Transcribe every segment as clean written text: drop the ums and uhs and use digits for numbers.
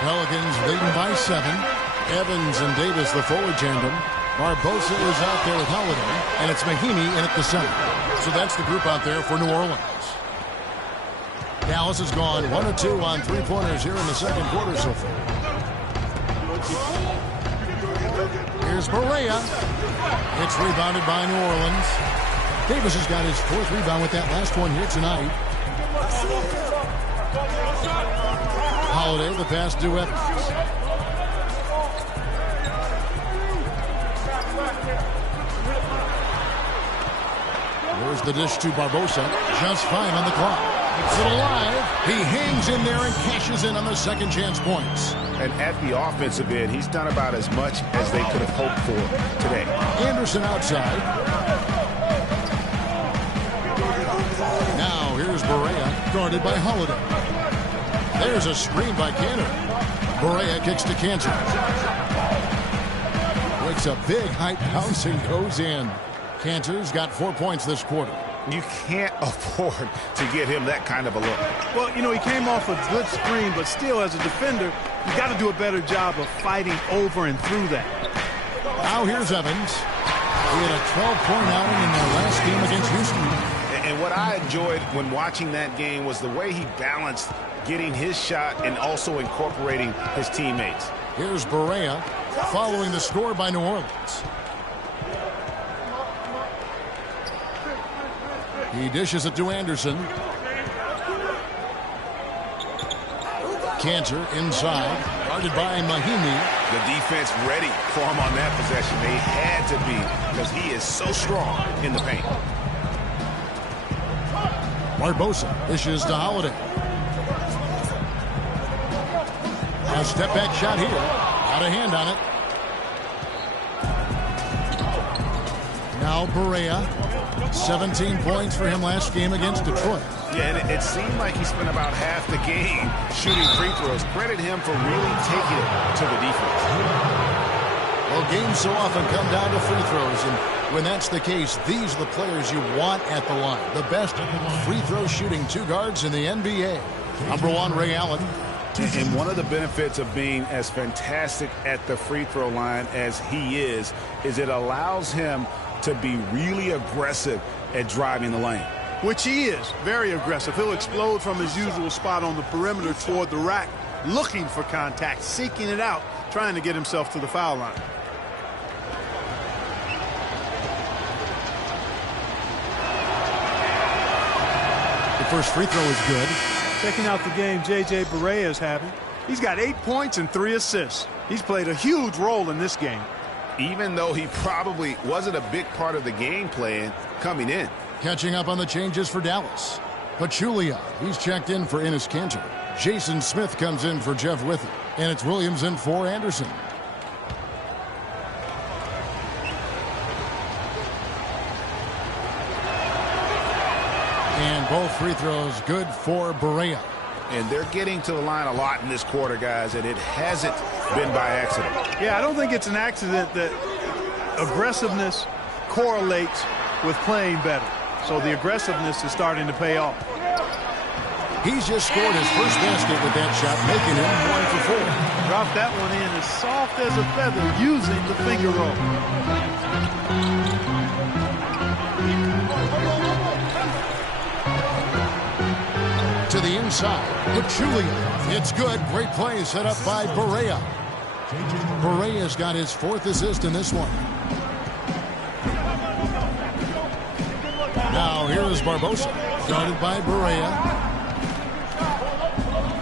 Pelicans leading by 7. Evans and Davis, the forward tandem. Barbosa is out there with Holiday, and it's Mahinmi in at the center. So that's the group out there for New Orleans. Dallas has gone 1 of 2 on three-pointers here in the second quarter so far. Here's Barea. It's rebounded by New Orleans. Davis has got his 4th rebound with that last one here tonight. Holiday, the pass to Evans. There's the dish to Barbosa. Just 5 on the clock. Keeps it alive. He hangs in there and cashes in on the second chance points. And at the offensive end, he's done about as much as they could have hoped for today. Anderson outside. Now here's Barea, guarded by Holiday. There's a screen by Cantor. Barea kicks to Cantor. Makes a big height bounce and goes in. Cantor's got 4 points this quarter. You can't afford to get him that kind of a look. Well, you know, he came off a good screen, but still, as a defender, you got to do a better job of fighting over and through that. Now here's Evans. He had a 12-point outing in their last game against Houston. And what I enjoyed when watching that game was the way he balanced getting his shot and also incorporating his teammates. Here's Barea following the score by New Orleans. He dishes it to Anderson. Cantor inside, guarded by Mahinmi. The defense ready for him on that possession. They had to be, because he is so strong in the paint. Barbosa dishes to Holiday. A step back shot here. Got a hand on it. Now Barea. 17 points for him last game against Detroit. Yeah, and it seemed like he spent about half the game shooting free throws. Credit him for really taking it to the defense. Well, games so often come down to free throws, and when that's the case, these are the players you want at the line. The best free throw shooting 2 guards in the NBA. Number 1, Ray Allen. And one of the benefits of being as fantastic at the free throw line as he is it allows him to be really aggressive at driving the lane. Which he is, very aggressive. He'll explode from his usual spot on the perimeter toward the rack, looking for contact, seeking it out, trying to get himself to the foul line. The first free throw is good. Checking out the game J.J. Barea is having. He's got 8 points and 3 assists. He's played a huge role in this game. Even though he probably wasn't a big part of the game plan coming in. Catching up on the changes for Dallas. Pachulia, he's checked in for Enes Kanter. Jason Smith comes in for Jeff Withey. And it's Williams in for Anderson. And both free throws good for Barea. And they're getting to the line a lot in this quarter, guys, and it hasn't been by accident. Yeah, I don't think it's an accident that aggressiveness correlates with playing better. So the aggressiveness is starting to pay off. He's just scored his first basket with that shot, making him 1 for 4. Dropped that one in as soft as a feather using the finger roll. To the inside, Pachulia. It's good. Great play set up by Barea. Barea's got his 4th assist in this one. Now here's Barbosa, guarded by Barea.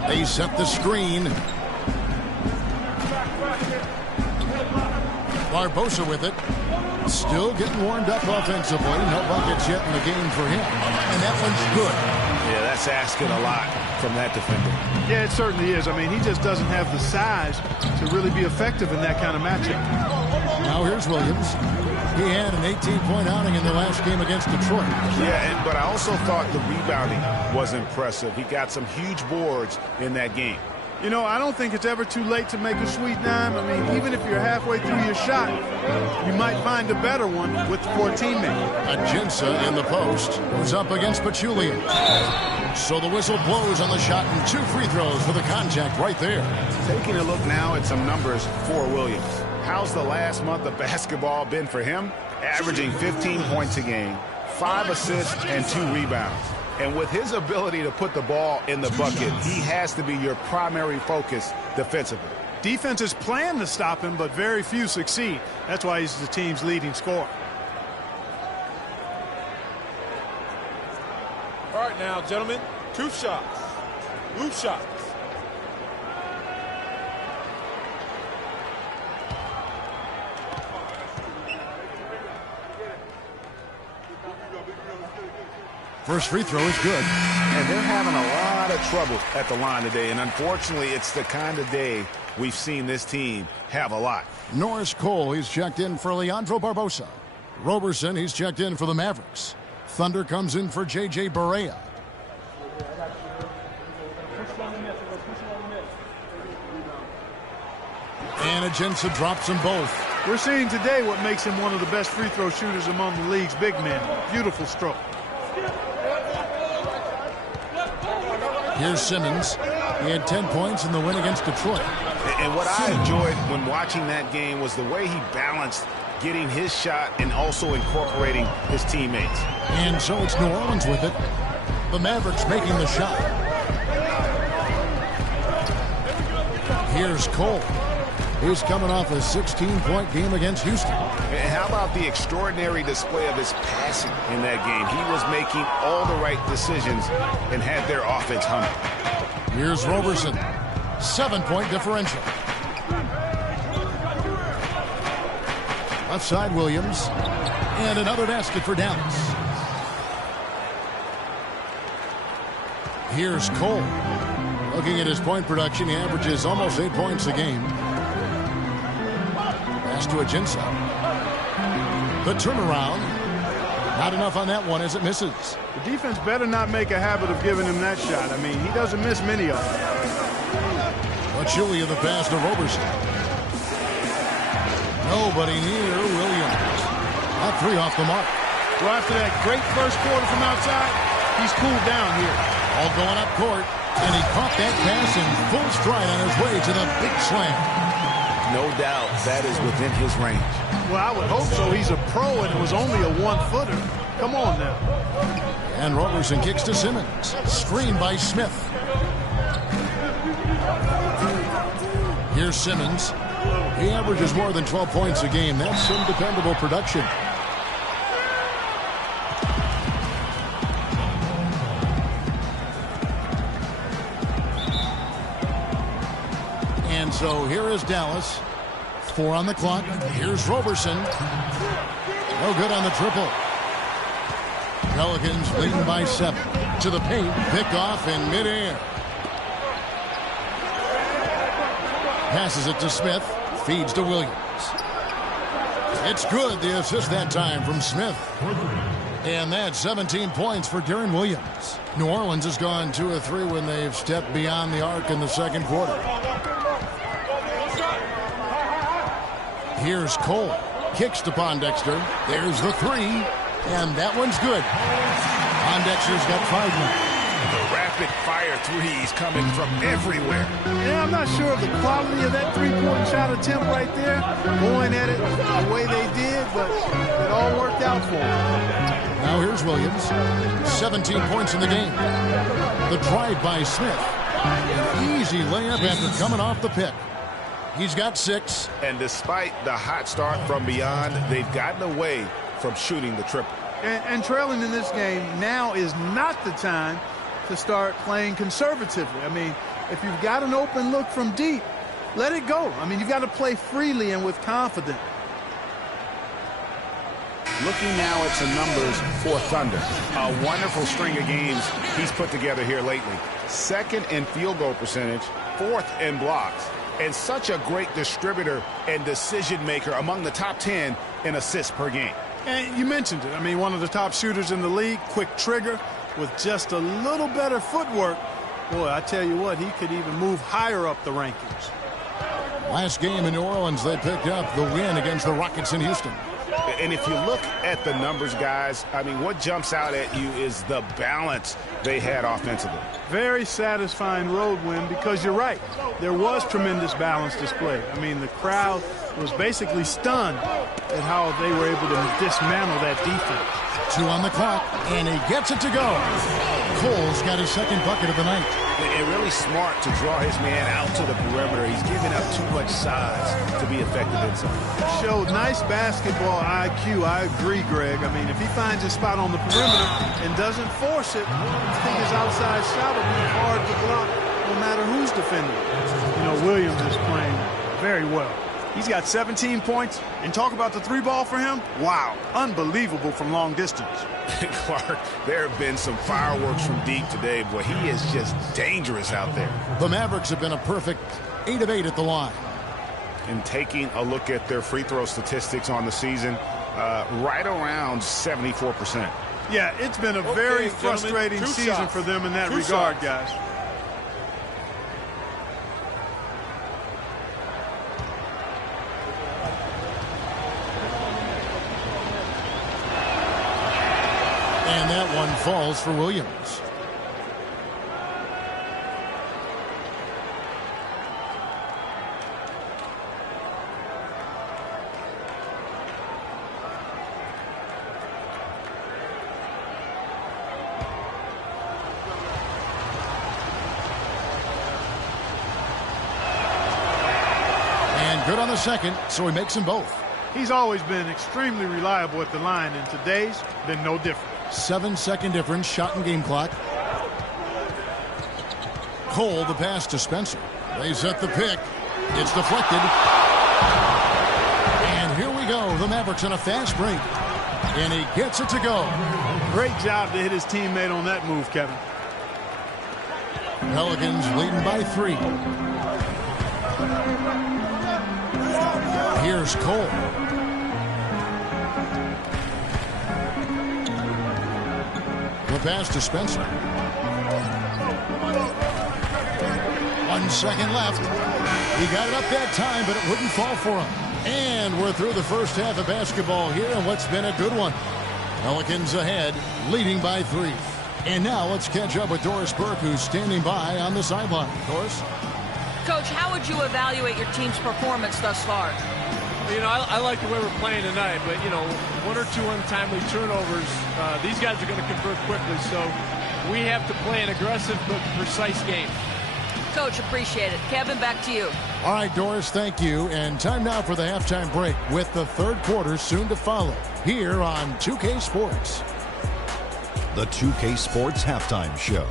They set the screen. Barbosa with it. Still getting warmed up offensively. No buckets yet in the game for him. And that one's good. Yeah, that's asking a lot from that defender. Yeah, it certainly is. I mean, he just doesn't have the size to really be effective in that kind of matchup. Now here's Williams. He had an 18-point outing in their last game against Detroit. Yeah, but I also thought the rebounding was impressive. He got some huge boards in that game. You know, I don't think it's ever too late to make a sweet dime. I mean, even if you're halfway through your shot, you might find a better one for a teammate. Ajinça in the post who's up against Pachulia. So the whistle blows on the shot and 2 free throws for the contact right there. Taking a look now at some numbers for Williams. How's the last month of basketball been for him? Averaging 15 points a game, 5 assists, and 2 rebounds. And with his ability to put the ball in the bucket, he has to be your primary focus defensively. Defenses plan to stop him, but very few succeed. That's why he's the team's leading scorer. All right now, gentlemen, 2 shots. Loose shots. First free throw is good. And they're having a lot of trouble at the line today. And unfortunately, it's the kind of day we've seen this team have a lot. Norris Cole, he's checked in for Leandro Barbosa. Roberson, he's checked in for the Mavericks. Thunder comes in for J.J. Barea. And Ajinça drops them both. We're seeing today what makes him one of the best free throw shooters among the league's big men. Beautiful stroke. Here's Simmons. He had 10 points in the win against Detroit. And what I enjoyed when watching that game was the way he balanced getting his shot and also incorporating his teammates. And so it's New Orleans with it. The Mavericks making the shot. Here's Cole. He's coming off a 16-point game against Houston. And how about the extraordinary display of his passing in that game? He was making all the right decisions and had their offense humming. Here's Roberson. 7-point differential. Left side, Williams. And another basket for Dallas. Here's Cole. Looking at his point production, he averages almost 8 points a game. Pass to Ajinça. The turnaround. Not enough on that one as it misses. The defense better not make a habit of giving him that shot. I mean, he doesn't miss many of them. Pachulia the pass to Roberson. Nobody near Williams. That 3 off the mark. Well, after that great first quarter from outside, he's cooled down here. All going up court. And he caught that pass in full stride on his way to the big slam. No doubt that is within his range. Well, I would hope so. He's a pro, and it was only a 1-footer. Come on now. And Roberson kicks to Simmons. Screened by Smith. Here's Simmons. He averages more than 12 points a game. That's some dependable production. And so here is Dallas. 4 on the clock. Here's Roberson. No good on the triple. Pelicans leading by 7. To the paint. Picked off in midair. Passes it to Smith. Feeds to Williams. It's good. The assist that time from Smith. And that's 17 points for Deron Williams. New Orleans has gone 2 of 3 when they've stepped beyond the arc in the second quarter. Here's Cole. Kicks to Pondexter. There's the 3. And that one's good. Pondexter's got 5 now. The rapid-fire threes coming from everywhere. Yeah, I'm not sure of the quality of that three-point shot attempt right there. Going at it the way they did, but it all worked out for them. Now here's Williams. 17 points in the game. The drive by Smith. An easy layup after coming off the pick. He's got 6. And despite the hot start from beyond, they've gotten away from shooting the triple. And trailing in this game, now is not the time to start playing conservatively. I mean, if you've got an open look from deep, let it go. I mean, you've got to play freely and with confidence. Looking now at some numbers for Thunder. A wonderful string of games he's put together here lately. 2nd in field goal percentage, 4th in blocks, and such a great distributor and decision maker, among the top 10 in assists per game. And you mentioned it. I mean, one of the top shooters in the league, quick trigger with just a little better footwork. Boy, I tell you what, he could even move higher up the rankings. Last game in New Orleans, they picked up the win against the Rockets in Houston. And if you look at the numbers, guys, I mean, what jumps out at you is the balance they had offensively. Very satisfying road win because you're right. There was tremendous balance displayed. I mean, the crowd was basically stunned at how they were able to dismantle that defense. 2 on the clock, and he gets it to go. Cole's got his second bucket of the night. And really smart to draw his man out to the perimeter. He's giving up too much size to be effective inside. Showed nice basketball IQ. I agree, Greg. I mean, if he finds his spot on the perimeter and doesn't force it, I think his outside shot will be hard to block no matter who's defending. You know, Williams is playing very well. He's got 17 points, and talk about the 3-ball for him. Wow, unbelievable from long distance. Clark, there have been some fireworks from deep today, but he is just dangerous out there. The Mavericks have been a perfect 8 of 8 at the line. And taking a look at their free throw statistics on the season, right around 74%. Yeah, it's been a very frustrating season for them in that regard, guys. And that one falls for Williams. And good on the second, so he makes them both. He's always been extremely reliable at the line, and today's been no different. 7-second difference, shot and game clock. Cole, the pass to Spencer. They set the pick. It's deflected. And here we go. The Mavericks on a fast break. And he gets it to go. Great job to hit his teammate on that move, Kevin. Pelicans leading by 3. Here's Cole. The pass to Spencer. 1 second left. He got it up that time, but it wouldn't fall for him. And we're through the first half of basketball here, and what's been a good one. Pelicans ahead, leading by 3. And now let's catch up with Doris Burke, who's standing by on the sideline. Doris? Coach, how would you evaluate your team's performance thus far? You know, I like the way we're playing tonight, but, you know, 1 or 2 untimely turnovers, these guys are going to convert quickly, so we have to play an aggressive but precise game. Coach, appreciate it. Kevin, back to you. All right, Doris, thank you. And time now for the halftime break with the third quarter soon to follow here on 2K Sports. The 2K Sports Halftime Show.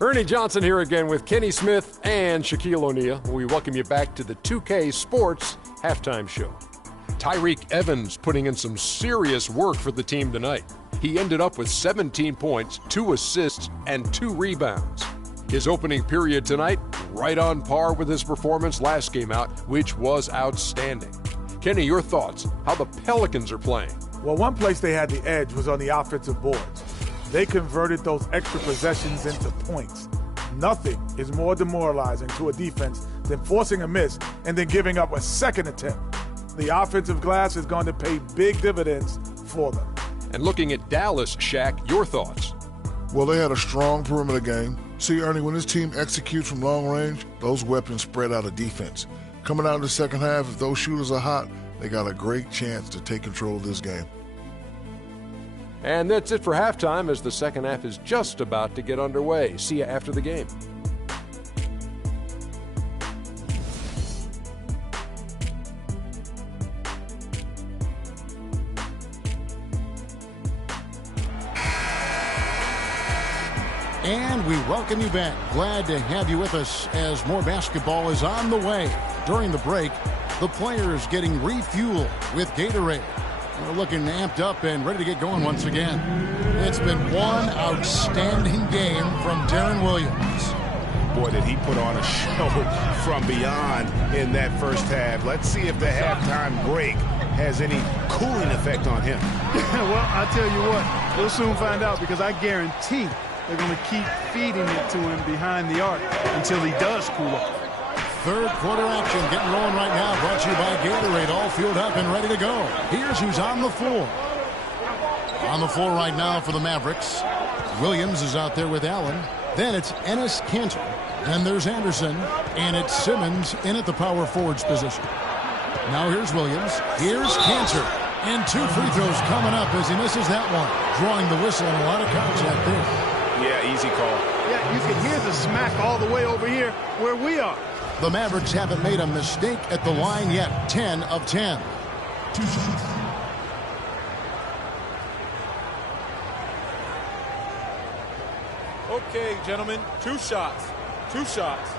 Ernie Johnson here again with Kenny Smith and Shaquille O'Neal. We welcome you back to the 2K Sports Halftime Show. Tyreke Evans putting in some serious work for the team tonight. He ended up with 17 points, 2 assists, and 2 rebounds. His opening period tonight, right on par with his performance last game out, which was outstanding. Kenny, your thoughts, how the Pelicans are playing? Well, one place they had the edge was on the offensive boards. They converted those extra possessions into points. Nothing is more demoralizing to a defense than forcing a miss and then giving up a second attempt. The offensive glass is going to pay big dividends for them. And looking at Dallas, Shaq, your thoughts? Well, they had a strong perimeter game. See, Ernie, when this team executes from long range, those weapons spread out a defense. Coming out in the second half, if those shooters are hot, they got a great chance to take control of this game. And that's it for halftime as the second half is just about to get underway. See you after the game. And we welcome you back. Glad to have you with us as more basketball is on the way. During the break, the players getting refueled with Gatorade. We're looking amped up and ready to get going once again. It's been one outstanding game from Deron Williams. Boy, did he put on a show from beyond in that first half. Let's see if the halftime break has any cooling effect on him. Well, I tell you what, we'll soon find out, because I guarantee they're going to keep feeding it to him behind the arc until he does cool off. Third quarter action getting rolling right now, brought to you by Gatorade, all fueled up and ready to go. Here's who's on the floor. On the floor right now for the Mavericks, Williams is out there with Allen. Then it's Enes Kanter. Then there's Anderson. And it's Simmons in at the power forwards position. Now here's Williams. Here's Kanter. And 2 free throws coming up as he misses that one. Drawing the whistle and a lot of contact there. Yeah, easy call. Yeah, you can hear the smack all the way over here where we are. The Mavericks haven't made a mistake at the line yet. 10 of 10. 2 shots. Okay, gentlemen, 2 shots. 2 shots.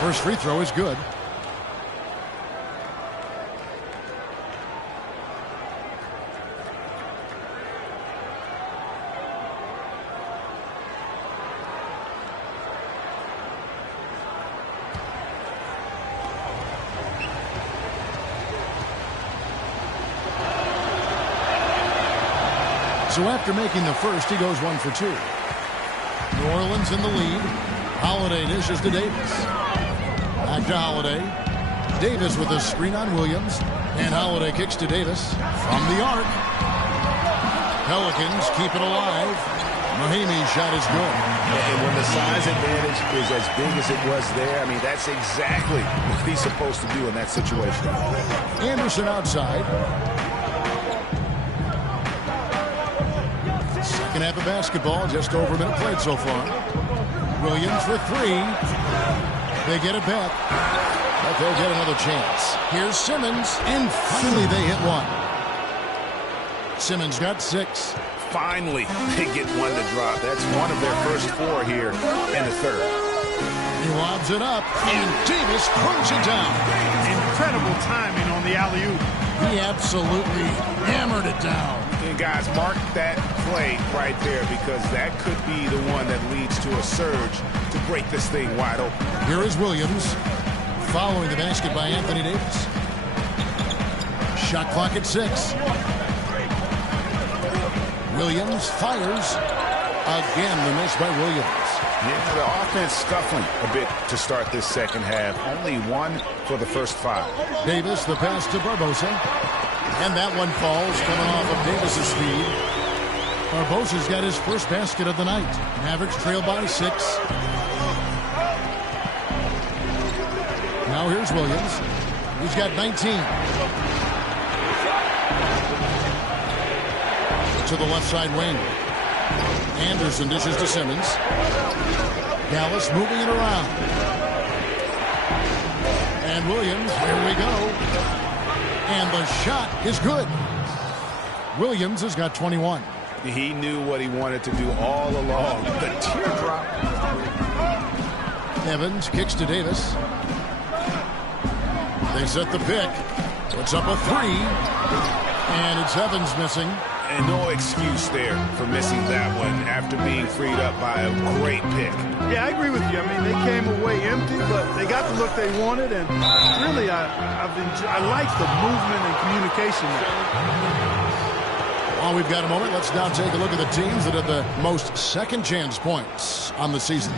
First free throw is good. So after making the first, he goes 1 for 2. New Orleans in the lead. Holiday dishes to Davis. Back to Holiday. Davis with a screen on Williams. And Holiday kicks to Davis from the arc. Pelicans keep it alive. Mahimi's shot is good. And when the size advantage is as big as it was there, I mean, that's exactly what he's supposed to do in that situation. Anderson outside. Second half of basketball, just over a minute played so far. Williams for 3. They get it back, but they'll get another chance. Here's Simmons, and finally they hit one. Simmons got 6. Finally, they get one to drop. That's one of their first 4 here in the third. He lobs it up, and Davis throws it down. Incredible timing on the alley-oop. He absolutely hammered it down. And guys, mark that play right there, because that could be the one that leads to a surge to break this thing wide open. Here is Williams following the basket by Anthony Davis. Shot clock at 6. Williams fires. Again, the miss by Williams. Yeah, the offense scuffling a bit to start this second half. Only 1 for the first 5. Davis, the pass to Barbosa. And that one falls, coming off of Davis's speed. Barbosa's got his first basket of the night. Mavericks trail by 6. Now here's Williams. He's got 19. To the left side wing. Anderson dishes to Simmons. Dallas moving it around. And Williams, here we go. And the shot is good. Williams has got 21. He knew what he wanted to do all along. The teardrop. Evans kicks to Davis. They set the pick. Puts up a 3. And it's Evans missing. And no excuse there for missing that one after being freed up by a great pick. Yeah, I agree with you. I mean, they came away empty, but they got the look they wanted, and really, I like the movement and communication there. While we've got a moment, let's now take a look at the teams that have the most second chance points on the season.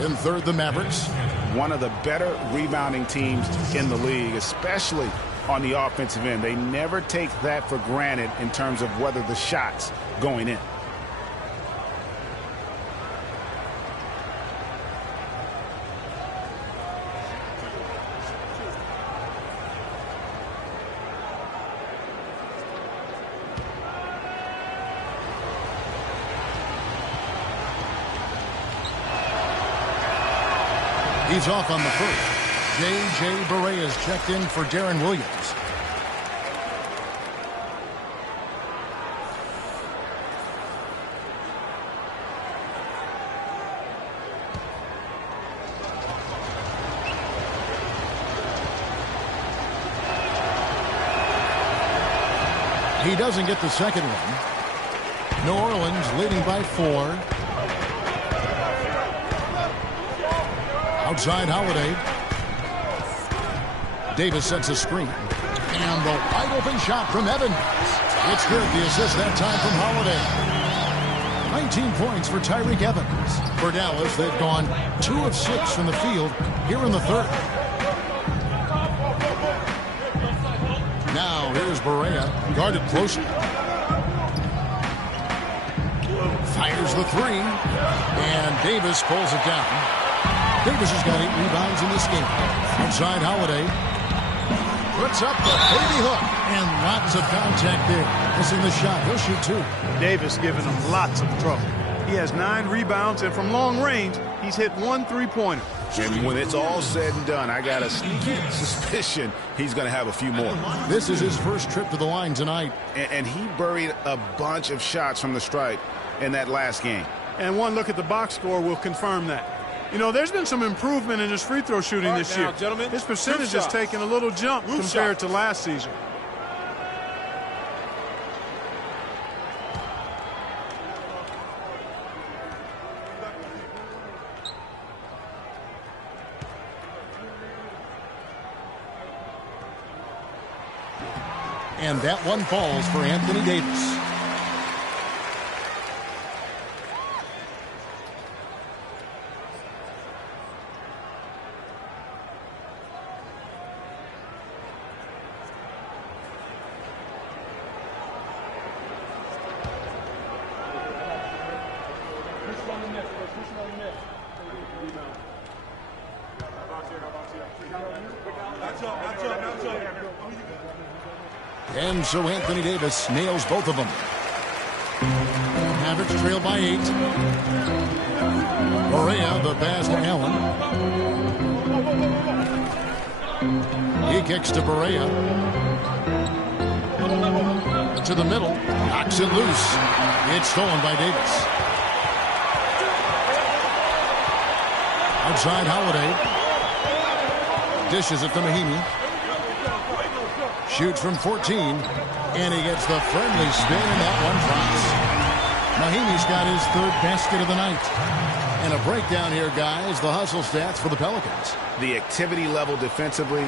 In third, the Mavericks. One of the better rebounding teams in the league, especially on the offensive end. They never take that for granted in terms of whether the shot's going in. He's off on the first. J.J. Barea is checked in for Darren Williams. He doesn't get the second one. New Orleans leading by 4. Outside Holiday. Davis sets a screen. And the wide open shot from Evans. It's good. The assist that time from Holiday. 19 points for Tyreke Evans. For Dallas, they've gone 2 of 6 from the field here in the third. Now here's Barea, guarded closely. Fires the 3, and Davis pulls it down. Davis has got 8 rebounds in this game. Outside Holiday. Puts up the baby hook, and lots of contact there. Missing the shot. He'll shoot 2. Davis giving him lots of trouble. He has 9 rebounds, and from long range, he's hit 1 3-pointer. And when it's all said and done, I got a sneaky suspicion he's going to have a few more. This is his first trip to the line tonight. And he buried a bunch of shots from the stripe in that last game. And one look at the box score will confirm that. You know, there's been some improvement in his free throw shooting this year. Gentlemen, his percentage has taken a little jump compared to last season. And that one falls for Anthony Davis. And so Anthony Davis nails both of them. Mavericks trail by 8. Barea, the pass to Allen. He kicks to Barea. To the middle. Knocks it loose. It's stolen by Davis. Outside Holiday. Dishes it to Mahinmi. Shoots from 14, and he gets the friendly spin, and that one drops. Mahinmi's got his 3rd basket of the night. And a breakdown here, guys, the hustle stats for the Pelicans. The activity level defensively,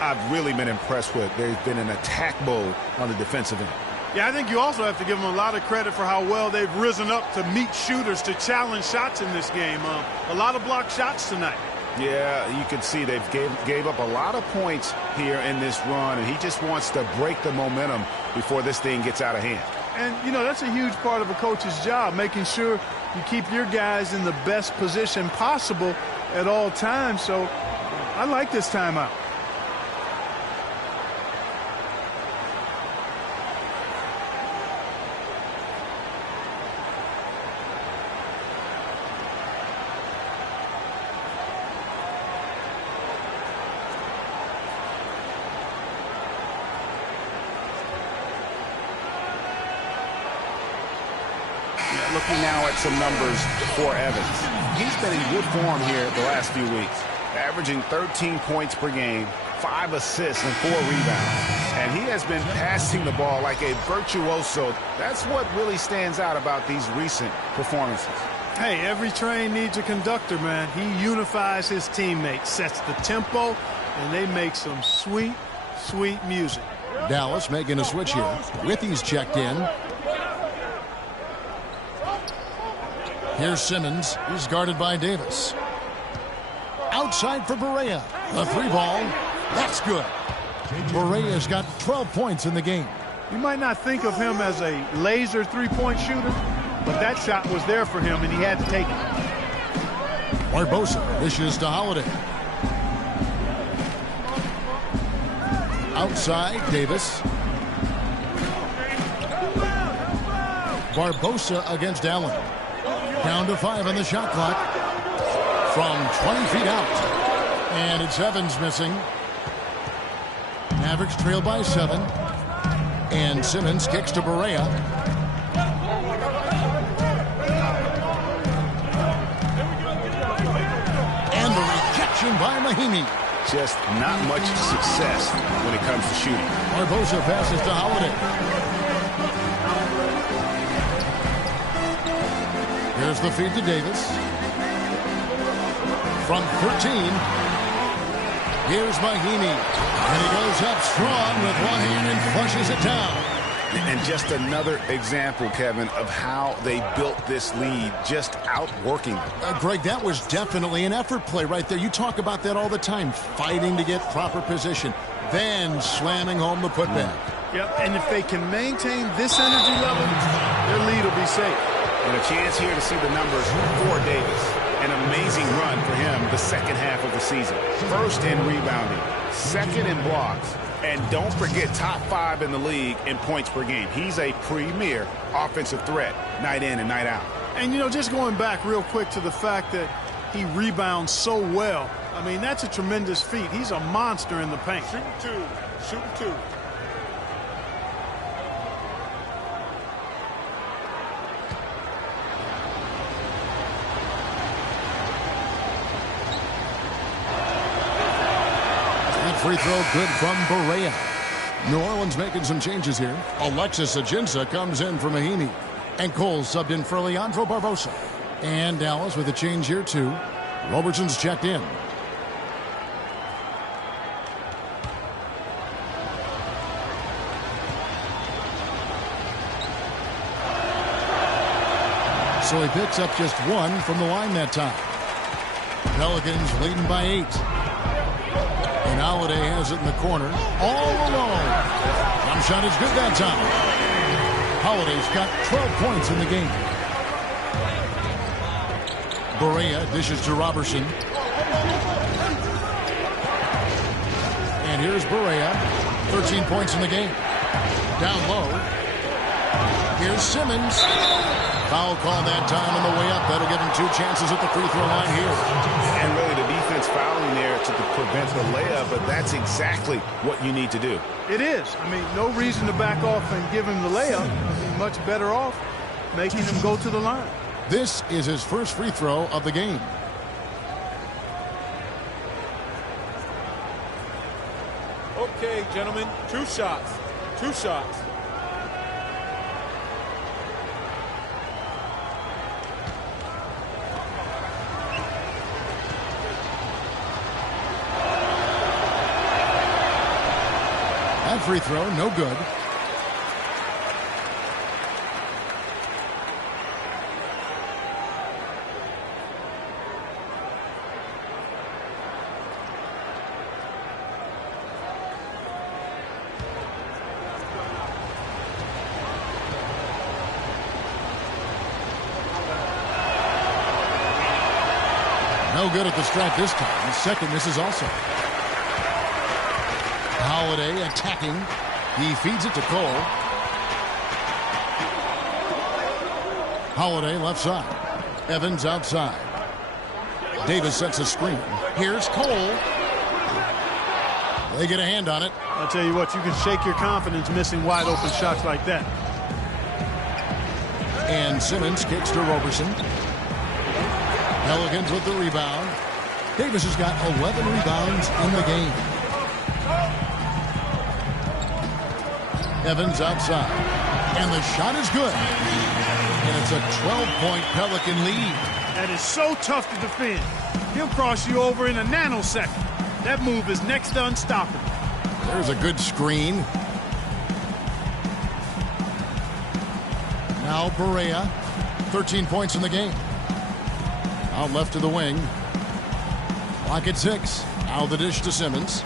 I've really been impressed with. There's been an attack mode on the defensive end. Yeah, I think you also have to give them a lot of credit for how well they've risen up to meet shooters to challenge shots in this game. A lot of blocked shots tonight. Yeah, you can see they've gave up a lot of points here in this run, and he just wants to break the momentum before this thing gets out of hand. And, you know, that's a huge part of a coach's job, making sure you keep your guys in the best position possible at all times. So I like this timeout. Looking now at some numbers for Evans. He's been in good form here the last few weeks, averaging 13 points per game, 5 assists and 4 rebounds. And he has been passing the ball like a virtuoso. That's what really stands out about these recent performances. Hey, every train needs a conductor, man. He unifies his teammates, sets the tempo, and they make some sweet, sweet music. Dallas making a switch here. Withy's checked in. Here's Simmons. He's guarded by Davis. Outside for Barea. The 3-ball. That's good. Barea's got 12 points in the game. You might not think of him as a laser 3-point shooter, but that shot was there for him, and he had to take it. Barbosa dishes to Holiday. Outside, Davis. Barbosa against Allen. Down to 5 on the shot clock. From 20 feet out. And it's Evans missing. Mavericks trail by 7. And Simmons kicks to Barea. And the rejection by Mahinmi. Just not much success when it comes to shooting. Barbosa passes to Holiday. Here's the feed to Davis. From 13, here's Mahinmi. And he goes up strong with one hand and flushes it down. And just another example, Kevin, of how they built this lead, just outworking them. Greg, that was definitely an effort play right there. You talk about that all the time, fighting to get proper position, then slamming home the putback. Yep, and if they can maintain this energy level, their lead will be safe. And a chance here to see the numbers for Davis. An amazing run for him the second half of the season. First in rebounding, second in blocks, and don't forget top 5 in the league in points per game. He's a premier offensive threat night in and night out. And, you know, just going back real quick to the fact that he rebounds so well, I mean, that's a tremendous feat. He's a monster in the paint. Shooting two. Shooting two. Free throw good from Barea. New Orleans making some changes here. Alexis Ajinça comes in for Mahinmi. And Cole subbed in for Leandro Barbosa. And Dallas with a change here too. Robertson's checked in. So he picks up just 1 from the line that time. Pelicans leading by 8. And Holiday has it in the corner, all alone. Jump shot is good that time. Holiday's got 12 points in the game. Barea dishes to Robertson. And here's Barea, 13 points in the game. Down low. Here's Simmons. Foul call that time on the way up. That'll give him 2 chances at the free throw line here. And really the defense fouling there to prevent the layup, but that's exactly what you need to do. It is. I mean, no reason to back off and give him the layup. I mean, much better off making him go to the line. This is his first free throw of the game. Okay, gentlemen, 2 shots. 2 shots. That free throw, no good. No good at the stripe this time. The second misses also. Holiday attacking. He feeds it to Cole. Holiday left side. Evans outside. Davis sets a screen. Here's Cole. They get a hand on it. I'll tell you what, you can shake your confidence missing wide open shots like that. And Simmons kicks to Robertson. Pelicans with the rebound. Davis has got 11 rebounds in the game. Evans outside. And the shot is good. And it's a 12-point Pelican lead. That is so tough to defend. He'll cross you over in a nanosecond. That move is next to unstoppable. There's a good screen. Now Barea, 13 points in the game. Out left to the wing. Clock at 6. Out the dish to Simmons.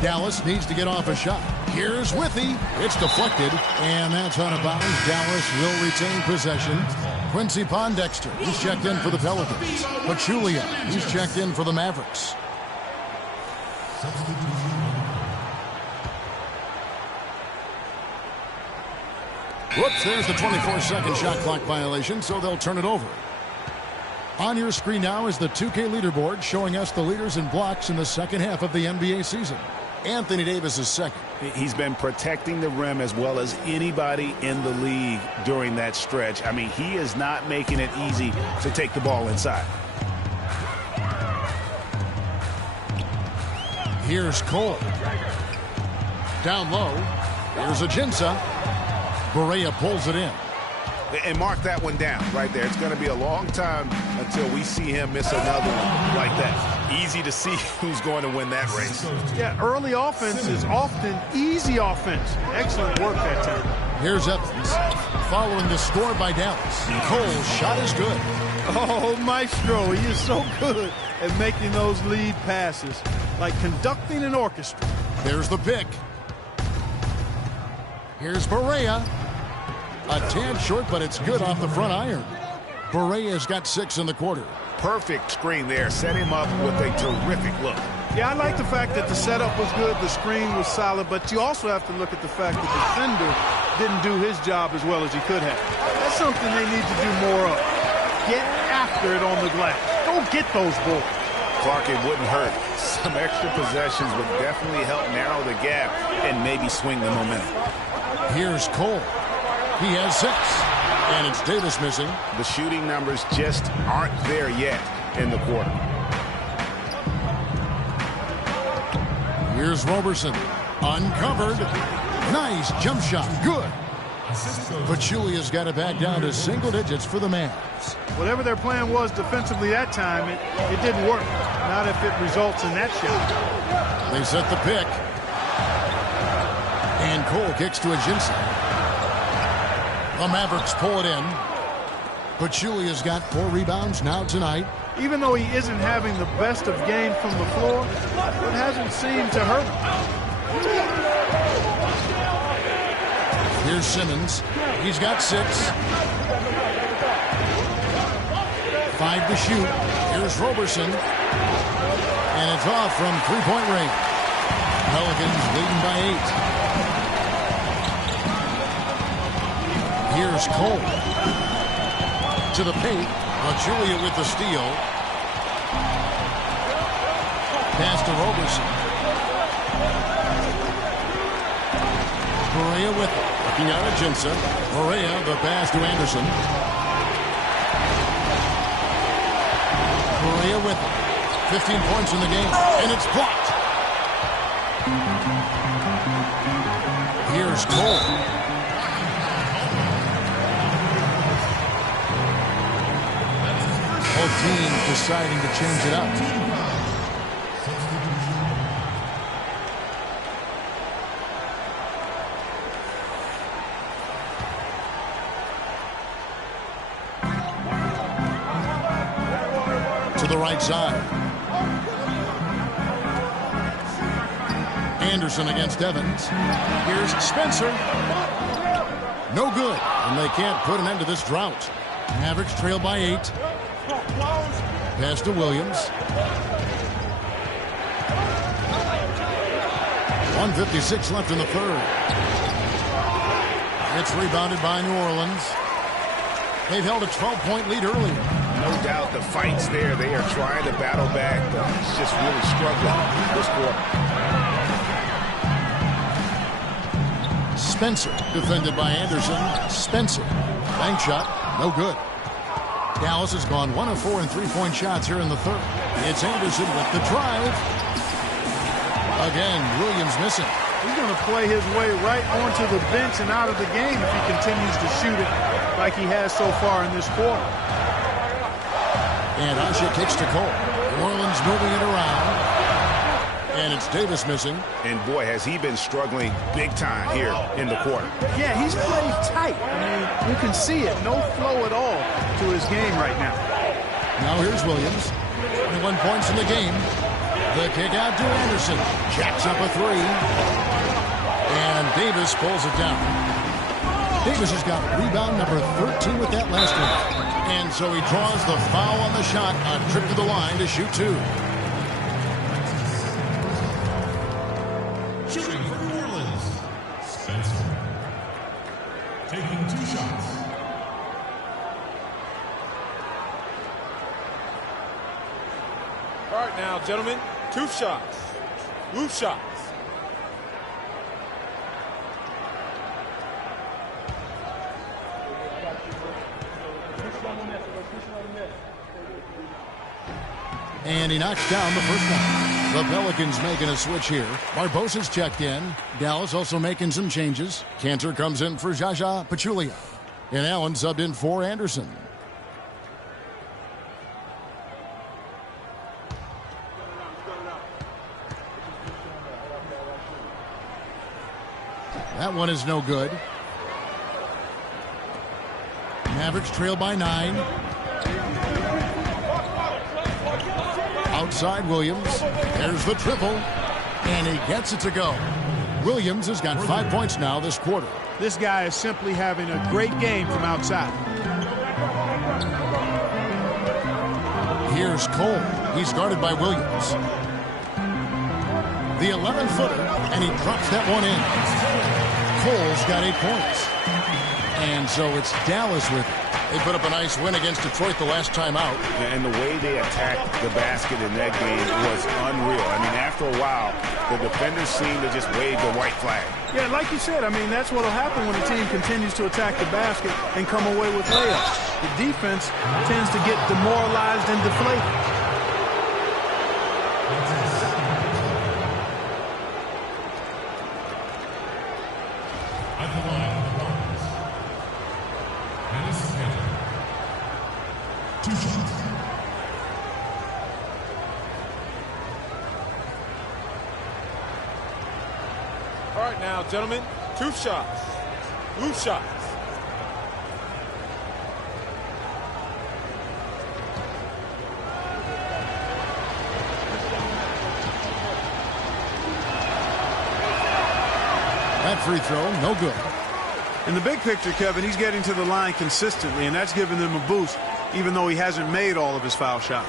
Dallas needs to get off a shot. Here's Withey. It's deflected, and that's out of bounds. Dallas will retain possession. Quincy Pondexter, he's checked in for the Pelicans. Pachulia, he's checked in for the Mavericks. Whoops, there's the 24-second shot clock violation, so they'll turn it over. On your screen now is the 2K leaderboard showing us the leaders in blocks in the second half of the NBA season. Anthony Davis is second. He's been protecting the rim as well as anybody in the league during that stretch. I mean, he is not making it easy to take the ball inside. Here's Cole. Down low. Here's Ajinça. Barea pulls it in. And mark that one down right there. It's going to be a long time until we see him miss another one like that. Easy to see who's going to win that race. Yeah, early offense is often easy offense. Excellent work that time. Here's Evans following the score by Dallas. Cole's shot is good. Oh, Maestro, he is so good at making those lead passes, like conducting an orchestra. There's the pick. Here's Barea. A tad short, but it's good off the front iron. Barea's got 6 in the quarter. Perfect screen there. Set him up with a terrific look. Yeah, I like the fact that the setup was good, the screen was solid, but you also have to look at the fact that the defender didn't do his job as well as he could have. That's something they need to do more of. Get after it on the glass. Go get those balls. Clark, it wouldn't hurt. Some extra possessions would definitely help narrow the gap and maybe swing the momentum. Here's Cole. He has 6. And it's Davis missing. The shooting numbers just aren't there yet in the quarter. Here's Roberson. Uncovered. Nice jump shot. Good. Pachulia's got it back down to single digits for the Mavs. Whatever their plan was defensively that time, it didn't work. Not if it results in that shot. They set the pick. And Cole kicks to Ajinça. The Mavericks pull it in. Pachulia's got 4 rebounds now tonight. Even though he isn't having the best of games from the floor, it hasn't seemed to hurt him. Here's Simmons. He's got 6. 5 to shoot. Here's Roberson. And it's off from three-point range. Pelicans leading by 8. Here's Cole. To the paint. Pachulia with the steal. Pass to Roberson. Barea with it. Looking out at Ajinça. Barea, the pass to Anderson. Barea with it. 15 points in the game. And it's blocked. Here's Cole. Both teams deciding to change it up. To the right side. Anderson against Evans. Here's Spencer. No good. And they can't put an end to this drought. Mavericks trail by 8. Pass to Williams. 1:56 left in the third. It's rebounded by New Orleans. They've held a 12-point lead earlier. No doubt the fight's there. They are trying to battle back, but it's just really struggling this quarter. Spencer defended by Anderson. Spencer. Bank shot. No good. Dallas has gone 1 of 4 in three-point shots here in the third. It's Anderson with the drive. Again, Williams missing. He's going to play his way right onto the bench and out of the game if he continues to shoot it like he has so far in this quarter. And Asha kicks to Cole. New Orleans moving it around. And it's Davis missing. And boy, has he been struggling big time here in the quarter. Yeah, he's played tight. I mean, you can see it. No flow at all to his game right now. Now here's Williams. 21 points in the game. The kick out to Anderson. Jacks up a 3. And Davis pulls it down. Davis has got rebound number 13 with that last one. And so he draws the foul on the shot. A trip to the line to shoot 2. Shooting for New Orleans, Spencer. Taking 2 shots. All right now, gentlemen, 2 shots. Roof shots. And he knocks down the first one. The Pelicans making a switch here. Barbosa's checked in. Dallas also making some changes. Cantor comes in for Zaza Pachulia. And Allen subbed in for Anderson. That one is no good. Mavericks trail by 9. Outside Williams. There's the triple. And he gets it to go. Williams has got 5 points now this quarter. This guy is simply having a great game from outside. Here's Cole. He's guarded by Williams. The 11-footer, and he drops that one in. Cole's got 8 points. And so it's Dallas with it. They put up a nice win against Detroit the last time out. And the way they attacked the basket in that game was unreal. I mean, after a while, the defenders seemed to just wave the white flag. Yeah, like you said, I mean, that's what will happen when a team continues to attack the basket and come away with layups. The defense tends to get demoralized and deflated. At the line of the Rockets, Dennis Cantor. 2 shots. All right now, gentlemen, 2 shots. Blue shots. That free throw, no good. In the big picture, Kevin, he's getting to the line consistently, and that's giving them a boost, even though he hasn't made all of his foul shots.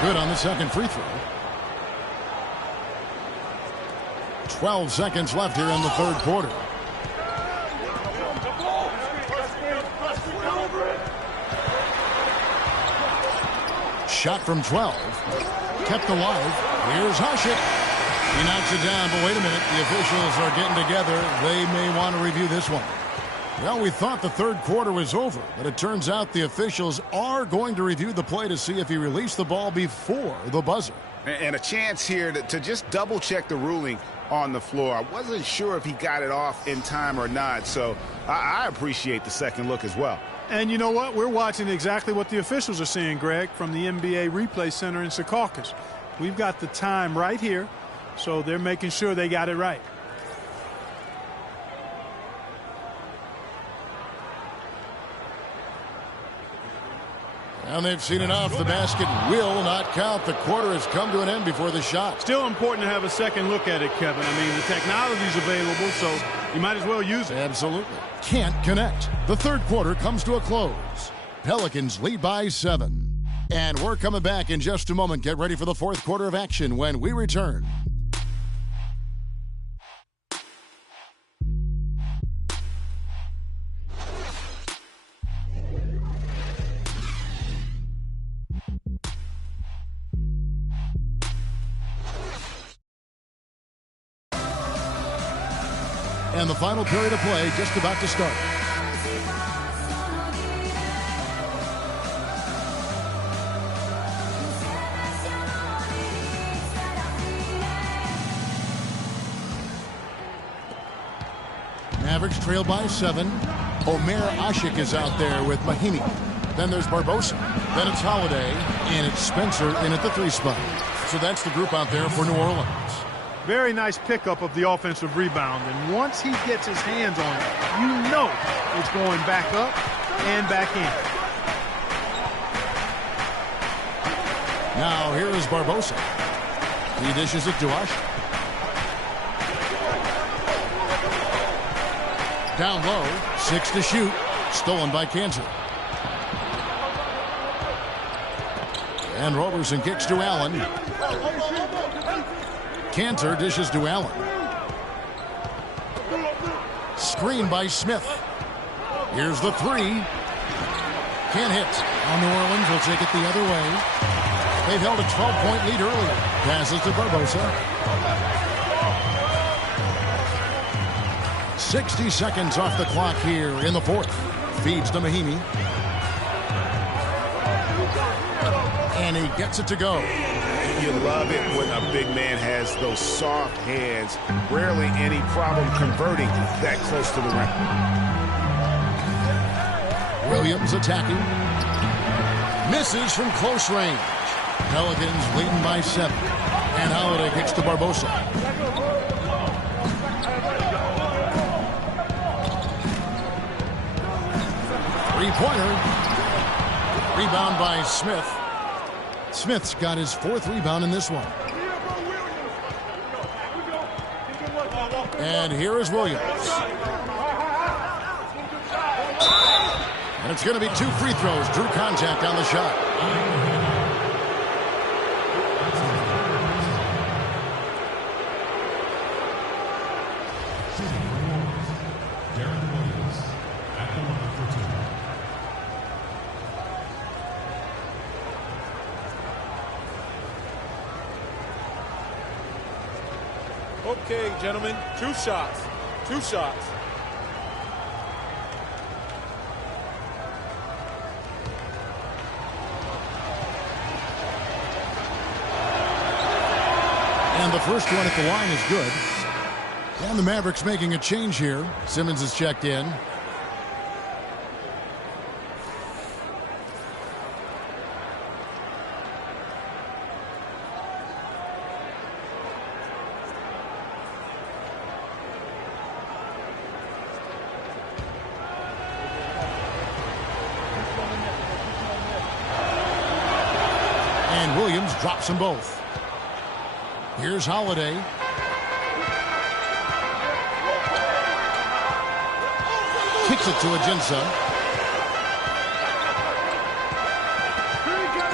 Good on the second free throw. 12 seconds left here in the third quarter. Shot from 12. Kept alive. Here's Hasek. He knocks it down, but wait a minute. The officials are getting together. They may want to review this one. Well, we thought the third quarter was over, but it turns out the officials are going to review the play to see if he released the ball before the buzzer. And a chance here to just double-check the ruling on the floor. I wasn't sure if he got it off in time or not, so I appreciate the second look as well. And you know what? We're watching exactly what the officials are seeing, Greg, from the NBA Replay Center in Secaucus. We've got the time right here, so they're making sure they got it right. And they've seen enough. The basket will not count. The quarter has come to an end before the shot. Still important to have a second look at it, Kevin. I mean, the technology's available, so you might as well use it. Absolutely. Can't connect. The third quarter comes to a close. Pelicans lead by 7. And we're coming back in just a moment. Get ready for the fourth quarter of action when we return. And the final period of play just about to start. Mavericks trail by 7. Omer Asik is out there with Mahinmi. Then there's Barbosa. Then it's Holiday. And it's Spencer in at the 3 spot. So that's the group out there for New Orleans. Very nice pickup of the offensive rebound. And once he gets his hands on it, you know it's going back up and back in. Now here is Barbosa. He dishes it to Asik. Down low, 6 to shoot. Stolen by Kanter. And Roberson kicks to Allen. Kanter dishes to Allen. Screen by Smith. Here's the 3. Can't hit. Now New Orleans will take it the other way. They've held a 12-point lead earlier. Passes to Barbosa. 60 seconds off the clock here in the fourth. Feeds to Mahinmi. And he gets it to go. You love it when a big man has those soft hands. Rarely any problem converting that close to the rim. Williams attacking. Misses from close range. Pelicans leading by 7. And Holiday kicks to Barbosa. Three-pointer. Rebound by Smith. Smith's got his 4th rebound in this one. And here is Williams. And it's going to be 2 free throws. Drew contact on the shot. Okay, gentlemen, 2 shots. 2 shots. And the first one at the line is good. And the Mavericks making a change here. Simmons is checked in. And Williams drops them both. Here's Holiday. Kicks it to Ajinça.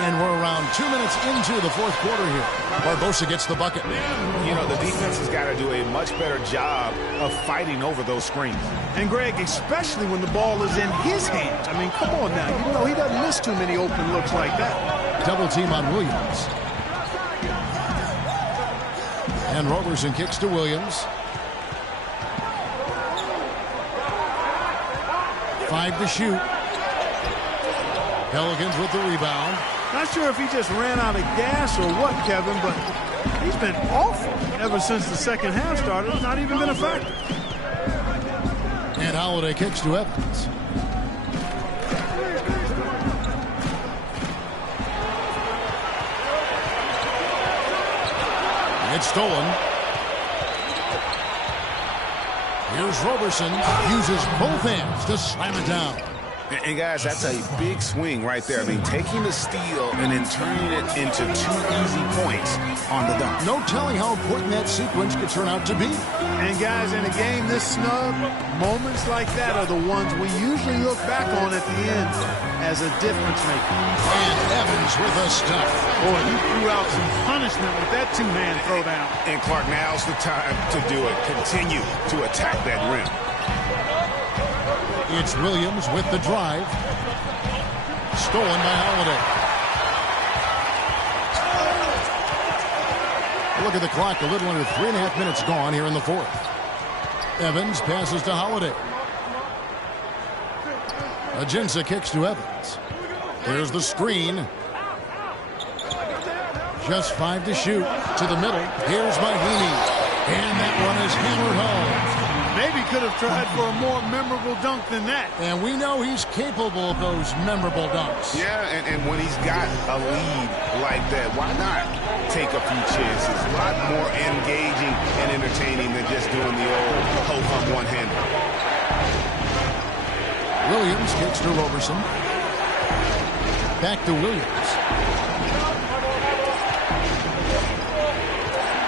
And we're around 2 minutes into the 4th quarter here. Barbosa gets the bucket. You know, the defense has got to do a much better job of fighting over those screens. And Greg, especially when the ball is in his hands. I mean, come on now. You know he doesn't miss too many open looks like that. Double team on Williams. And Roberson kicks to Williams. 5 to shoot. Pelicans with the rebound. Not sure if he just ran out of gas or what, Kevin, but he's been awful ever since the second half started. It's not even been a factor. And Holiday kicks to Evans. It's stolen. Here's Roberson. Uses both hands to slam it down. And guys, that's a big swing right there. I mean, taking the steal and then turning it into 2 easy points on the dunk. No telling how important that sequence could turn out to be. And guys, in a game this snug, moments like that are the ones we usually look back on at the end as a difference maker. And Evans with a stuff. Boy, he threw out some punishment with that 2-man throwdown. And Clark, now's the time to do it. Continue to attack that rim. It's Williams with the drive. Stolen by Holiday. Look at the clock. A little under 3.5 minutes gone here in the 4th. Evans passes to Holiday. Ajinça kicks to Evans. There's the screen. Just 5 to shoot. To the middle. Here's Mahinmi. And that one is hammered home. Maybe could have tried for a more memorable dunk than that. And we know he's capable of those memorable dunks. Yeah, and when he's got a lead like that, why not take a few chances? A lot more engaging and entertaining than just doing the old ho-hum one-hander. Williams kicks to Roberson. Back to Williams.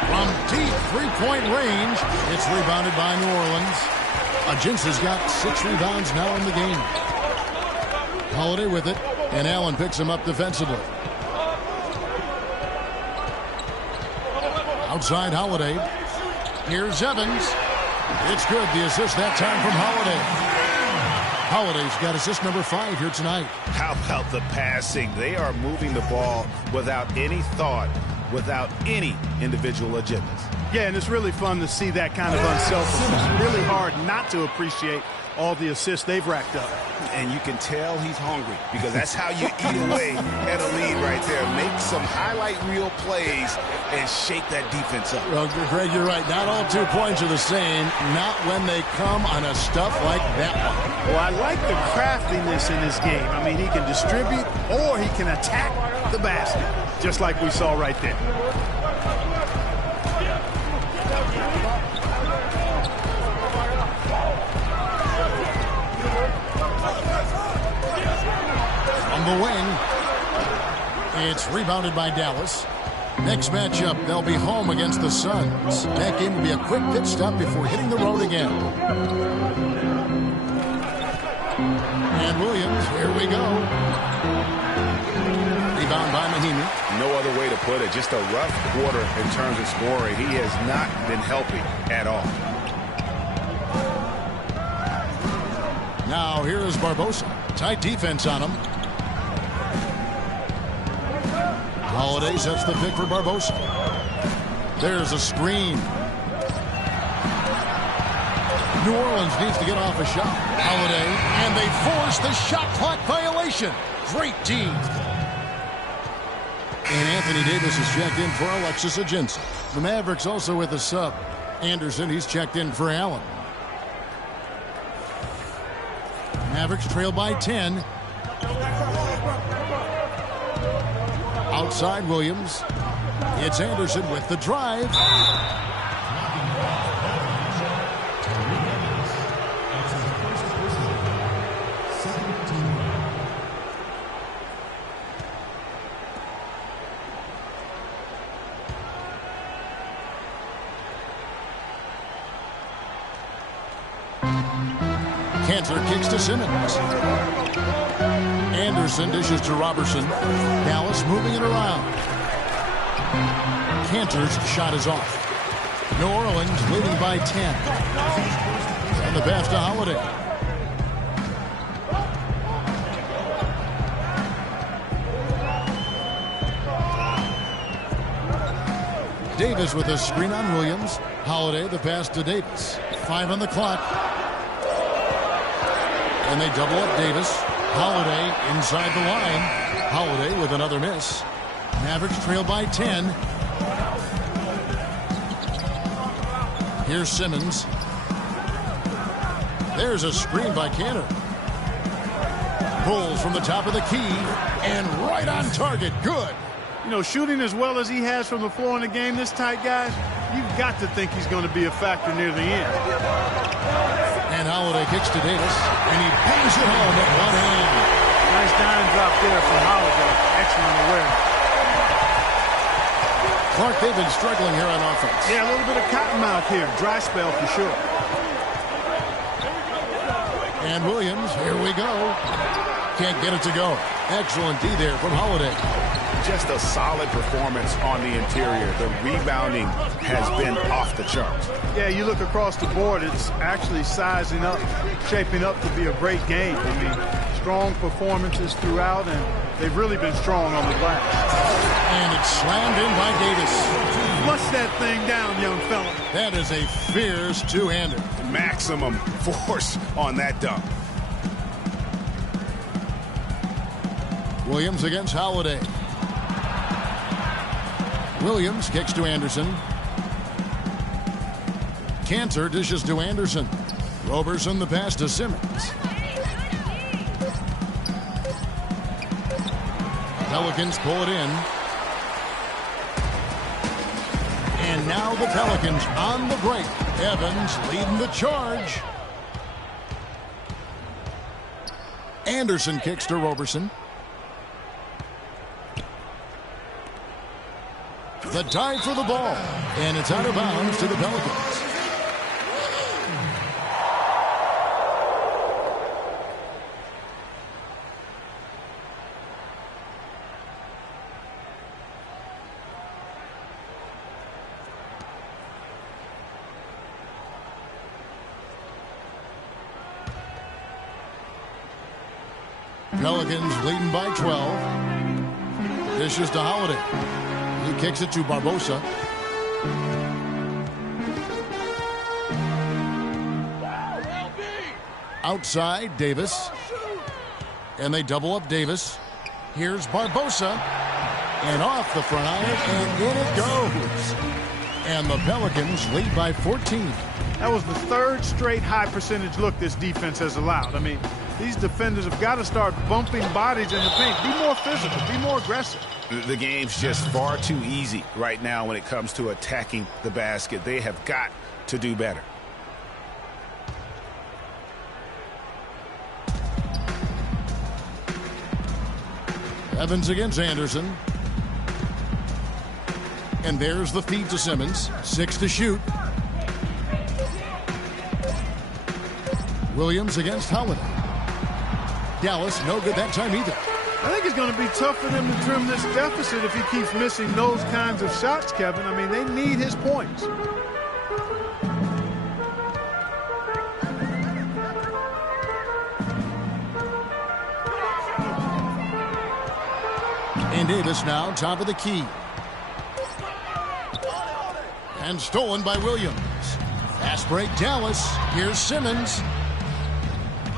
From deep 3-point range, it's rebounded by New Orleans. Ajinça's got 6 rebounds now in the game. Holiday with it, and Allen picks him up defensively. Outside Holiday. Here's Evans. It's good. The assist that time from Holiday. Holiday's got assist number 5 here tonight. How about the passing? They are moving the ball without any thought, without any individual agendas. Yeah, and it's really fun to see that kind of unselfishness. Really hard not to appreciate all the assists they've racked up. And you can tell he's hungry because that's how you eat away at a lead right there. Make some highlight reel plays and shake that defense up. Well, Greg, you're right. Not all 2 points are the same. Not when they come on a stuff like that one. Well, I like the craftiness in his game. I mean, he can distribute or he can attack the basket, just like we saw right there. On the wing, it's rebounded by Dallas. Next matchup, they'll be home against the Suns. That game will be a quick pit stop before hitting the road again. And Williams, here we go. Rebound by Mahinmi. No other way to put it. Just a rough quarter in terms of scoring. He has not been helping at all. Now here is Barbosa. Tight defense on him. Holiday sets the pick for Barbosa. There's a screen. New Orleans needs to get off a shot. Holiday, and they force the shot clock violation. Great D. And Anthony Davis is checked in for Alexis Ajinça. The Mavericks also with a sub. Anderson, he's checked in for Allen. Mavericks trail by 10. Outside Williams. It's Anderson with the drive. Cantor kicks to Simmons. Anderson dishes to Robertson. Dallas moving it around. Cantor's shot is off. New Orleans leading by 10. And the pass to Holiday. Davis with a screen on Williams. Holiday, the pass to Davis. 5 on the clock. And they double up Davis. Holiday inside the line. Holiday with another miss. Mavericks trail by 10. Here's Simmons. There's a screen by Cantor. Pulls from the top of the key. And right on target. Good. You know, shooting as well as he has from the floor in the game, this tight, guys, you've got to think he's going to be a factor near the end. And Holiday kicks to Davis, and he bangs it home with one hand. Nice dime drop there from Holiday. Excellent awareness. Clark, they've been struggling here on offense. Yeah, a little bit of cottonmouth here. Dry spell for sure. And Williams, here we go. Can't get it to go. Excellent D there from Holiday. Just a solid performance on the interior. The rebounding has been off the charts. Yeah, you look across the board, it's actually sizing up, shaping up to be a great game. I mean, strong performances throughout, and they've really been strong on the glass. And it's slammed in by Davis. Flush that thing down, young fella. That is a fierce two-hander. Maximum force on that dunk. Williams against Holiday. Williams kicks to Anderson. Cantor dishes to Anderson. Roberson the pass to Simmons. Pelicans pull it in. And now the Pelicans on the break. Evans leading the charge. Anderson kicks to Roberson. The dive for the ball, and it's out of bounds to the Pelicans. Pelicans leading by 12. Dishes to Holiday. He kicks it to Barbosa. Outside, Davis. And they double up Davis. Here's Barbosa. And off the front iron, and in it goes. And the Pelicans lead by 14. That was the third straight high percentage look this defense has allowed. I mean, these defenders have got to start bumping bodies in the paint. Be more physical. Be more aggressive. The game's just far too easy right now when it comes to attacking the basket. They have got to do better. Evans against Anderson. And there's the feed to Simmons. 6 to shoot. Williams against Holiday. Dallas, no good that time either. I think it's going to be tough for them to trim this deficit if he keeps missing those kinds of shots, Kevin. I mean, they need his points. And Davis now top of the key. And stolen by Williams. Fast break Dallas. Here's Simmons.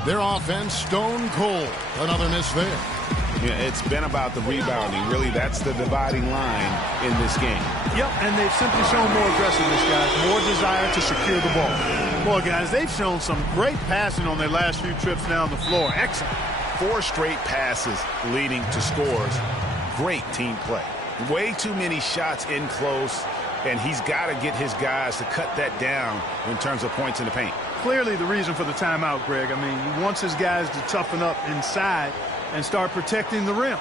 Their offense stone cold. Another miss there. Yeah, it's been about the rebounding. Really, that's the dividing line in this game. Yep, and they've simply shown more aggressiveness, guys. More desire to secure the ball. Boy, guys, they've shown some great passing on their last few trips down the floor. Excellent. 4 straight passes leading to scores. Great team play. Way too many shots in close, and he's got to get his guys to cut that down in terms of points in the paint. Clearly the reason for the timeout, Greg. I mean, he wants his guys to toughen up inside and start protecting the rim.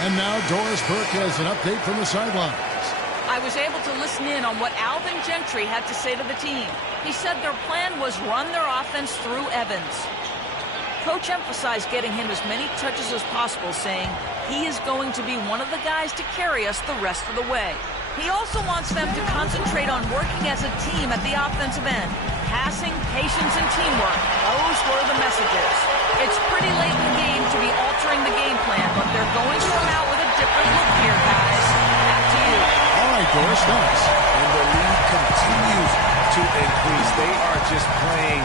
And now Doris Burke has an update from the sidelines. I was able to listen in on what Alvin Gentry had to say to the team. He said their plan was run their offense through Evans. Coach emphasized getting him as many touches as possible, saying he is going to be one of the guys to carry us the rest of the way. He also wants them to concentrate on working as a team at the offensive end. Passing, patience, and teamwork. Those were the messages. It's pretty late in the game to be altering the game plan, but they're going to come out with a different look here, guys. Back to you. All right, Doris, thanks. And the lead continues to increase. They are just playing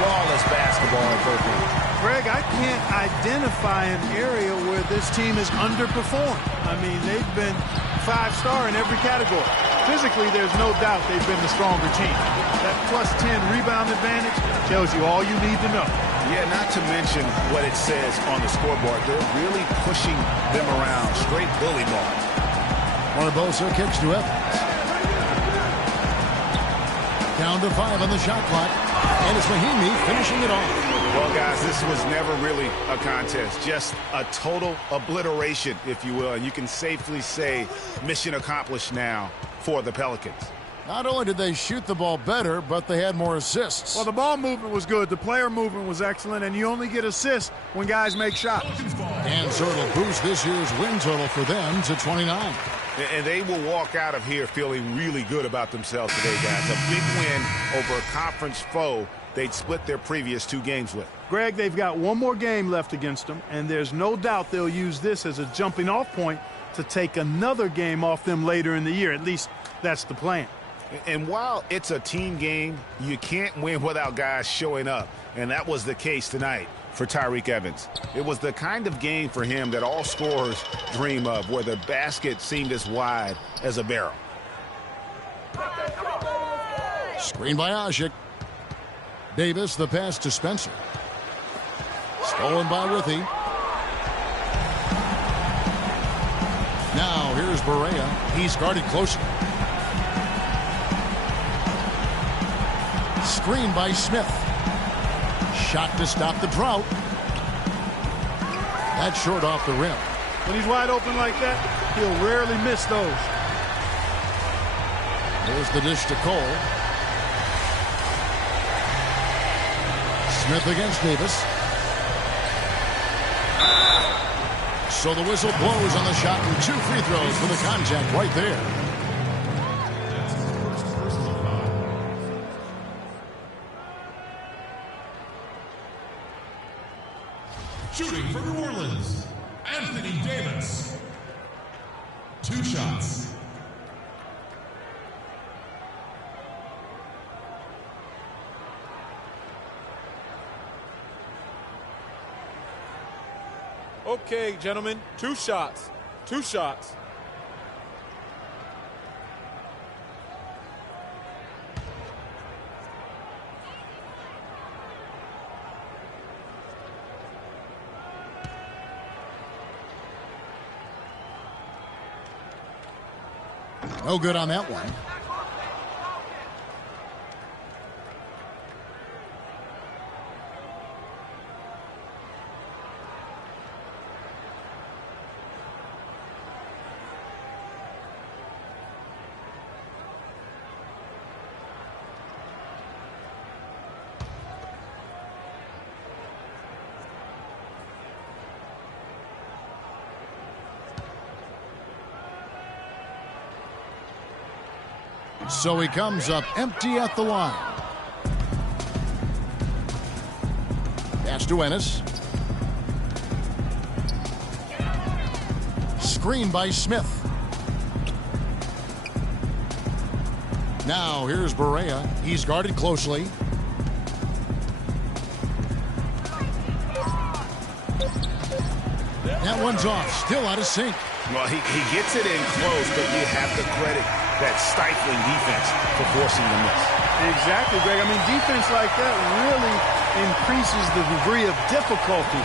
flawless basketball in Berkeley. Greg, I can't identify an area where this team has underperformed. I mean, they've been 5-star in every category. Physically, there's no doubt they've been the stronger team. That +10 rebound advantage tells you all you need to know. Yeah, not to mention what it says on the scoreboard. They're really pushing them around. Straight bully ball. Barbosa kicks to Evans. Down to 5 on the shot clock. And it's Mahinmi finishing it off. Well, guys, this was never really a contest. Just a total obliteration, if you will. And you can safely say mission accomplished now for the Pelicans. Not only did they shoot the ball better, but they had more assists. Well, the ball movement was good. The player movement was excellent. And you only get assists when guys make shots. And so it'll boost this year's win total for them to 29. And they will walk out of here feeling really good about themselves today, guys. A big win over a conference foe they'd split their previous 2 games with. Greg, they've got one more game left against them, and there's no doubt they'll use this as a jumping-off point to take another game off them later in the year. At least that's the plan. And while it's a team game, you can't win without guys showing up. And that was the case tonight for Tyreke Evans. It was the kind of game for him that all scorers dream of, where the basket seemed as wide as a barrel. Screen by Asik. Davis, the pass to Spencer. Stolen by Withy. Now here's Barea. He's guarded closely. Screen by Smith. Shot to stop the drought. That's short off the rim. When he's wide open like that, he'll rarely miss those. There's the dish to Cole. Smith against Davis. So the whistle blows on the shot and 2 free throws for the contact right there. Shooting for New Orleans, Anthony Davis. 2 shots. Okay, gentlemen, 2 shots. 2 shots. No good on that one. So he comes up empty at the line. Pass to Ennis. Screen by Smith. Now here's Barea. He's guarded closely. That one's off. Still out of sync. Well, he gets it in close, but you have to credit that stifling defense for forcing the miss. Exactly, Greg. I mean, defense like that really increases the degree of difficulty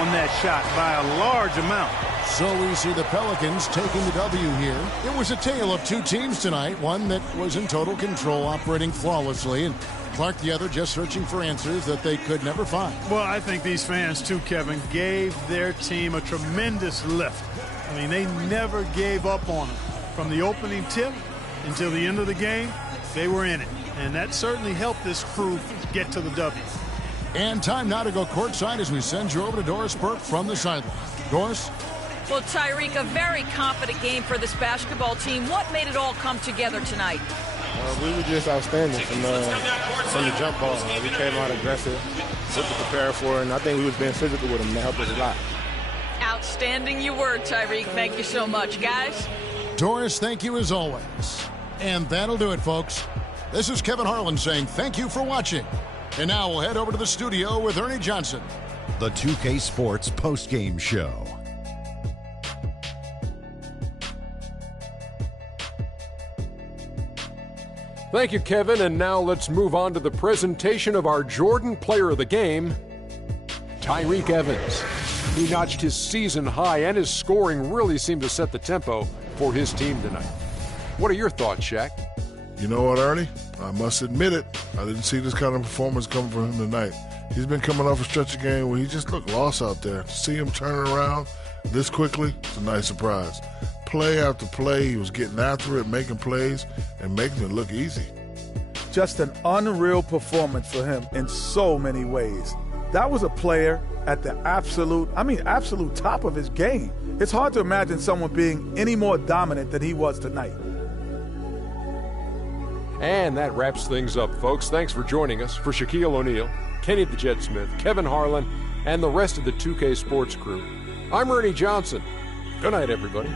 on that shot by a large amount. So we see the Pelicans taking the W here. It was a tale of 2 teams tonight, one that was in total control, operating flawlessly, and Clark the other just searching for answers that they could never find. Well, I think these fans, too, Kevin, gave their team a tremendous lift. I mean, they never gave up on them. From the opening tip until the end of the game, they were in it. And that certainly helped this crew get to the W. And time now to go courtside as we send you over to Doris Burke from the sideline. Doris? Well, Tyreek, a very confident game for this basketball team. What made it all come together tonight? We were just outstanding from the jump ball. We came out aggressive, what to prepare for, and I think we was being physical with them. That helped us a lot. Outstanding you were, Tyreek. Thank you so much, guys. Doris, thank you as always. And that'll do it, folks. This is Kevin Harlan saying thank you for watching. And now we'll head over to the studio with Ernie Johnson. The 2K Sports postgame show. Thank you, Kevin. And now let's move on to the presentation of our Jordan Player of the Game, Tyreke Evans. He notched his season high, and his scoring really seemed to set the tempo for his team tonight. What are your thoughts, Shaq? You know what, Ernie? I must admit it. I didn't see this kind of performance coming from him tonight. He's been coming off a stretch of game where he just looked lost out there. To see him turn around this quickly, it's a nice surprise. Play after play, he was getting after it, making plays, and making it look easy. Just an unreal performance for him in so many ways. That was a player at the absolute top of his game. It's hard to imagine someone being any more dominant than he was tonight. And that wraps things up, folks. Thanks for joining us. For Shaquille O'Neal, Kenny the Jet Smith, Kevin Harlan, and the rest of the 2K Sports crew, I'm Ernie Johnson. Good night, everybody.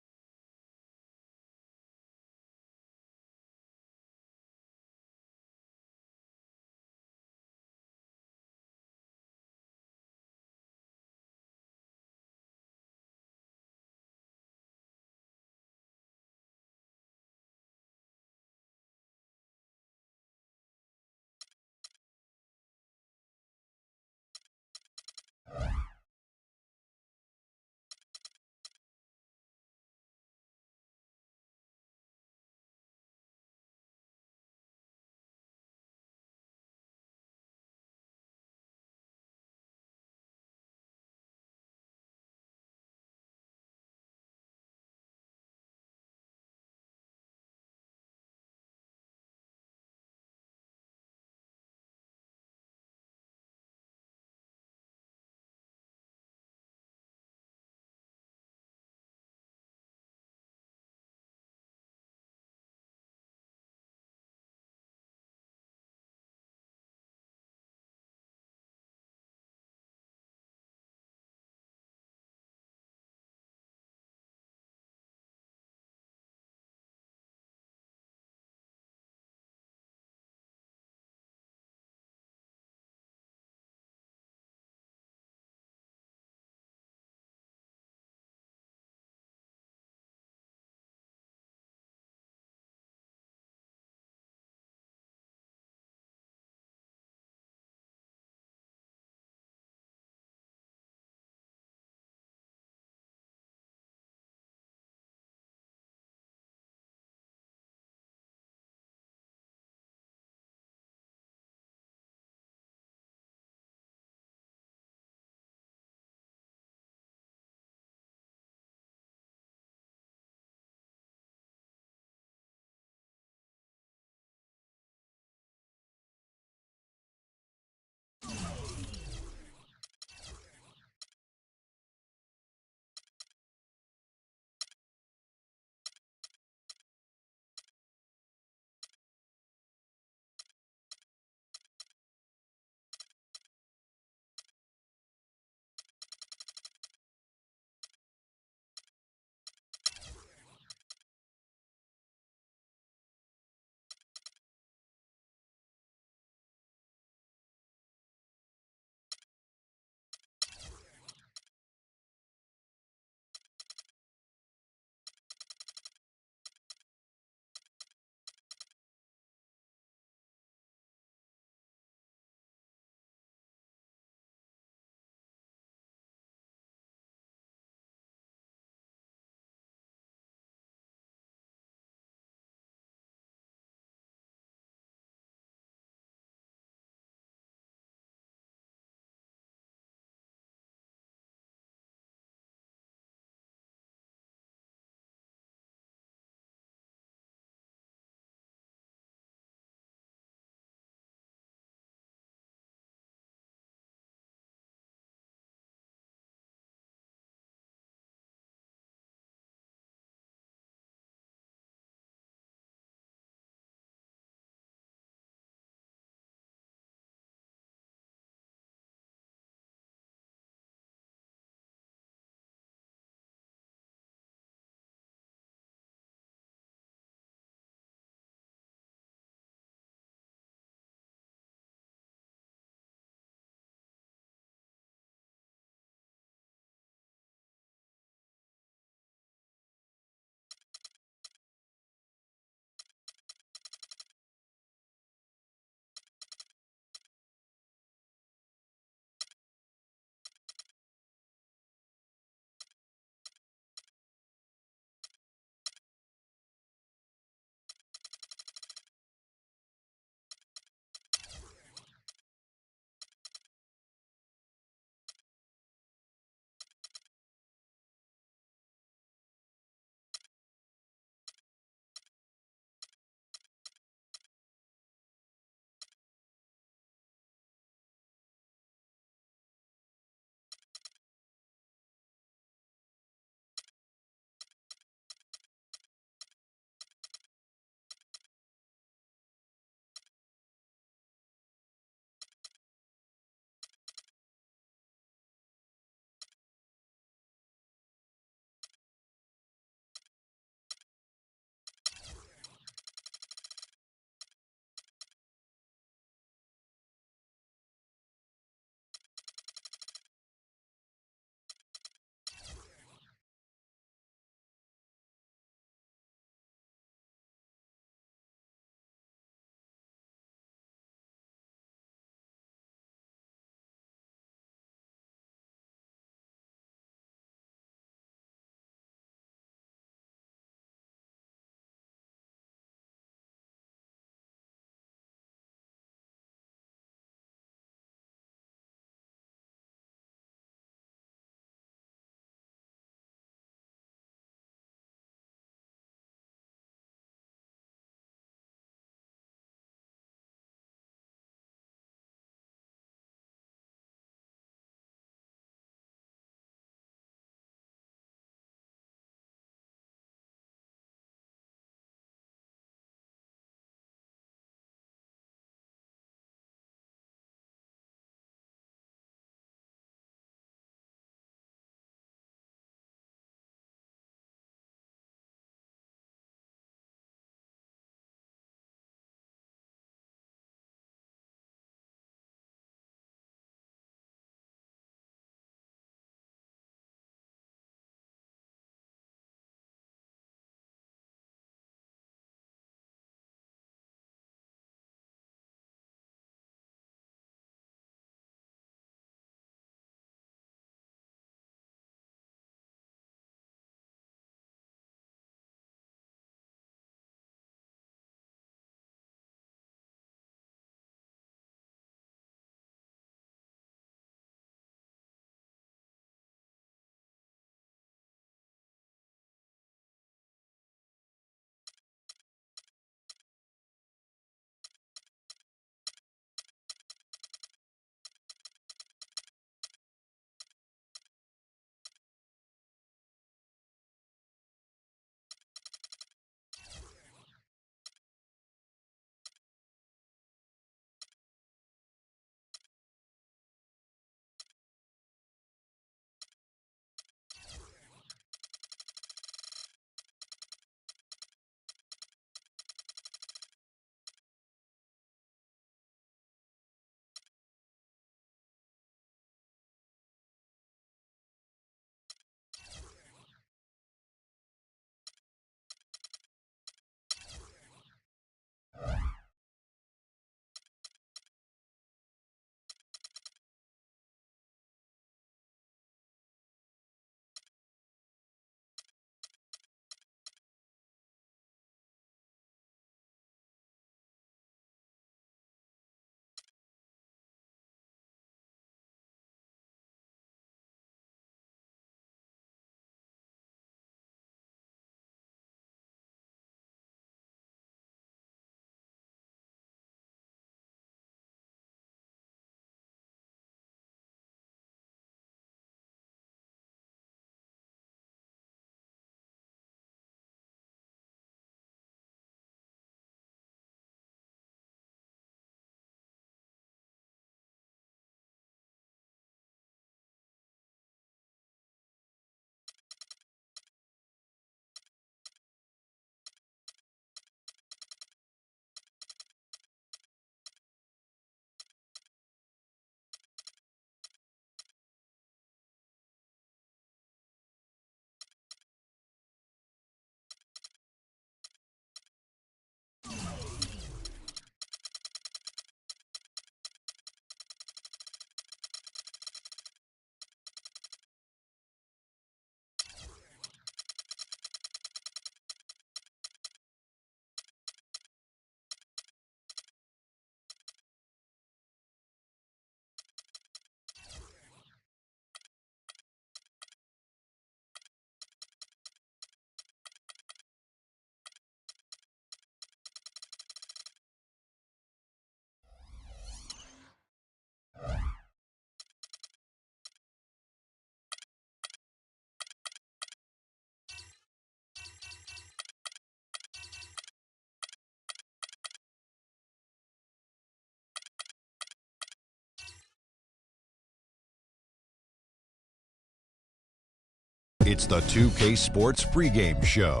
It's the 2K Sports pregame show.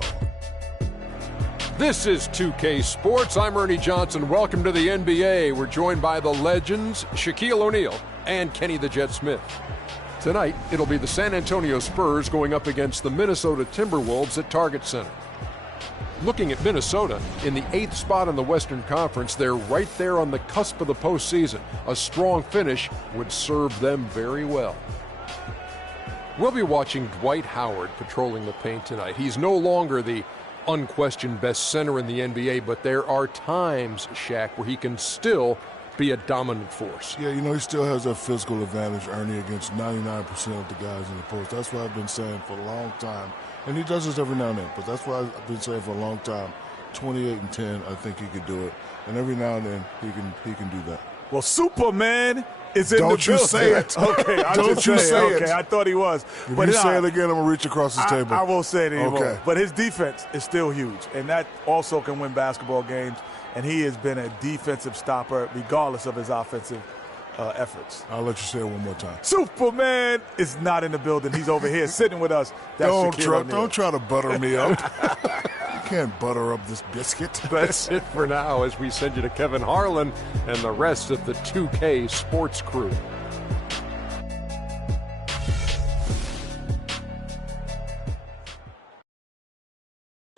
This is 2K Sports. I'm Ernie Johnson. Welcome to the NBA. We're joined by the legends Shaquille O'Neal and Kenny the Jet Smith. Tonight, it'll be the San Antonio Spurs going up against the Minnesota Timberwolves at Target Center. Looking at Minnesota, in the 8th spot in the Western Conference, they're right there on the cusp of the postseason. A strong finish would serve them very well. We'll be watching Dwight Howard patrolling the paint tonight. He's no longer the unquestioned best center in the NBA, but there are times, Shaq, where he can still be a dominant force. Yeah, you know, he still has that physical advantage, Ernie, against 99% of the guys in the post. That's what I've been saying for a long time. And he does this every now and then, but that's what I've been saying for a long time. 28-10, I think he could do it. And every now and then, he can do that. Well, Superman is in the building. Don't you say it. Okay, Don't you say it. Okay, I thought he was. If you say it again, I'm going to reach across this table. I won't say it anymore. Okay. But his defense is still huge, and that also can win basketball games. And he has been a defensive stopper regardless of his offensive efforts. I'll let you say it one more time. Superman is not in the building. He's over here sitting with us. That's Don't try to butter me up. You can't butter up this biscuit. That's it for now as we send you to Kevin Harlan and the rest of the 2K Sports crew.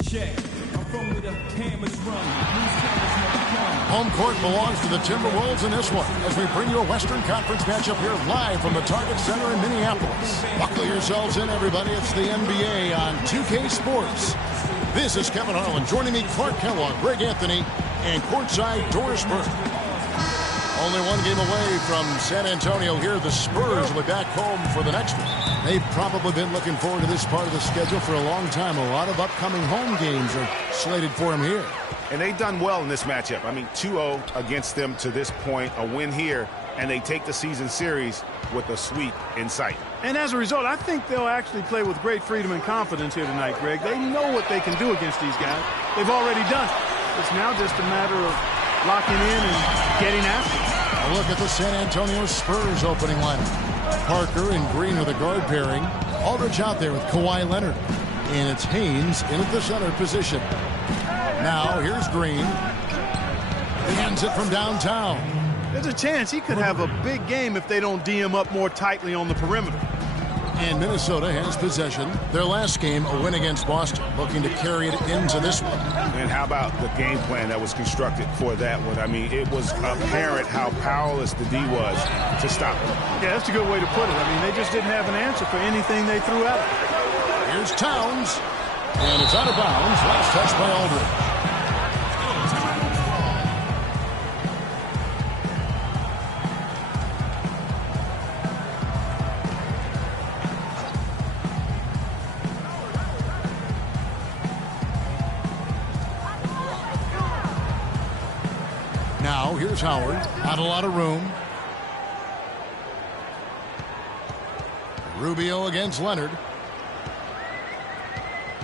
Check. I'm from where the hammers run. Home court belongs to the Timberwolves in this one as we bring you a Western Conference matchup here live from the Target Center in Minneapolis. Buckle yourselves in, everybody. It's the NBA on 2K Sports. This is Kevin Harlan. Joining me, Clark Kellogg, Greg Anthony, and courtside Doris Burke. Only one game away from San Antonio here. The Spurs will be back home for the next one. They've probably been looking forward to this part of the schedule for a long time. A lot of upcoming home games are slated for them here. And they've done well in this matchup. I mean, 2-0 against them to this point, a win here, and they take the season series with a sweep in sight. And as a result, I think they'll actually play with great freedom and confidence here tonight, Greg. They know what they can do against these guys. They've already done it. It's now just a matter of locking in and getting after it. A look at the San Antonio Spurs opening lineup. Parker and Green with a guard pairing. Aldridge out there with Kawhi Leonard. And it's Haynes in at the center position. Now here's Green. He hands it from downtown. There's a chance he could have a big game if they don't D him up more tightly on the perimeter. And Minnesota has possession. Their last game, a win against Boston, looking to carry it into this one. And how about the game plan that was constructed for that one? I mean, it was apparent how powerless the D was to stop them. Yeah, that's a good way to put it. I mean, they just didn't have an answer for anything they threw at them. Here's Towns. And it's out of bounds. Last touch by Aldridge. Now, here's Howard. Not a lot of room. Rubio against Leonard.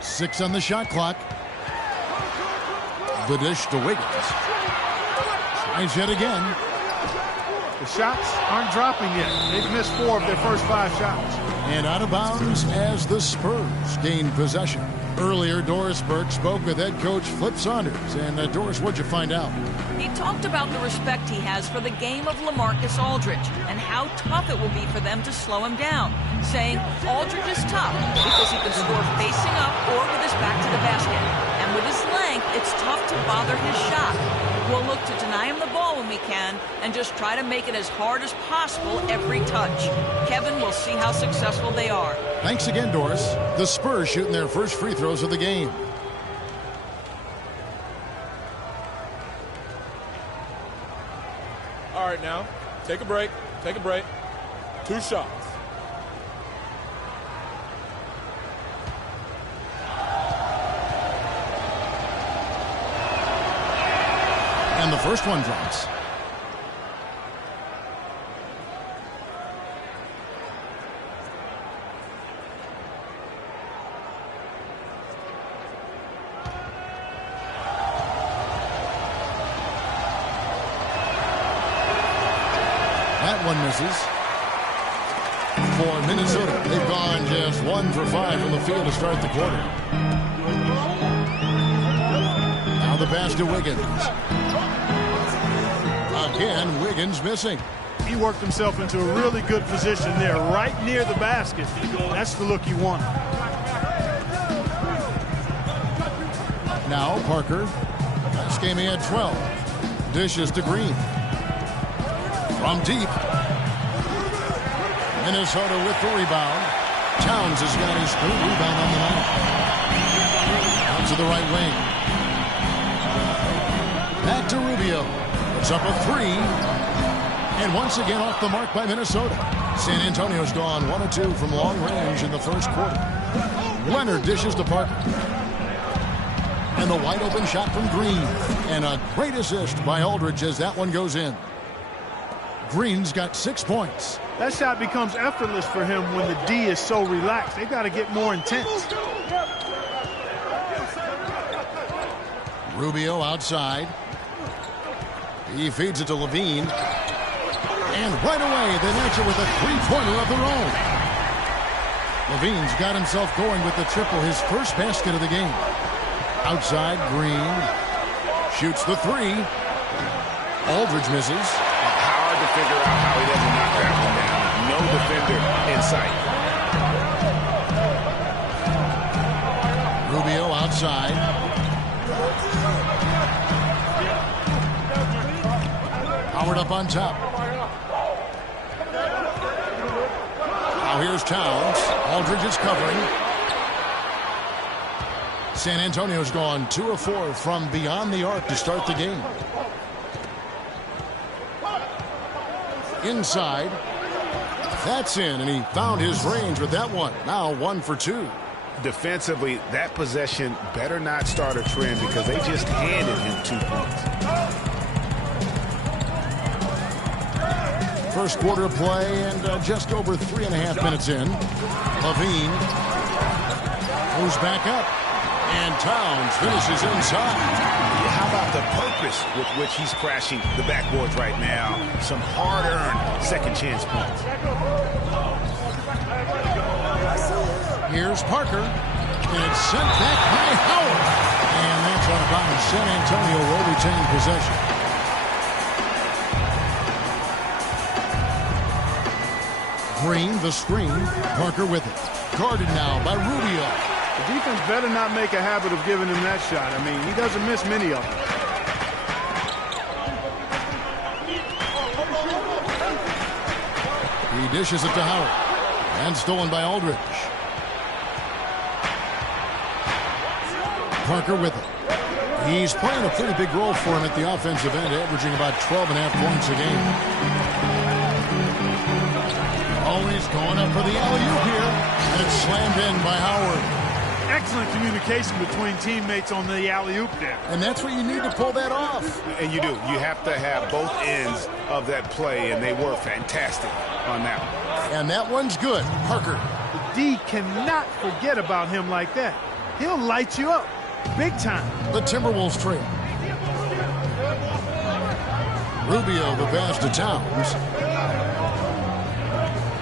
6 on the shot clock. The dish to Wiggins. Tries yet again. The shots aren't dropping yet. They've missed 4 of their first 5 shots. And out of bounds as the Spurs gain possession. Earlier, Doris Burke spoke with head coach Flip Saunders. And Doris, what'd you find out? He talked about the respect he has for the game of LaMarcus Aldridge and how tough it will be for them to slow him down, saying Aldridge is tough because he can score facing up or with his back to the basket. And with his length, it's tough to bother his shot. We'll look to deny him the ball when we can and just try to make it as hard as possible every touch. Kevin, we'll see how successful they are. Thanks again, Doris. The Spurs shooting their first free throws of the game. All right, now, take a break. Take a break. 2 shots. And the first one drops. That one misses. for Minnesota. They've gone just 1 for 5 from the field to start the quarter. Now the pass to Wiggins. Again, Wiggins missing. He worked himself into a really good position there, right near the basket. That's the look you want. Now Parker. Last game he had 12. Dishes to Green. From deep. Minnesota with the rebound. Towns has got his third rebound on the night. Out to the right wing. Back to Rubio. It's up a 3. And once again off the mark by Minnesota. San Antonio's gone 1 of 2 from long range in the first quarter. Leonard dishes to Parker. And the wide open shot from Green. And a great assist by Aldridge as that one goes in. Green's got 6 points. That shot becomes effortless for him when the D is so relaxed. They've got to get more intense. Rubio outside. He feeds it to Levine. And right away, they answer with a three-pointer of their own. Levine's got himself going with the triple, his first basket of the game. Outside, Green shoots the 3. Aldridge misses. Hard to figure out how he doesn't knock that one down. No defender in sight. Rubio outside. Howard up on top. Now here's Towns. Aldridge is covering. San Antonio's gone 2 of 4 from beyond the arc to start the game. Inside. That's in, and he found his range with that one. Now 1 for 2. Defensively, that possession better not start a trend because they just handed him 2 points. First quarter play and just over 3.5 minutes in. Levine moves back up. And Towns finishes inside. How about the purpose with which he's crashing the backboards right now? Some hard-earned second-chance points. Here's Parker. And it's sent back by Howard. And that's out of bounds. San Antonio will retain possession. Green, the screen. Parker with it. Guarded now by Rubio. The defense better not make a habit of giving him that shot. I mean, he doesn't miss many of them. He dishes it to Howard. And stolen by Aldridge. Parker with it. He's playing a pretty big role for him at the offensive end, averaging about 12.5 points a game. Always going up for the alley-oop here. And it's slammed in by Howard. Excellent communication between teammates on the alley-oop there. And that's what you need to pull that off. And you do. You have to have both ends of that play, and they were fantastic on that one. And that one's good. Parker. The D cannot forget about him like that. He'll light you up big time. The Timberwolves trail. Rubio the pass to Towns.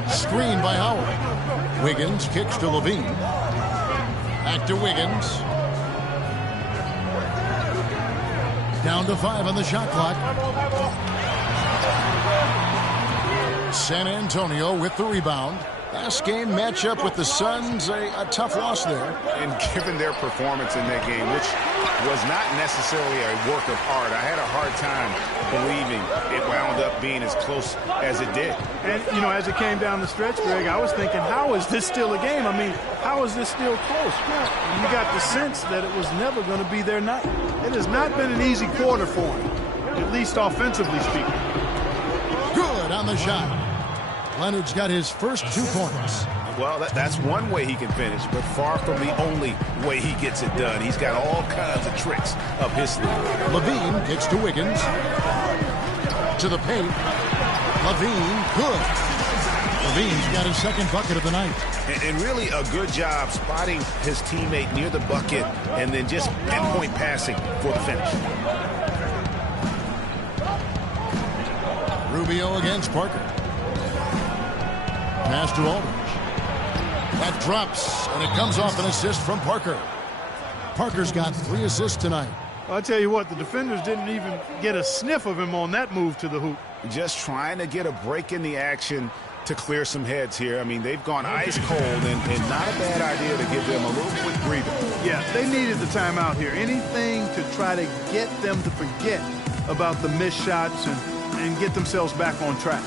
Screen by Howard. Wiggins kicks to Levine. Back to Wiggins. Down to 5 on the shot clock. San Antonio with the rebound. Last game matchup with the Suns, a tough loss there. And given their performance in that game, which was not necessarily a work of art, I had a hard time believing it wound up being as close as it did. And, you know, as it came down the stretch, Greg, I was thinking, how is this still a game? I mean, how is this still close? And you got the sense that it was never going to be their night. It has not been an easy quarter for him, at least offensively speaking. Good on the shot. Leonard's got his first 2 points. Well, that's one way he can finish, but far from the only way he gets it done. He's got all kinds of tricks up his sleeve. Levine kicks to Wiggins. To the paint. Levine, good. Levine's got his second bucket of the night. And really a good job spotting his teammate near the bucket and then just pinpoint passing for the finish. Rubio against Parker. Pass to Aldridge. That drops, and it comes off an assist from Parker. Parker's got 3 assists tonight. Well, I'll tell you what, the defenders didn't even get a sniff of him on that move to the hoop. Just trying to get a break in the action to clear some heads here. I mean, they've gone ice cold, and not a bad idea to give them a little quick breather. Yeah, they needed the timeout here. Anything to try to get them to forget about the missed shots and get themselves back on track.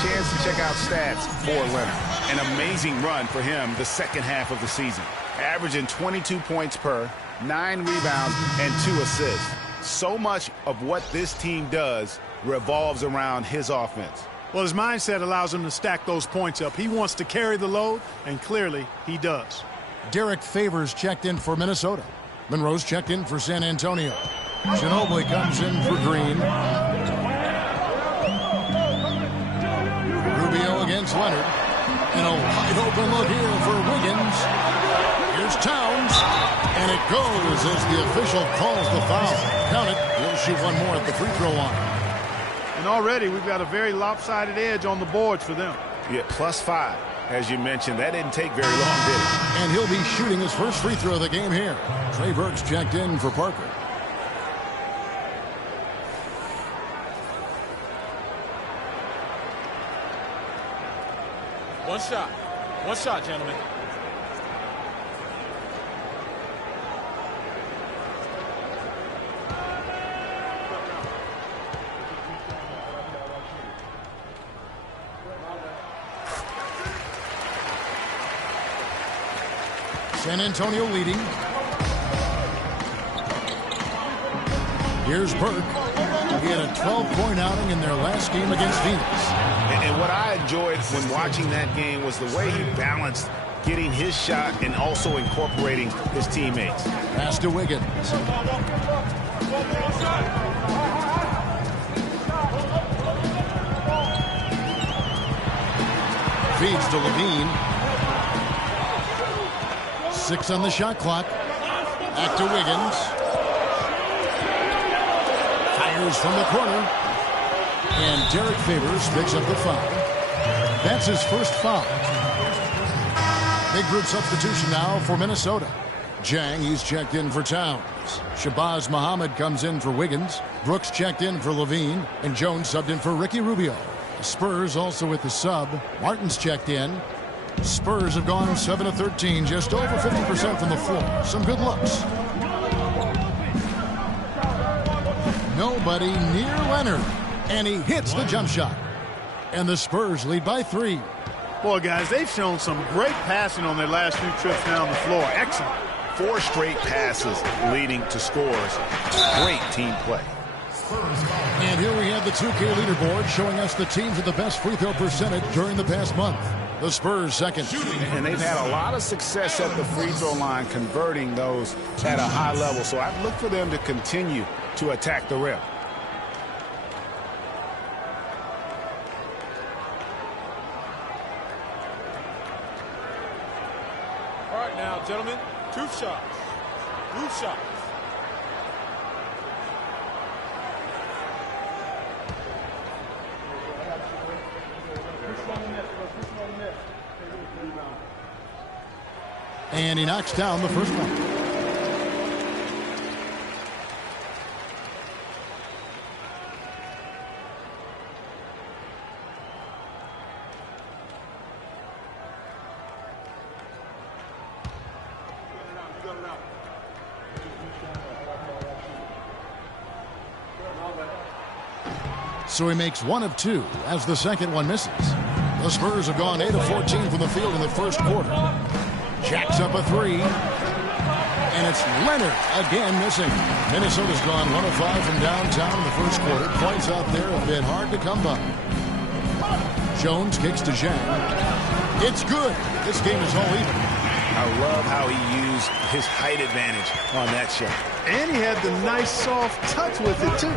Chance to check out stats for Leonard. An amazing run for him the second half of the season. Averaging 22 points per, 9 rebounds, and 2 assists. So much of what this team does revolves around his offense. Well, his mindset allows him to stack those points up. He wants to carry the load, and clearly he does. Derek Favors checked in for Minnesota. Monroe's checked in for San Antonio. Ginobili comes in for Green. Rubio against Leonard. And a wide open look here for Wiggins. Here's Towns. And it goes as the official calls the foul. Count it. He'll shoot one more at the free throw line. And already we've got a very lopsided edge on the boards for them. Yeah, +5. As you mentioned, that didn't take very long, did it? And he'll be shooting his first free throw of the game here. Trey Burks checked in for Parker. One shot, gentlemen. San Antonio leading. Here's Burke. He had a 12-point outing in their last game against Phoenix. And what I enjoyed when watching that game was the way he balanced getting his shot and also incorporating his teammates. Pass to Wiggins. Feeds to Levine. 6 on the shot clock. Back to Wiggins. Fires from the corner. And Derek Favors picks up the foul. That's his first foul. Big group substitution now for Minnesota. Jang, he's checked in for Towns. Shabazz Muhammad comes in for Wiggins. Brooks checked in for Levine. And Jones subbed in for Ricky Rubio. The Spurs also with the sub. Martin's checked in. Spurs have gone 7 of 13, just over 50% from the floor. Some good looks. Nobody near Leonard. And he hits the jump shot. And the Spurs lead by 3. Boy, guys, they've shown some great passing on their last few trips down the floor. Excellent. 4 straight passes leading to scores. Great team play. And here we have the 2K leaderboard showing us the teams with the best free throw percentage during the past month. The Spurs second. And they've had a lot of success at the free throw line converting those at a high level. So I'd look for them to continue to attack the rim. All right now, gentlemen, 2 shots. 2 shots. And he knocks down the first one. So he makes 1 of 2 as the second one misses. The Spurs have gone 8 of 14 from the field in the first quarter. Jacks up a 3. And it's Leonard again missing. Minnesota's gone 1 of 5 from downtown in the first quarter. Points out there have been hard to come by. Jones kicks to Zhang. It's good. This game is all even. I love how he used his height advantage on that shot. And he had the nice soft touch with it, too.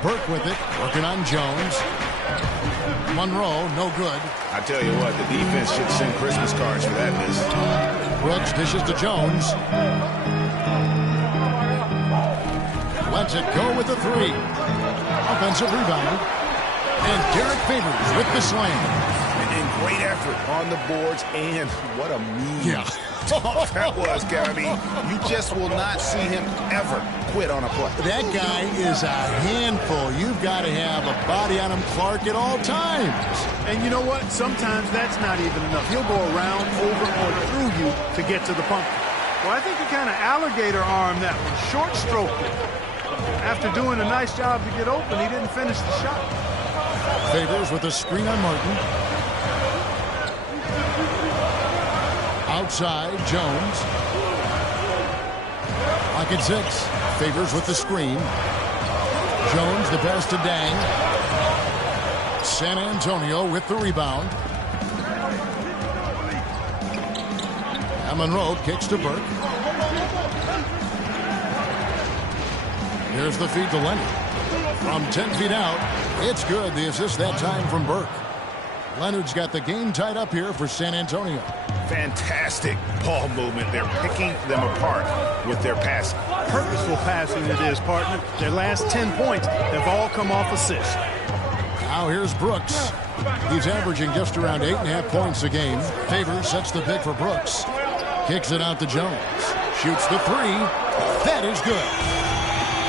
Burke with it, working on Jones. Monroe, no good. I tell you what, the defense should send Christmas cards for that miss. Brooks dishes to Jones. Lets it go with the 3. Offensive rebound. And Derek Favors with the slam. And great effort on the boards, and what a mean that was, Kevin. I mean, you just will not see him ever quit on a play. That guy is a handful. You've got to have a body on him, Clark, at all times. And you know what? Sometimes that's not even enough. He'll go around, over, or through you to get to the pumpkin. Well, I think he kind of alligator armed that one, short stroke. After doing a nice job to get open, he didn't finish the shot. Favors with a screen on Martin. Outside, Jones. Pocket 6. Favors with the screen. Jones the pass to Dang. San Antonio with the rebound. And Monroe kicks to Burke. Here's the feed to Leonard. From 10 feet out, it's good. The assist that time from Burke. Leonard's got the game tied up here for San Antonio. Fantastic ball movement. They're picking them apart with their passing. Purposeful passing it is, partner. Their last 10 points have all come off assists. Now here's Brooks. He's averaging just around 8.5 points a game. Favors sets the pick for Brooks. Kicks it out to Jones. Shoots the 3. That is good.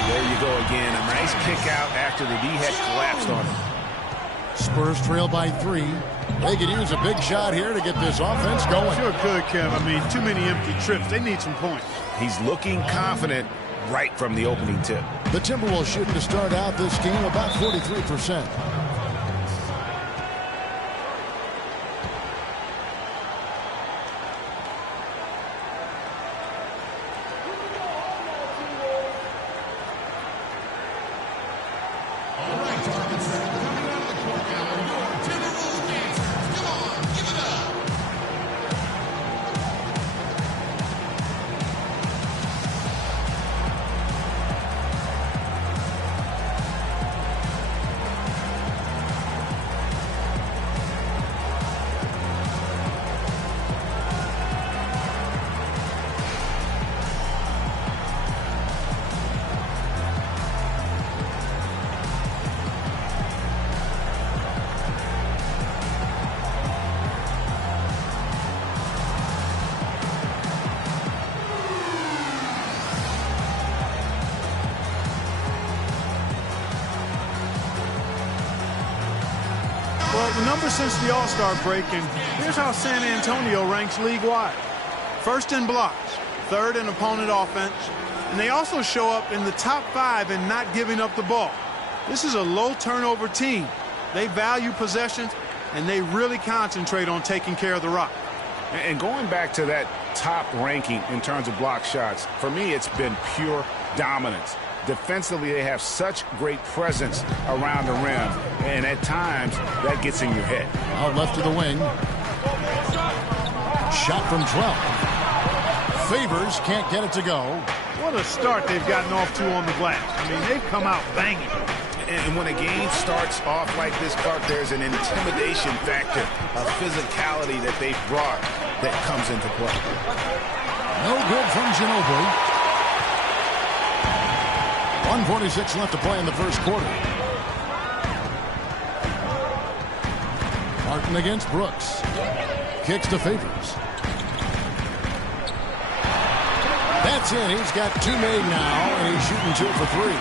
There you go again. A nice kick out after the D had collapsed on him. Spurs trail by 3. They could use a big shot here to get this offense going. Sure could, Kev. I mean, too many empty trips. They need some points. He's looking confident right from the opening tip. The Timberwolves shooting to start out this game about 43%. The numbers since the All-Star break, and here's how San Antonio ranks league-wide. First in blocks, third in opponent offense, and they also show up in the top 5 in not giving up the ball. This is a low-turnover team. They value possessions, and they really concentrate on taking care of the rock. And going back to that top ranking in terms of block shots, for me it's been pure dominance. Defensively, they have such great presence around the rim, and at times, that gets in your head. Out left to the wing. Shot from 12. Favors can't get it to go. What a start they've gotten off to on the glass. I mean, they've come out banging. And when a game starts off like this, Clark, there's an intimidation factor, a physicality that they've brought that comes into play. No good from Ginobili. 1:46 left to play in the first quarter. Martin against Brooks. Kicks to Favors. That's it. He's got 2 made now, and he's shooting 2 for 3.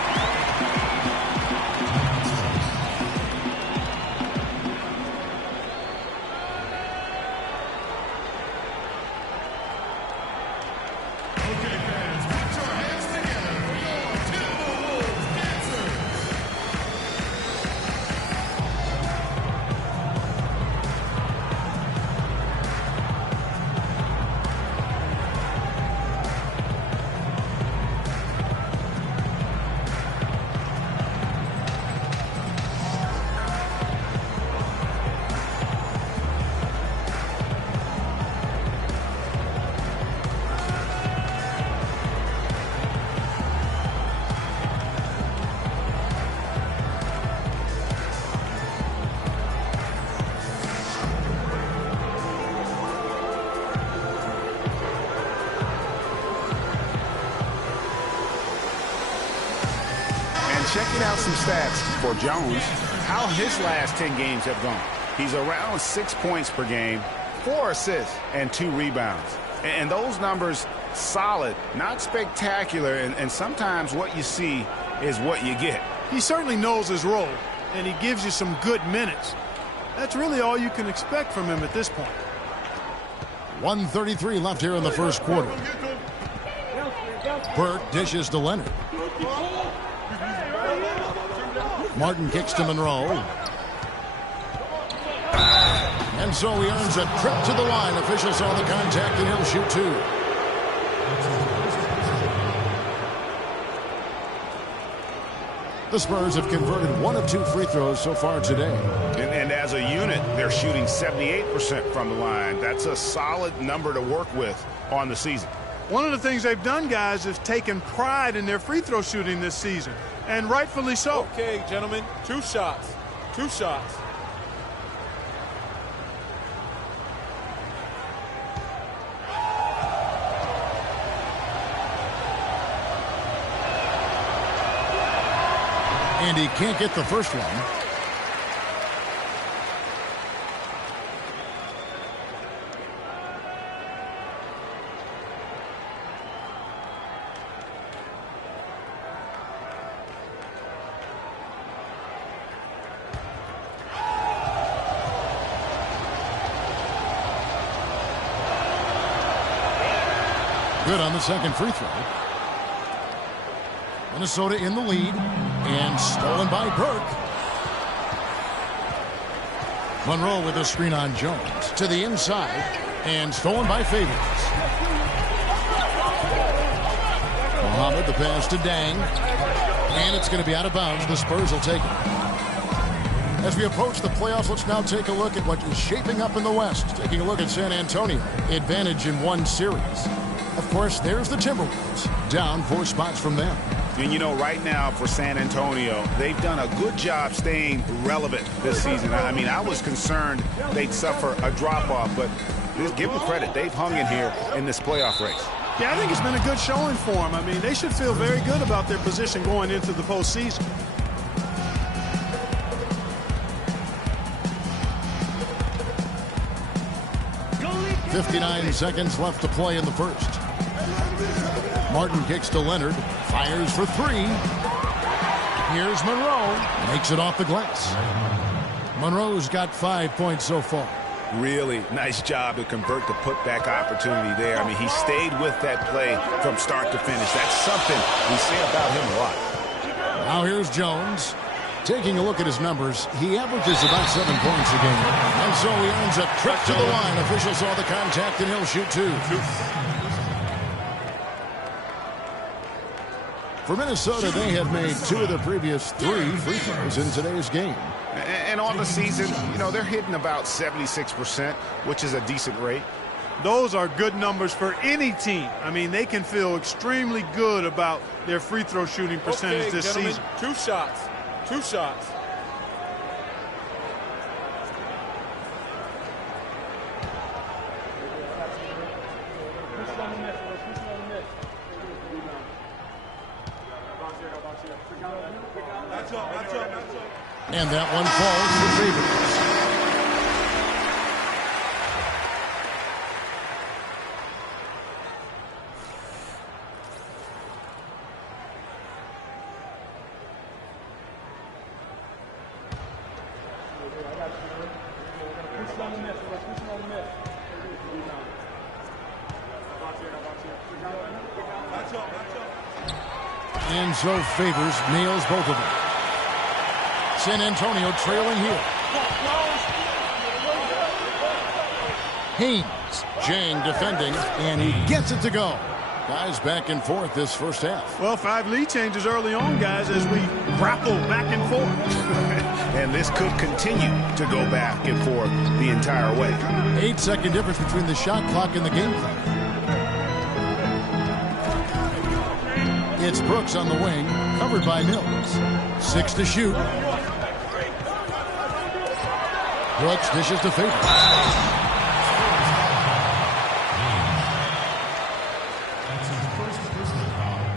checking out some stats for Jones, how his last 10 games have gone. He's around 6 points per game, 4 assists, and 2 rebounds. And those numbers, solid, not spectacular, and sometimes what you see is what you get. He certainly knows his role, and he gives you some good minutes. That's really all you can expect from him at this point. 1:33 left here in the first quarter. Burke dishes to Leonard. Martin kicks to Monroe. And so he earns a trip to the line. Officials saw the contact, and he'll shoot 2. The Spurs have converted 1 of 2 free throws so far today. And as a unit, they're shooting 78% from the line. That's a solid number to work with on the season. One of the things they've done, guys, is taken pride in their free throw shooting this season, and rightfully so. Okay, gentlemen, 2 shots. 2 shots. And he can't get the first one. Good on the second free throw. Minnesota in the lead, and stolen by Burke. Monroe with a screen on Jones to the inside, and stolen by Favors. Muhammad, the pass to Dang, and it's going to be out of bounds. The Spurs will take it. As we approach the playoffs, let's now take a look at what is shaping up in the West. Taking a look at San Antonio. Advantage in 1 series. Of course, there's the Timberwolves, down 4 spots from them. And you know, right now for San Antonio, they've done a good job staying relevant this season. I mean, I was concerned they'd suffer a drop-off, but just give them credit. They've hung in here in this playoff race. Yeah, I think it's been a good showing for them. I mean, they should feel very good about their position going into the postseason. .59 seconds left to play in the first. Martin kicks to Leonard. Fires for 3. Here's Monroe. Makes it off the glass. Monroe's got 5 points so far. Really nice job to convert the putback opportunity there. I mean, he stayed with that play from start to finish. That's something we say about him a lot. Now here's Jones. Taking a look at his numbers, he averages about 7 points a game. And so he earns a trip to the line. Officials saw the contact, and he'll shoot 2. For Minnesota, they have made 2 of the previous 3 free throws in today's game. And on the season, you know, they're hitting about 76%, which is a decent rate. Those are good numbers for any team. I mean, they can feel extremely good about their free throw shooting percentage this season. 2 shots. 2 shots. And that one falls for Favors. And so Favors nails both of them. San Antonio trailing here. Haynes, Jang defending, and he gets it to go. Guys back and forth this first half. Well, 5 lead changes early on, guys, as we grapple back and forth. And this could continue to go back and forth the entire way. 8-second difference between the shot clock and the game clock. It's Brooks on the wing, covered by Mills. 6 to shoot. Brooks dishes to Favors.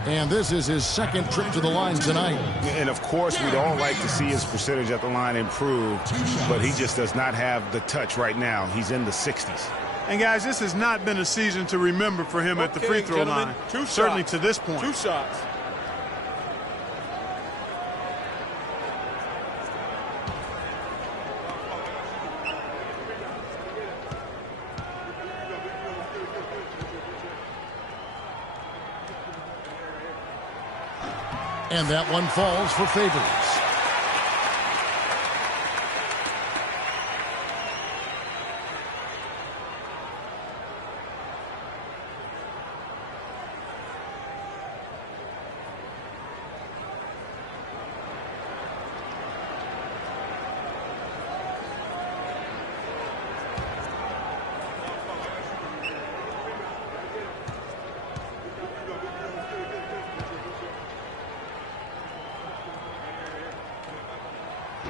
And this is his second trip to the line tonight. And, of course, we'd all like to see his percentage at the line improve, but he just does not have the touch right now. He's in the 60s. And, guys, this has not been a season to remember for him at the free throw line, certainly to this point. 2 shots. And that one falls for Favors.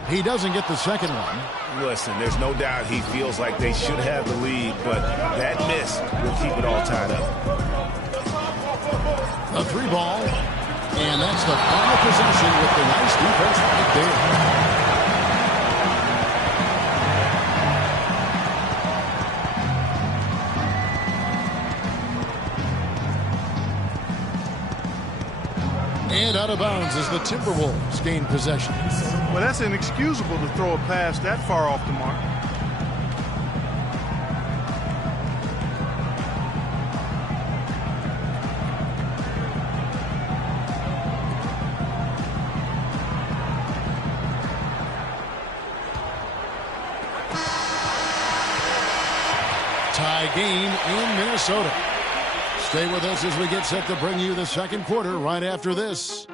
He doesn't get the second one. Listen, there's no doubt he feels like they should have the lead, but that miss will keep it all tied up. A 3-ball, and that's the final possession with the nice defense right there. And out of bounds as the Timberwolves gain possession. Well, that's inexcusable to throw a pass that far off the mark. Tie game in Minnesota. Stay with us as we get set to bring you the second quarter right after this.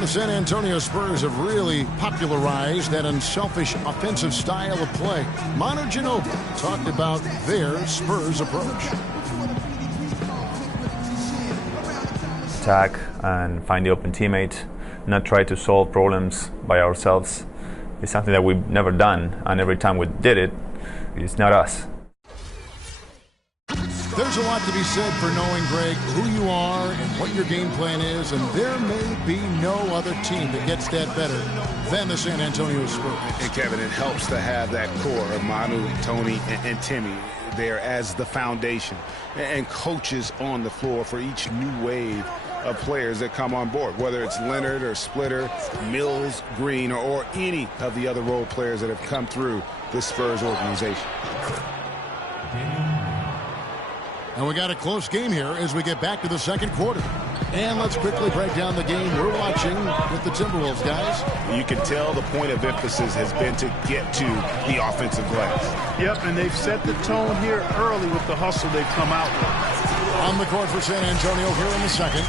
The San Antonio Spurs have really popularized that unselfish offensive style of play. Manu Ginobili talked about their Spurs approach. Attack and find the open teammate, not try to solve problems by ourselves. It's something that we've never done, and every time we did it, it's not us. There's a lot to be said for knowing, Greg, who you are and what your game plan is, and there may be no other team that gets that better than the San Antonio Spurs. And, Kevin, it helps to have that core of Manu, Tony, and Timmy there as the foundation, and coaches on the floor for each new wave of players that come on board, whether it's Leonard or Splitter, Mills, Green, or any of the other role players that have come through this Spurs organization. And we got a close game here as we get back to the second quarter. And let's quickly break down the game we're watching with the Timberwolves, guys. You can tell the point of emphasis has been to get to the offensive glass. Yep, and they've set the tone here early with the hustle they've come out with. On the court for San Antonio here in the second.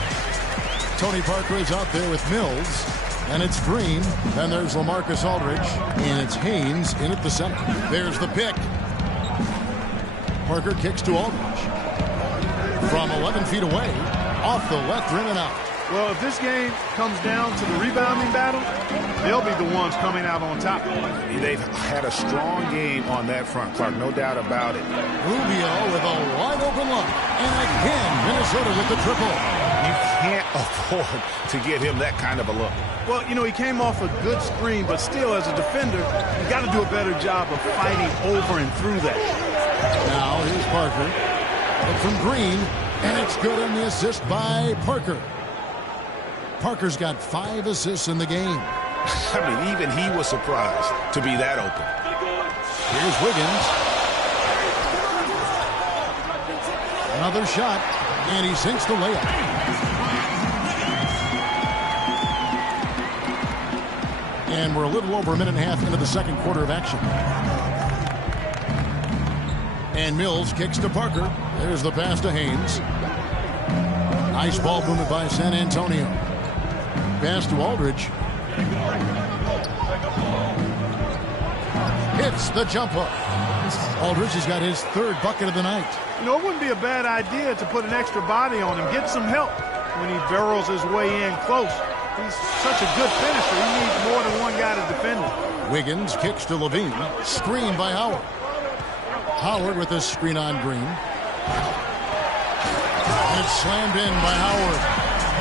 Tony Parker is out there with Mills. And it's Green. Then there's LaMarcus Aldridge. And it's Haynes in at the center. There's the pick. Parker kicks to Aldridge. From 11 feet away, off the left rim and out. Well, if this game comes down to the rebounding battle, they'll be the ones coming out on top. They've had a strong game on that front, Clark, no doubt about it. Rubio with a wide open look. And again, Minnesota with the triple. You can't afford to give him that kind of a look. Well, you know, he came off a good screen, but still, as a defender, you got to do a better job of fighting over and through that. Now, here's Parker. But from Green, and it's good on the assist by Parker. Parker's got 5 assists in the game. I mean, even he was surprised to be that open. Here's Wiggins. Another shot, and he sinks the layup. And we're a little over a minute and a half into the second quarter of action. And Mills kicks to Parker. There's the pass to Haynes. Nice ball movement by San Antonio. Pass to Aldridge. Hits the jump hook. Aldridge has got his third bucket of the night. You know, it wouldn't be a bad idea to put an extra body on him, get some help when he barrels his way in close. He's such a good finisher. He needs more than one guy to defend him. Wiggins kicks to Levine. Screen by Howard. Howard with a screen on Green. And it's slammed in by Howard.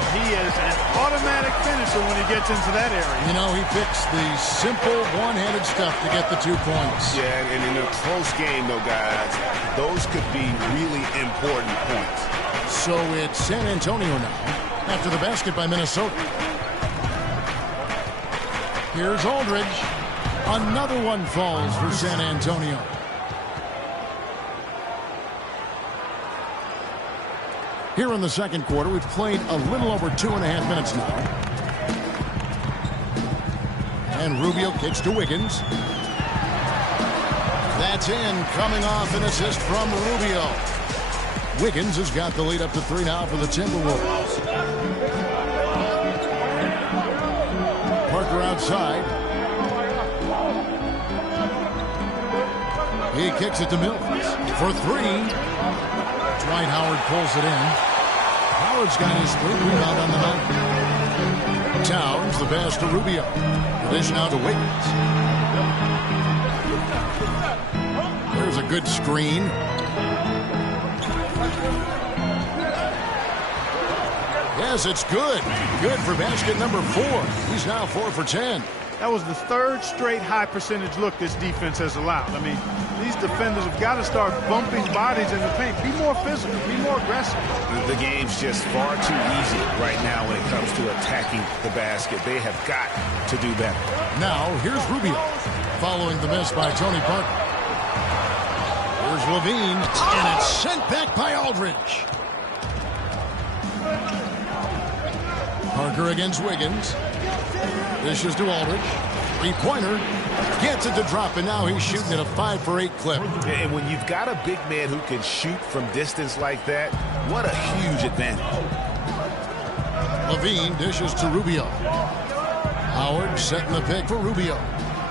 He is an automatic finisher when he gets into that area. You know, he picks the simple one-handed stuff to get the 2 points. Yeah, and in a close game, though, guys, those could be really important points. So it's San Antonio now after the basket by Minnesota. Here's Aldridge. Another one falls for San Antonio. Here in the second quarter, we've played a little over 2.5 minutes now. And Rubio kicks to Wiggins. That's in, coming off an assist from Rubio. Wiggins has got the lead up to 3 now for the Timberwolves. Parker outside. He kicks it to Mills for 3. Dwight Howard pulls it in. Howard's got his 3rd rebound on the night. Towns the pass to Rubio. The dish now to Wiggins. There's a good screen. Yes, it's good. Good for basket number 4. He's now 4 for 10. That was the 3rd straight high percentage look this defense has allowed. I mean, these defenders have got to start bumping bodies in the paint. Be more physical. Be more aggressive. The game's just far too easy right now when it comes to attacking the basket. They have got to do better. Now, here's Rubio, following the miss by Tony Parker. Here's Levine, and it's sent back by Aldridge. Parker against Wiggins. Dishes to Aldridge. 3-pointer. Gets it to drop, and now he's shooting at a 5 for 8 clip. And when you've got a big man who can shoot from distance like that, what a huge advantage. Levine dishes to Rubio. Howard setting the pick for Rubio.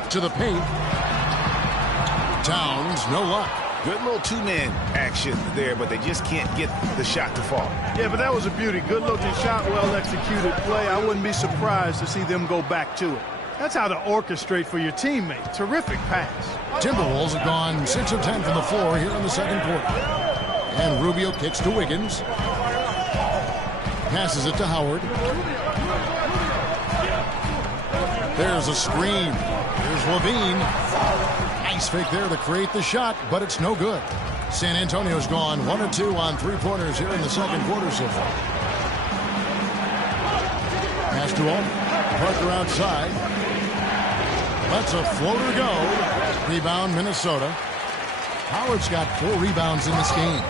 To the paint. Towns, no luck. Good little 2-man action there, but they just can't get the shot to fall. Yeah, but that was a beauty. Good-looking shot, well-executed play. I wouldn't be surprised to see them go back to it. That's how to orchestrate for your teammate. Terrific pass. Timberwolves have gone 6 of 10 from the floor here in the second quarter. And Rubio kicks to Wiggins. Passes it to Howard. There's a screen. Here's Levine. Nice fake there to create the shot, but it's no good. San Antonio's gone 1 of 2 on 3-pointers here in the second quarter so far. Pass to Aldridge. Parker outside. Lets a floater go. Rebound, Minnesota. Howard's got 4 rebounds in this game.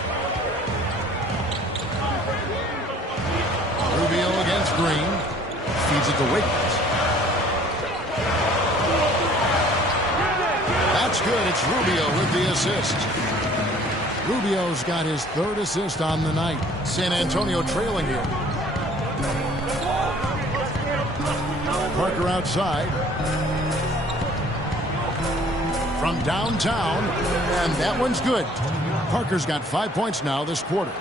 Rubio against Green. Feeds it to Wiggins. That's good. It's Rubio with the assist. Rubio's got his 3rd assist on the night. San Antonio trailing here. Parker outside. From downtown, and that one's good. Parker's got 5 points now this quarter.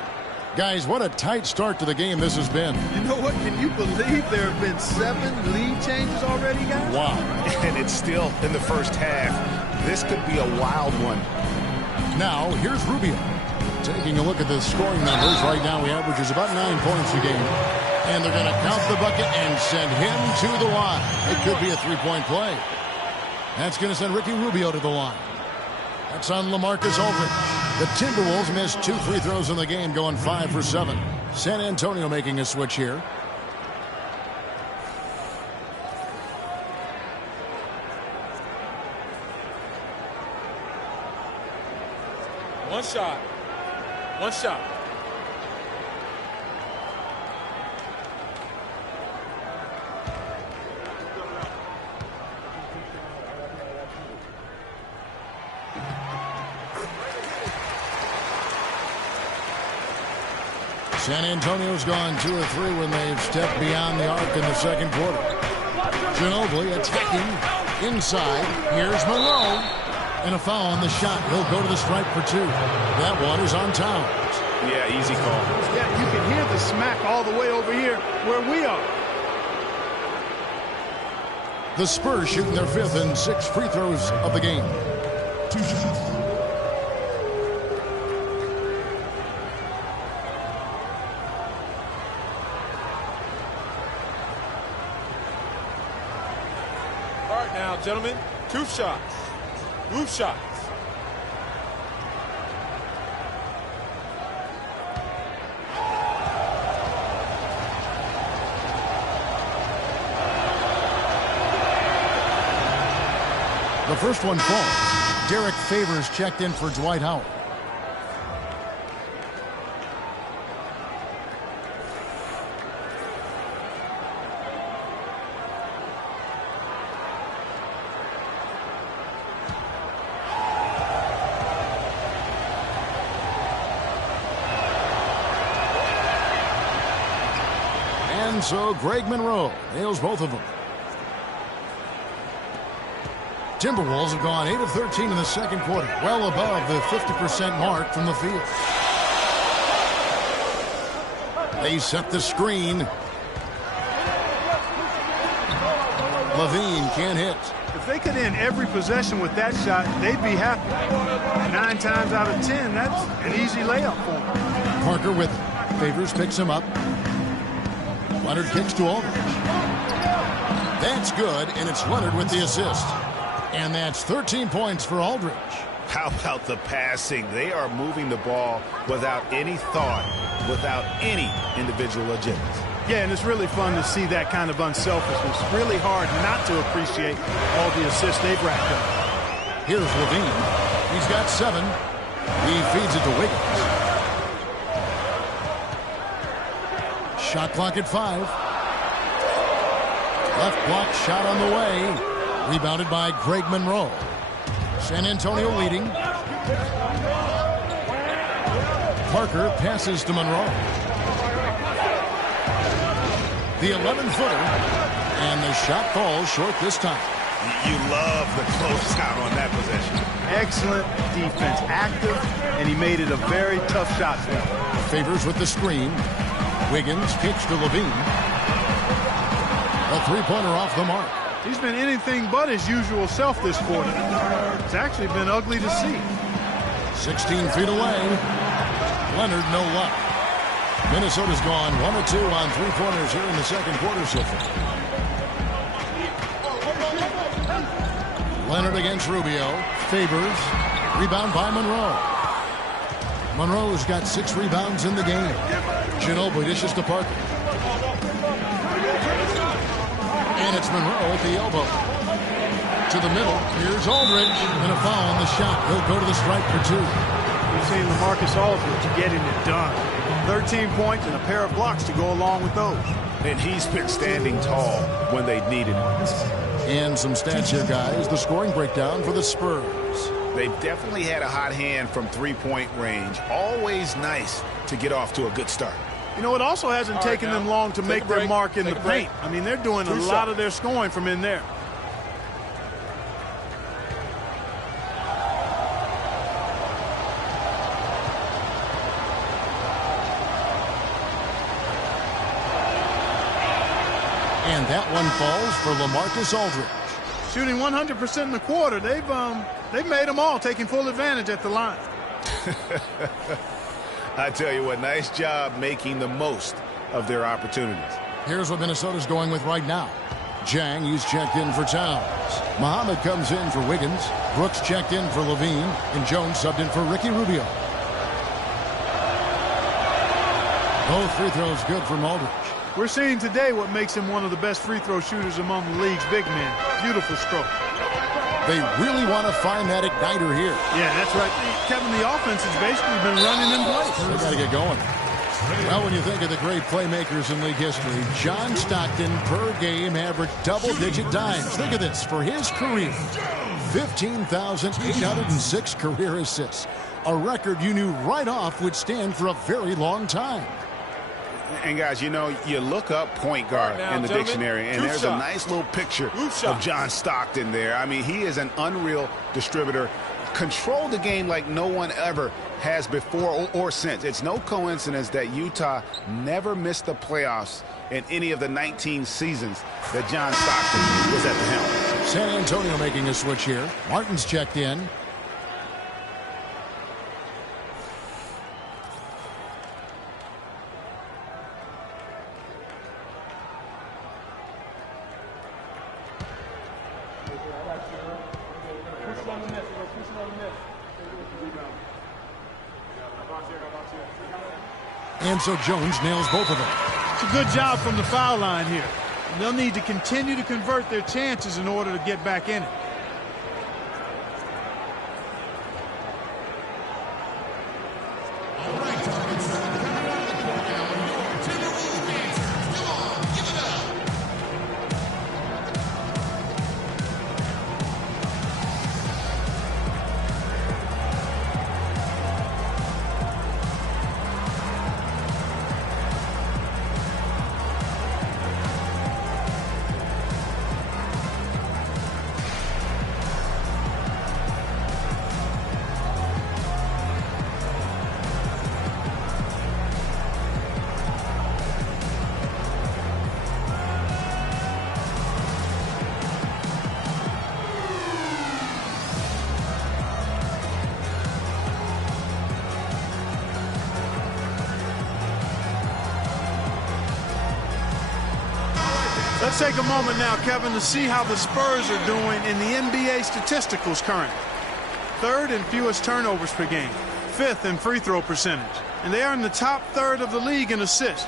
Guys, what a tight start to the game this has been. You know what? Can you believe there have been 7 lead changes already, guys? Wow. And it's still in the first half. This could be a wild one. Now, here's Rubio. Taking a look at the scoring numbers. Right now, he averages about 9 points a game. And they're going to count the bucket and send him to the line. It could be a 3-point play. That's going to send Ricky Rubio to the line. That's on LaMarcus Aldridge. The Timberwolves missed 2 free throws in the game, going 5 for 7. San Antonio making a switch here. One shot. One shot. San Antonio's gone 2 of 3 when they've stepped beyond the arc in the second quarter. Ginobili attacking inside. Here's Monroe. And a foul on the shot. He'll go to the stripe for 2. That one is on Towns. Yeah, easy call. Yeah, you can hear the smack all the way over here where we are. The Spurs shooting their 5th and 6th free throws of the game. 2 shots. All right now, gentlemen, 2 shots. Roof shots. The first one falls. Derek Favors checked in for Dwight Howard. And so Greg Monroe nails both of them. Timberwolves have gone 8 of 13 in the second quarter, well above the 50% mark from the field. They set the screen. Levine can't hit. If they could end every possession with that shot, they'd be happy. 9 times out of 10, that's an easy layup for them. Parker with it. Favors picks him up. Leonard kicks to Aldridge. That's good, and it's Leonard with the assist. And that's 13 points for Aldridge. How about the passing? They are moving the ball without any thought, without any individual agendas. Yeah, and it's really fun to see that kind of unselfishness. Really hard not to appreciate all the assists they've racked up. Here's Levine. He's got 7. He feeds it to Wiggins. Shot clock at 5. Left block shot on the way. Rebounded by Greg Monroe. San Antonio leading. Parker passes to Monroe. The 11-footer. And the shot falls short this time. You love the closeout on that possession. Excellent defense. Active, and he made it a very tough shot for him. Favors with the screen. Wiggins kicks to Levine. A three-pointer off the mark. He's been anything but his usual self this quarter. It's actually been ugly to see. 16 feet away. Leonard, no luck. Minnesota's gone 1 of 2 on three-pointers here in the second quarter so far. Leonard against Rubio. Favors. Rebound by Monroe. Monroe's got 6 rebounds in the game. Ginobili dishes to Parker. And it's Monroe at the elbow. To the middle. Here's Aldridge. And a foul on the shot. He'll go to the stripe for 2. We've seen LaMarcus Aldridge getting it done. 13 points and a pair of blocks to go along with those. And he's been standing tall when they needed him. And some stats here, guys. The scoring breakdown for the Spurs. They've definitely had a hot hand from three-point range. Always nice to get off to a good start. You know, it also hasn't taken them long to make their mark in the paint. I mean, they're doing a lot of their scoring from in there. And that one falls for LaMarcus Aldridge. Shooting 100% in the quarter. They've made them all, taking full advantage at the line. I tell you what, nice job making the most of their opportunities. Here's what Minnesota's going with right now. Jang, he's checked in for Towns. Muhammad comes in for Wiggins. Brooks checked in for Levine. And Jones subbed in for Ricky Rubio. Both free throws good from Aldridge. We're seeing today what makes him one of the best free throw shooters among the league's big men. Beautiful stroke. They really want to find that igniter here. Yeah, that's right. Kevin, the offense has basically been running in place. They got to get going. Well, when you think of the great playmakers in league history, John Stockton per game averaged double-digit dimes. Think of this. For his career, 15,806 career assists. A record you knew right off would stand for a very long time. And, guys, you know, you look up point guard in the dictionary, and there's a nice little picture of John Stockton there. I mean, he is an unreal distributor. controlled the game like no one ever has before or since. It's no coincidence that Utah never missed the playoffs in any of the 19 seasons that John Stockton was at the helm. San Antonio making a switch here. Martin's checked in. And so Jones nails both of them. It's a good job from the foul line here. And they'll need to continue to convert their chances in order to get back in it. Let's take a moment now, Kevin, to see how the Spurs are doing in the NBA statisticals currently. 3rd in fewest turnovers per game, 5th in free throw percentage, and they are in the top 3rd of the league in assists.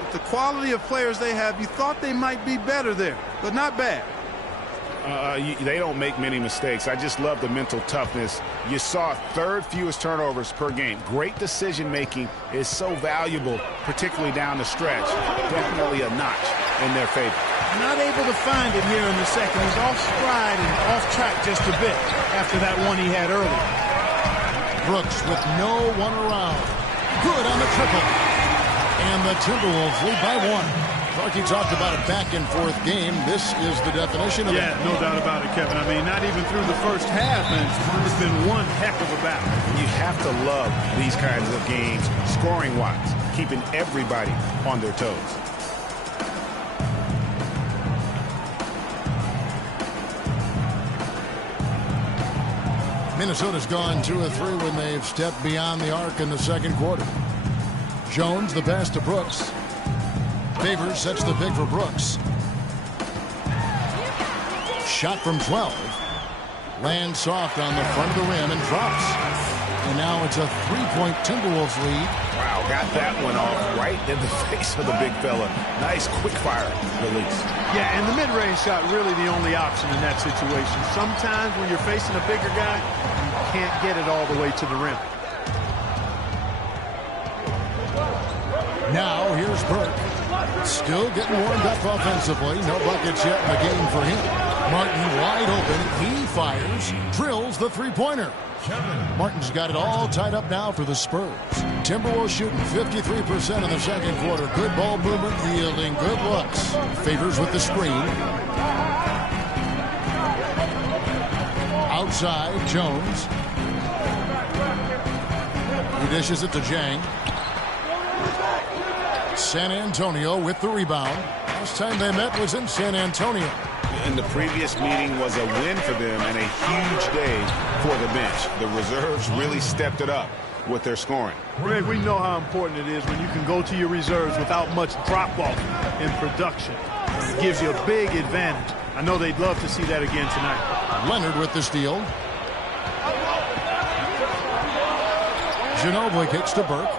With the quality of players they have, you thought they might be better there, but not bad. They don't make many mistakes. I just love the mental toughness. You saw 3rd fewest turnovers per game. Great decision-making is so valuable, particularly down the stretch. Definitely a notch in their favor. Not able to find it here in the second. He's off stride and off track just a bit after that one he had earlier. Brooks with no one around. Good on the triple. And the Timberwolves lead by 1. Clarky talked about a back-and-forth game. This is the definition of it. Yeah, no doubt about it, Kevin. I mean, not even through the first half, and it's been one heck of a battle. You have to love these kinds of games, scoring-wise, keeping everybody on their toes. Minnesota's gone 2 of 3 when they've stepped beyond the arc in the second quarter. Jones the pass to Brooks. Favors sets the pick for Brooks. Shot from 12. Lands soft on the front of the rim and drops. And now it's a 3-point Timberwolves lead. Wow, got that one off right in the face of the big fella. Nice quick fire release. Yeah, and the mid-range shot really the only option in that situation. Sometimes when you're facing a bigger guy, you can't get it all the way to the rim. Now here's Burke. Still getting warmed up offensively. No buckets yet in the game for him. Martin wide open. He fires. Drills the three-pointer. Martin's got it all tied up now for the Spurs. Timberwolves shooting 53% in the second quarter. Good ball movement, yielding good looks. Favors with the screen. Outside, Jones. He dishes it to Jang. San Antonio with the rebound. Last time they met was in San Antonio. And the previous meeting was a win for them and a huge day for the bench. The reserves really stepped it up with their scoring. Greg, we know how important it is when you can go to your reserves without much drop-off in production. It gives you a big advantage. I know they'd love to see that again tonight. Leonard with the steal. Ginobili kicks to Burke.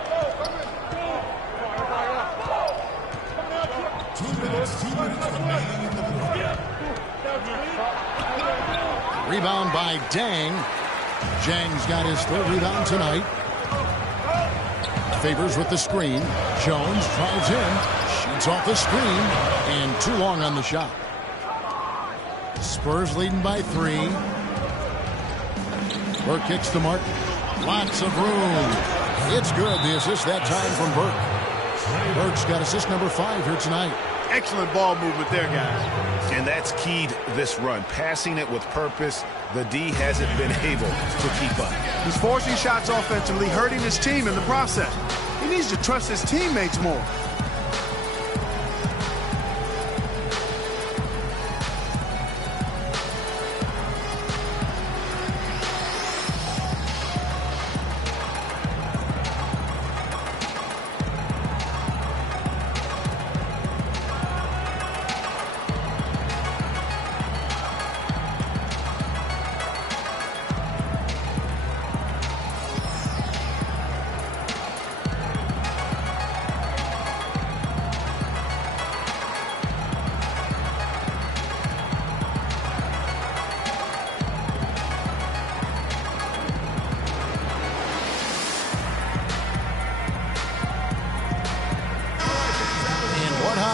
Rebound by Dang. Jang's got his 3rd rebound tonight. Favors with the screen. Jones drives in. Shoots off the screen. And too long on the shot. Spurs leading by 3. Burke kicks to Martin. Lots of room. It's good. The assist that time from Burke. Burke's got assist number 5 here tonight. Excellent ball movement there, guys. And that's keyed this run. Passing it with purpose, the D hasn't been able to keep up. He's forcing shots offensively, hurting his team in the process. He needs to trust his teammates more.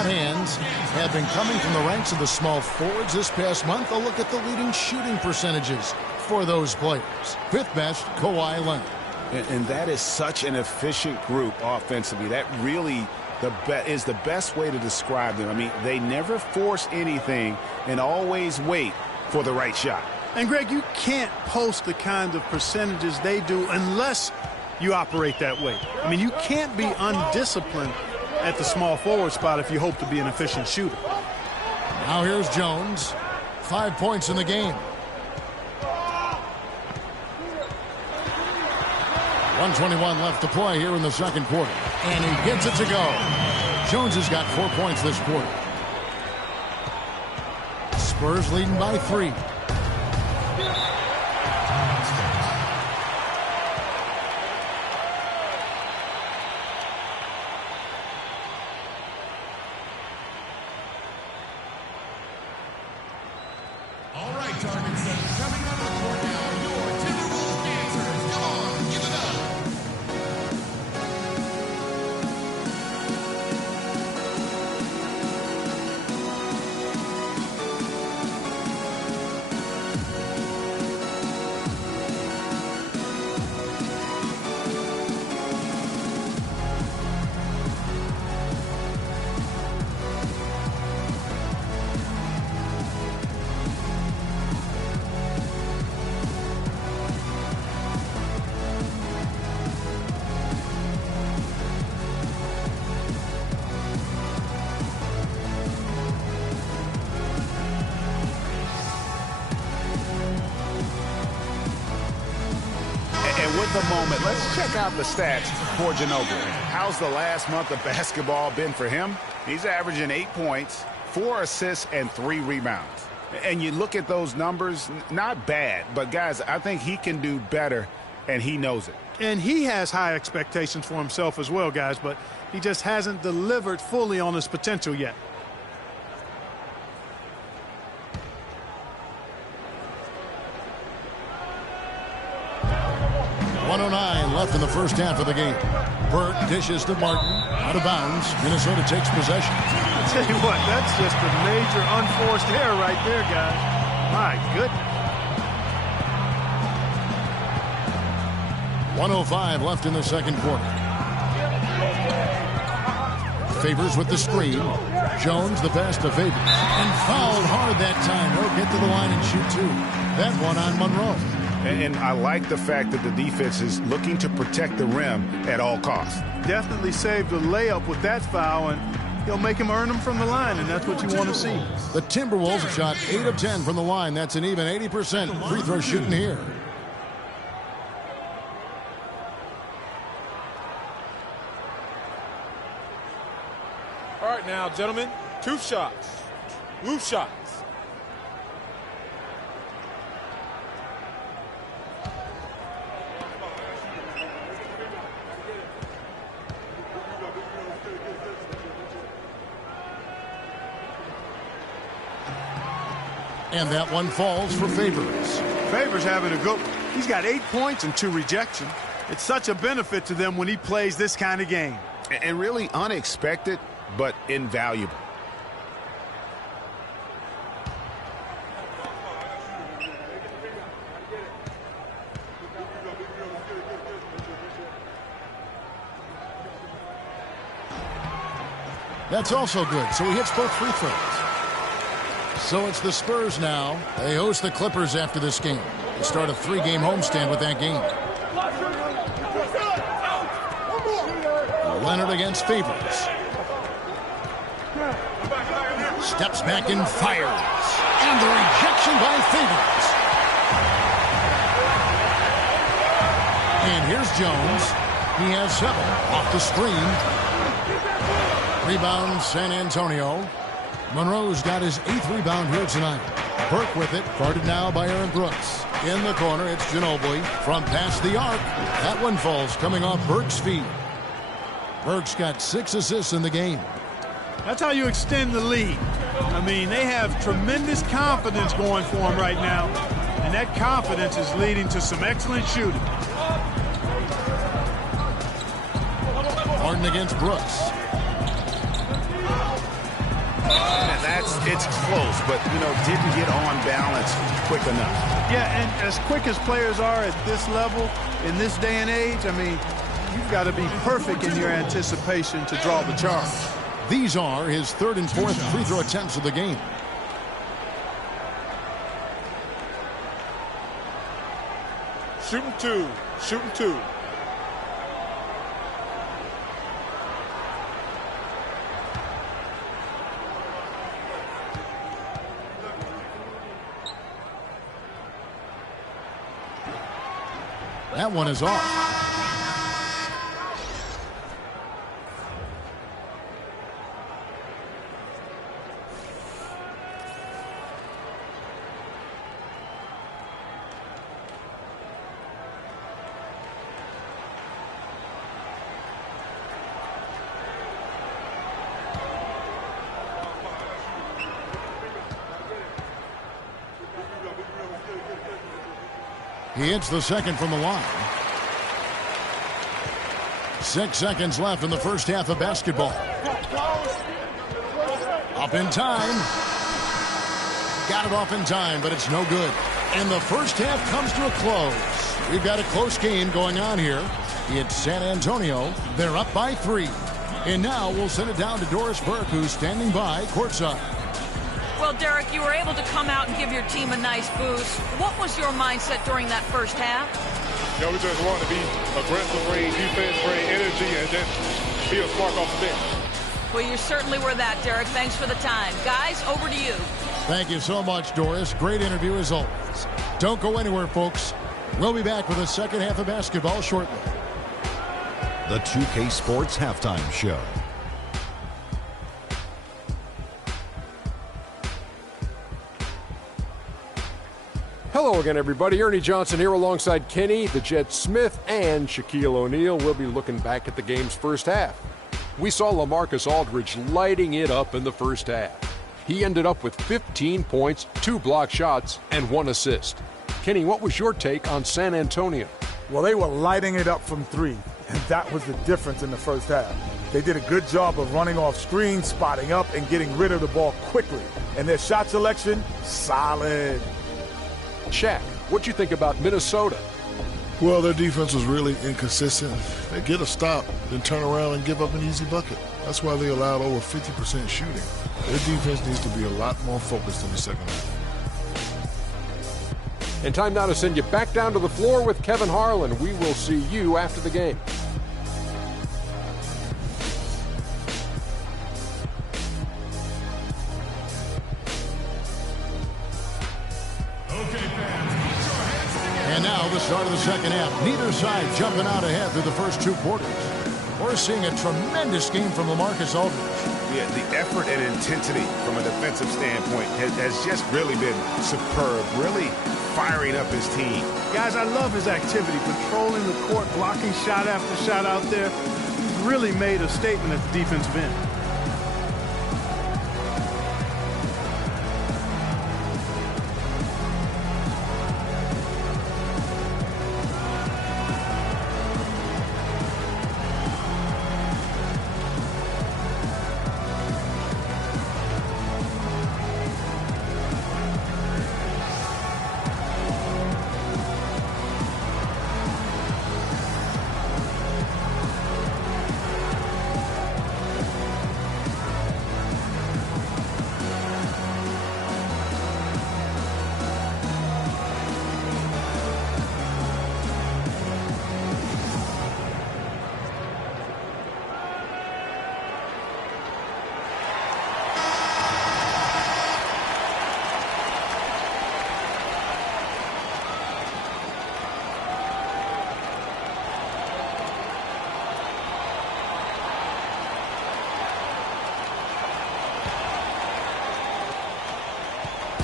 Hands have been coming from the ranks of the small forwards this past month. A look at the leading shooting percentages for those players. Fifth best, Kawhi Leonard. And that is such an efficient group offensively. That really is the best way to describe them. I mean, they never force anything and always wait for the right shot. And, Greg, you can't post the kind of percentages they do unless you operate that way. I mean, you can't be undisciplined at the small forward spot if you hope to be an efficient shooter. Now here's Jones. 5 points in the game. 1:21 left to play here in the second quarter. And he gets it to go. Jones has got 4 points this quarter. Spurs leading by 3. With the moment, let's check out the stats for Ginobili. How's the last month of basketball been for him? He's averaging 8 points, 4 assists, and 3 rebounds. And you look at those numbers, not bad, but guys, I think he can do better, and he knows it. And he has high expectations for himself as well, guys, but he just hasn't delivered fully on his potential yet. Left in the first half of the game. Burt dishes to Martin. Out of bounds. Minnesota takes possession. I'll tell you what, that's just a major unforced error right there, guys. My goodness. 1:05 left in the second quarter. Favors with the screen. Jones the pass to Favors. And fouled hard that time. He'll get to the line and shoot two. That one on Monroe. And I like the fact that the defense is looking to protect the rim at all costs. Definitely saved a layup with that foul, and he'll make him earn them from the line, and that's what you want to see. The Timberwolves have shot 8 of 10 from the line. That's an even 80% free throw shooting here. All right now, gentlemen, 2 shots. Loose shots. And that one falls for Favors. Favors having a good one. He's got 8 points and 2 rejections. It's such a benefit to them when he plays this kind of game. And really unexpected, but invaluable. That's also good. So he hits both free throws. So it's the Spurs now. They host the Clippers after this game. They start a 3-game homestand with that game. Leonard against Favors. Steps back and fires. And the rejection by Favors. And here's Jones. He has 7 off the screen. Rebound San Antonio. Monroe's got his 8th rebound here tonight. Burke with it, guarded now by Aaron Brooks. In the corner, it's Ginobili from past the arc. That one falls coming off Burke's feet. Burke's got 6 assists in the game. That's how you extend the lead. I mean, they have tremendous confidence going for them right now, and that confidence is leading to some excellent shooting. Harden against Brooks. It's close, but, didn't get on balance quick enough. Yeah, and as quick as players are at this level, in this day and age, I mean, you've got to be perfect in your anticipation to draw the charge. These are his 3rd and 4th free throw attempts of the game. Shooting 2. Shooting 2. That one is off. He hits the second from the line. 6 seconds left in the first half of basketball. Up in time. Got it off in time, but it's no good. And the first half comes to a close. We've got a close game going on here. It's San Antonio. They're up by 3. And now we'll send it down to Doris Burke, who's standing by courtside. Well, Derek, you were able to come out and give your team a nice boost. What was your mindset during that first half? We just want to be aggressive, bring defense, bring energy, and just be a spark off the bench. Well, you certainly were that, Derek. Thanks for the time. Guys, over to you. Thank you so much, Doris. Great interview as always. Don't go anywhere, folks. We'll be back with the second half of basketball shortly. The 2K Sports Halftime Show. Hello again, everybody. Ernie Johnson here alongside Kenny, the Jet Smith, and Shaquille O'Neal. We'll be looking back at the game's first half. We saw LaMarcus Aldridge lighting it up in the first half. He ended up with 15 points, 2 block shots, and 1 assist. Kenny, what was your take on San Antonio? Well, they were lighting it up from 3, and that was the difference in the first half. They did a good job of running off screens, spotting up, and getting rid of the ball quickly. And their shot selection, solid. Shaq, what'd you think about Minnesota? Well, their defense was really inconsistent. They get a stop, then turn around and give up an easy bucket. That's why they allowed over 50% shooting. Their defense needs to be a lot more focused in the second half. And time now to send you back down to the floor with Kevin Harlan. We will see you after the game. And now the start of the second half. Neither side jumping out ahead through the first 2 quarters. We're seeing a tremendous game from LaMarcus Aldridge. Yeah, the effort and intensity from a defensive standpoint has just really been superb, really firing up his team. Guys, I love his activity, patrolling the court, blocking shot after shot out there. He's really made a statement at the defensive end.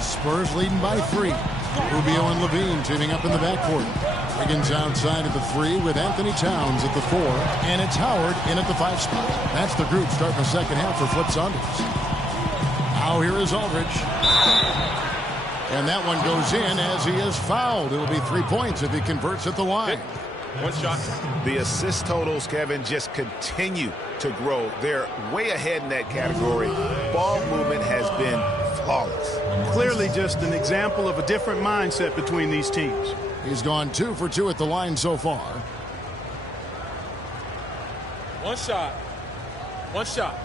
Spurs leading by 3. Rubio and Levine teaming up in the backcourt. Wiggins outside at the 3 with Anthony Towns at the 4. And it's Howard in at the 5 spot. That's the group starting the second half for Flip Saunders. Now here is Aldridge. And that one goes in as he is fouled. It'll be 3 points if he converts at the line. One shot. The assist totals, Kevin, just continue to grow. They're way ahead in that category. Ball movement has been flawless. Clearly just an example of a different mindset between these teams. He's gone 2 for 2 at the line so far. One shot. One shot.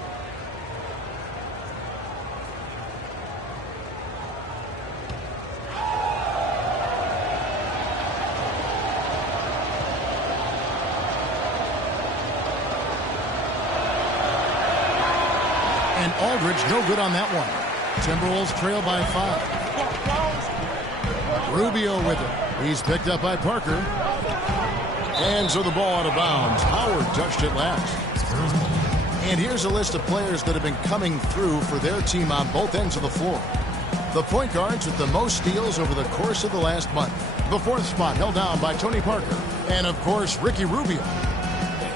And Aldridge no good on that one. Timberwolves trail by 5. Rubio with it. He's picked up by Parker. And so the ball out of bounds. Howard touched it last. And here's a list of players that have been coming through for their team on both ends of the floor. The point guards with the most steals over the course of the last month. The 4th spot held down by Tony Parker. And, of course, Ricky Rubio.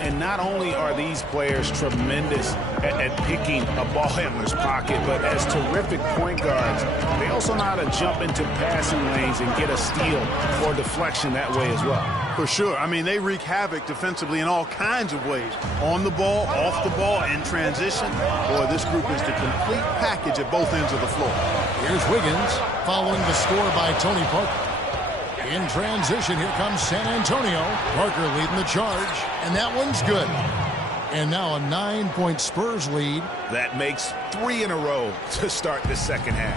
And not only are these players tremendous at picking a ball handler's pocket, but as terrific point guards, they also know how to jump into passing lanes and get a steal or deflection that way as well. For sure. I mean, they wreak havoc defensively in all kinds of ways. On the ball, off the ball, in transition. Boy, this group is the complete package at both ends of the floor. Here's Wiggins following the score by Tony Parker. In transition, here comes San Antonio. Parker leading the charge, and that one's good. And now a 9-point Spurs lead. That makes 3 in a row to start the second half.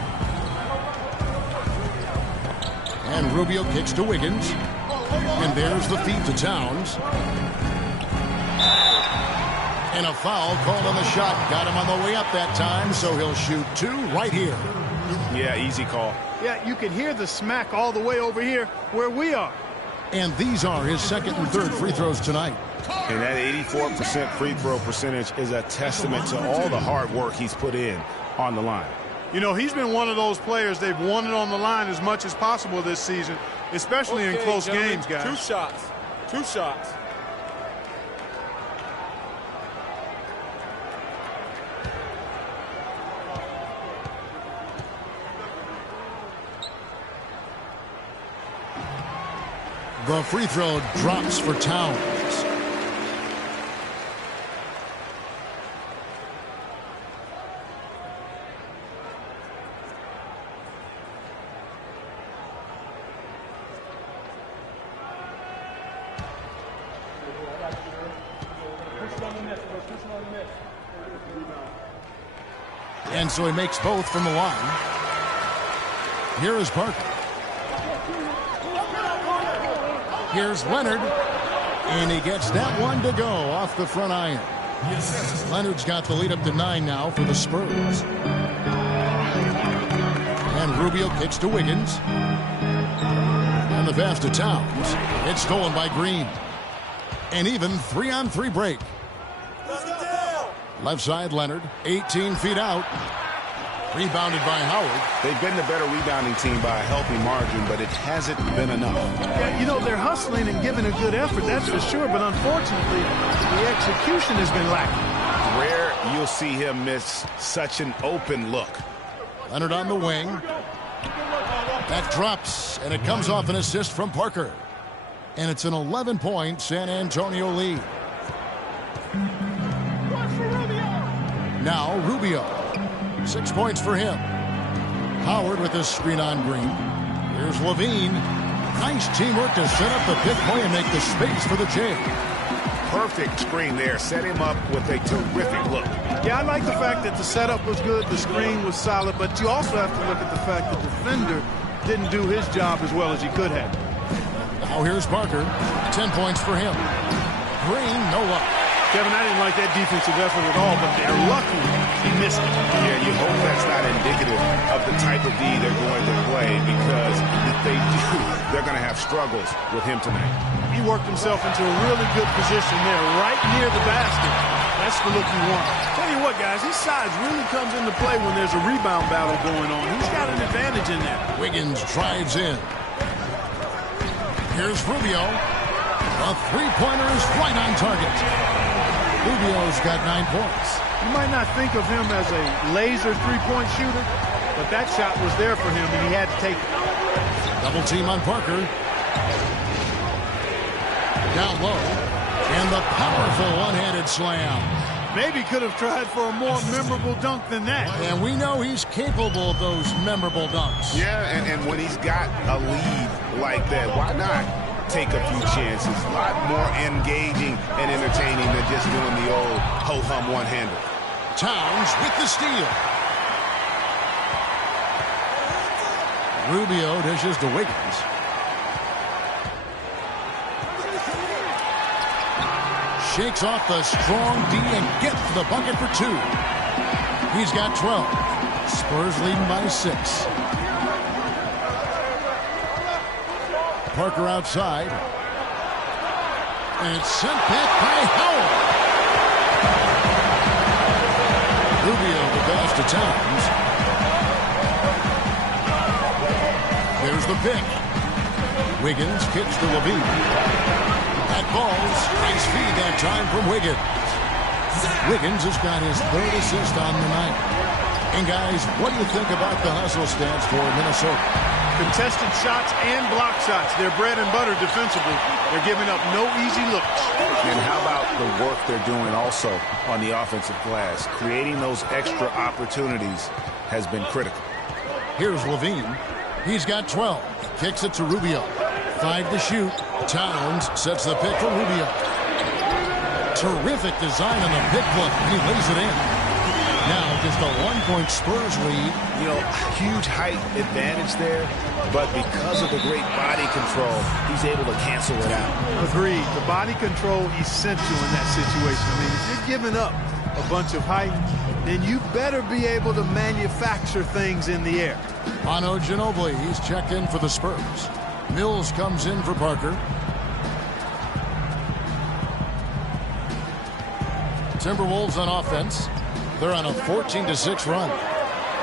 And Rubio kicks to Wiggins. And there's the feed to Towns. And a foul called on the shot. Got him on the way up that time, so he'll shoot 2 right here. Yeah, easy call. Yeah, you can hear the smack all the way over here where we are. And these are his 2nd and 3rd free throws tonight. And that 84% free throw percentage is a testament to all the hard work he's put in on the line. You know, he's been one of those players they've wanted on the line as much as possible this season, especially in close games, guys. 2 shots. 2 shots. The free throw drops for Towns. And so he makes both from the line. Here is Parker. Here's Leonard, and he gets that one to go off the front iron. Leonard's got the lead up to 9 now for the Spurs. And Rubio kicks to Wiggins. And the pass to Towns. It's stolen by Green. And even 3-on-3 break. Left side, Leonard, 18 feet out. Rebounded by Howard. They've been the better rebounding team by a healthy margin, but it hasn't been enough. Yeah, you know, they're hustling and giving a good effort, that's for sure, but unfortunately, the execution has been lacking. Rare you'll see him miss such an open look. Leonard on the wing. That drops, and it comes off an assist from Parker. And it's an 11-point San Antonio lead. Now Rubio. 6 points for him. Howard with his screen on Green. Here's Levine. Nice teamwork to set up the pick play and make the space for the J. Perfect screen there. Set him up with a terrific look. Yeah, I like the fact that the setup was good, the screen was solid, but you also have to look at the fact that the defender didn't do his job as well as he could have. Now here's Parker. 10 points for him. Green, no luck. Kevin, I didn't like that defensive effort at all, but they're lucky he missed it. Yeah, you hope that's not indicative of the type of D they're going to play, because if they do, they're going to have struggles with him tonight. He worked himself into a really good position there, right near the basket. That's the look you want. Tell you what, guys, his size really comes into play when there's a rebound battle going on. He's got an advantage in that. Wiggins drives in. Here's Rubio. A three-pointer is right on target. Rubio's got 9 points. You might not think of him as a laser three-point shooter, but that shot was there for him, and he had to take it. Double team on Parker. Down low. And the powerful one-handed slam. Maybe could have tried for a more memorable dunk than that. And we know he's capable of those memorable dunks. Yeah, and when he's got a lead like that, why not take a few chances? A lot more engaging and entertaining than just doing the old ho-hum one-hander. Towns with the steal. Rubio dishes to Wiggins. Shakes off the strong D and gets the bucket for 2. He's got 12. Spurs leading by 6. Parker outside. And it's sent back by Howell. Rubio the pass to Towns. There's the pick. Wiggins kicks to Levine. That ball's nice feed that time from Wiggins. Wiggins has got his 3rd assist on the night. And guys, what do you think about the hustle stats for Minnesota? Contested shots and block shots. They're bread and butter defensively. They're giving up no easy looks. And how about the work they're doing also on the offensive glass? Creating those extra opportunities has been critical. Here's Levine. He's got 12. Kicks it to Rubio. 5 to shoot. Towns sets the pick for Rubio. Terrific design on the pick play. He lays it in. Now just a 1-point Spurs lead. You know, huge height advantage there, but because of the great body control, he's able to cancel it out. Agreed. The body control essential in that situation. I mean, if you're giving up a bunch of height, then you better be able to manufacture things in the air. Manu Ginobili, he's checked in for the Spurs. Mills comes in for Parker. Timberwolves on offense. They're on a 14-6 run.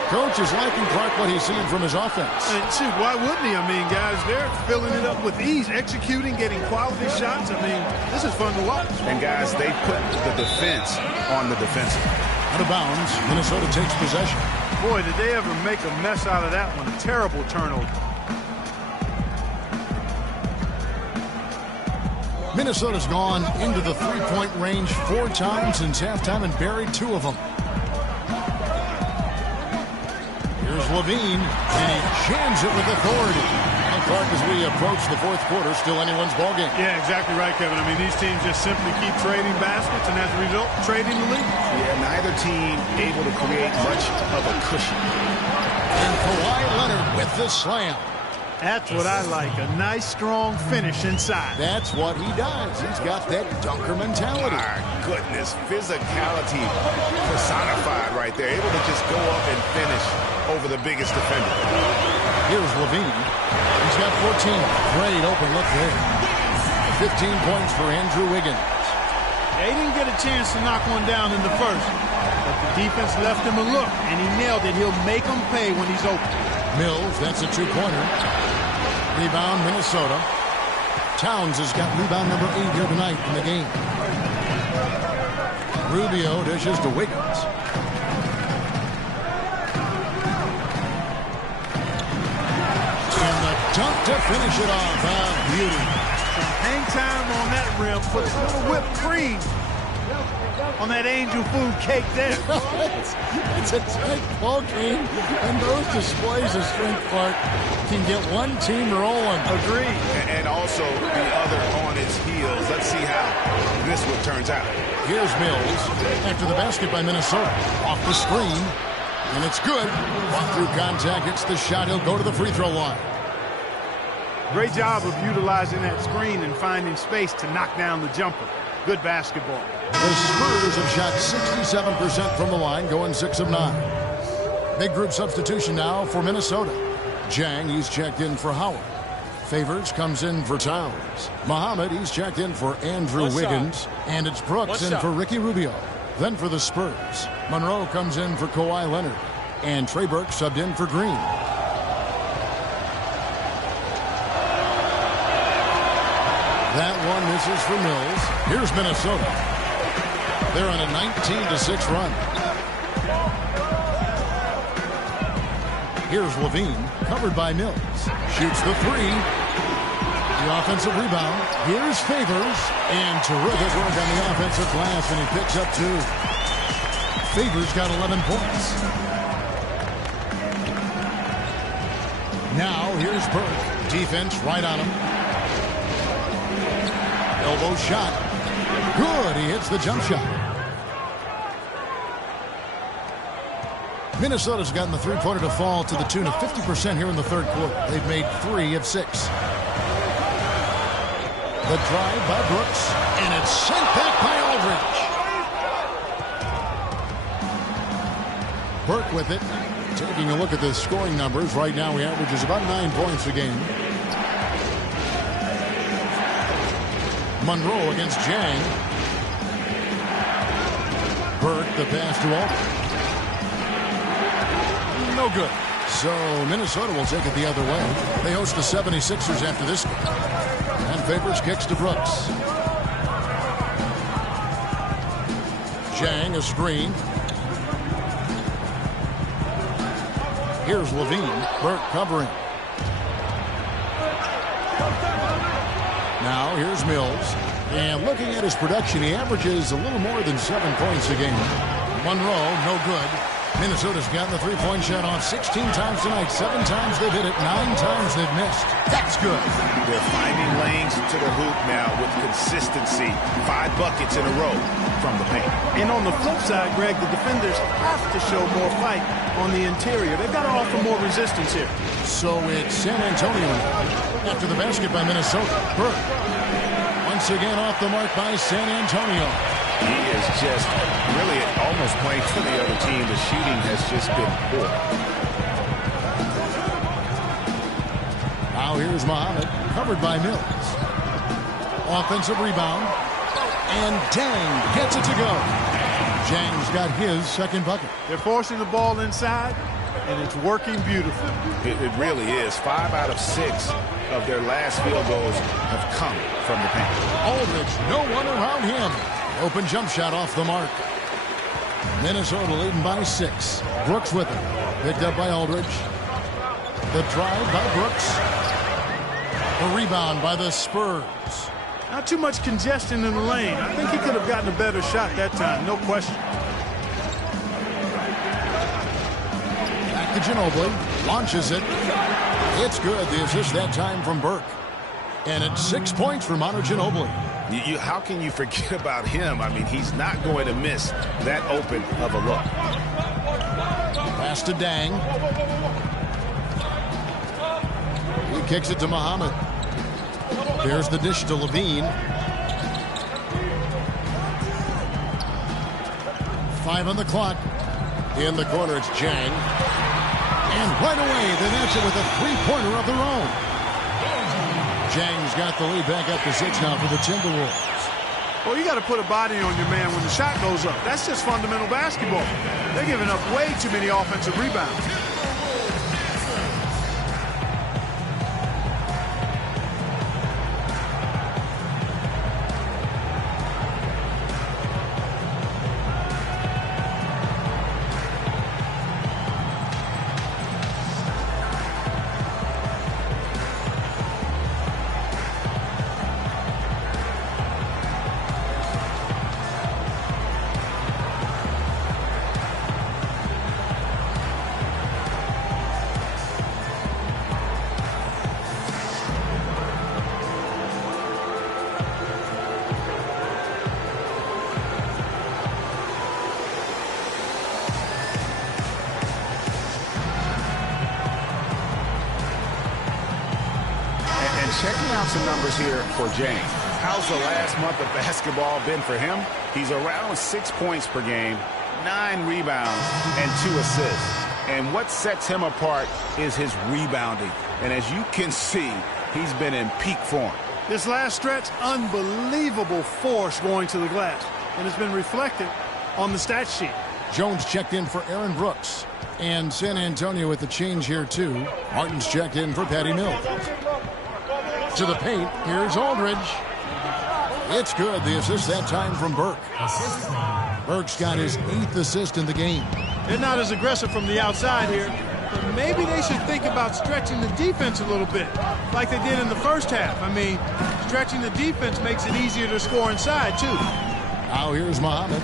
Coach is liking Clark what he's seeing from his offense. And shoot, why wouldn't he? I mean, guys, they're filling it up with ease, executing, getting quality shots. I mean, this is fun to watch. And guys, they put the defense on the defensive. Out of bounds, Minnesota takes possession. Boy, did they ever make a mess out of that one. A terrible turnover. Minnesota's gone into the three-point range 4 times since halftime and buried 2 of them. Here's Levine, and he jams it with authority. And Clark, as we approach the 4th quarter, still anyone's ballgame. Yeah, exactly right, Kevin. I mean, these teams just simply keep trading baskets, and as a result, trading the lead. Yeah, neither team able to create much of a cushion. And Kawhi Leonard with the slam. That's what I like, a nice, strong finish inside. That's what he does. He's got that dunker mentality. My goodness, physicality personified right there. Able to just go up and finish over the biggest defender. Here's Levine. He's got 14. Great open look there. 15 points for Andrew Wiggins. They didn't get a chance to knock one down in the first, but the defense left him a look, and he nailed it. He'll make them pay when he's open. Mills, that's a 2-pointer. Rebound, Minnesota. Towns has got rebound number 8 here tonight in the game. Rubio dishes to Wiggins. And the dunk to finish it off. Beauty. Some hang time on that rim. Puts a little whipped cream on that angel food cake there. It's a tight ball game, and those displays of strength, Clark, can get one team rolling. Agreed. And also the other on its heels. Let's see how this one turns out. Here's Mills after the basket by Minnesota. Off the screen, and it's good. Through contact, it's the shot. He'll go to the free throw line. Great job of utilizing that screen and finding space to knock down the jumper. Good basketball. The Spurs have shot 67% from the line, going 6 of 9. Big group substitution now for Minnesota. Jang, he's checked in for Howard. Favors comes in for Towns. Muhammad, he's checked in for Andrew Wiggins. And it's Brooks in for Ricky Rubio. Then for the Spurs, Monroe comes in for Kawhi Leonard, and Trey Burke subbed in for Green. That one misses for Mills. Here's Minnesota. They're on a 19-6 run. Here's Levine, covered by Mills. Shoots the three. The offensive rebound. Here's Favors. And terrific work on the offensive glass, and he picks up 2. Favors got 11 points. Now here's Burke. Defense right on him. Elbow shot. Good. He hits the jump shot. Minnesota's gotten the three-pointer to fall to the tune of 50% here in the third quarter. They've made 3 of 6. The drive by Brooks, and it's sent back by Aldridge. Burke with it. Taking a look at the scoring numbers. Right now he averages about 9 points a game. Monroe against Jang. Burke, the pass to Aldridge. No good. So Minnesota will take it the other way. They host the 76ers after this game. And Favors kicks to Brooks. Jang, a screen. Here's Levine. Burke covering. Now here's Mills. And looking at his production, he averages a little more than 7 points a game. Monroe, no good. Minnesota's gotten the three-point shot off 16 times tonight. 7 times they've hit it. 9 times they've missed. That's good. They're finding lanes to the hoop now with consistency. 5 buckets in a row from the paint. And on the flip side, Greg, the defenders have to show more fight on the interior. They've got to offer more resistance here. So it's San Antonio after the basket by Minnesota. Burke once again off the mark by San Antonio. He is just really almost playing for the other team. The shooting has just been poor. Now here's Muhammad, covered by Mills. Offensive rebound. And Jang gets it to go. Jang's got his second bucket. They're forcing the ball inside, and it's working beautifully. It really is. 5 out of 6 of their last field goals have come from the paint. Aldridge, no one around him. Open jump shot off the mark. Minnesota leading by 6. Brooks with it. Picked up by Aldridge. The drive by Brooks. The rebound by the Spurs. Not too much congestion in the lane. I think he could have gotten a better shot that time, no question. Back to Ginobili. Launches it. It's good. The assist that time from Burke. And it's 6 points for Manu Ginobili. How can you forget about him? I mean, he's not going to miss that open of a look. Pass to Dang. He kicks it to Muhammad. There's the dish to Levine. 5 on the clock. In the corner, it's Jang. And right away, they match it with a three-pointer of their own. Jang's got the lead back up to 6 now for the Timberwolves. Well, you got to put a body on your man when the shot goes up. That's just fundamental basketball. They're giving up way too many offensive rebounds. Checking out some numbers here for Jang. How's the last month of basketball been for him? He's around 6 points per game, 9 rebounds, and 2 assists. And what sets him apart is his rebounding. And as you can see, he's been in peak form. This last stretch, unbelievable force going to the glass. And it's been reflected on the stat sheet. Jones checked in for Aaron Brooks. And San Antonio with the change here, too. Martin's checked in for Patty Mills. To the paint. Here's Aldridge. It's good. The assist that time from Burke. Burke's got his 8th assist in the game. They're not as aggressive from the outside here, but maybe they should think about stretching the defense a little bit, like they did in the first half. I mean, stretching the defense makes it easier to score inside, too. Now here's Muhammad.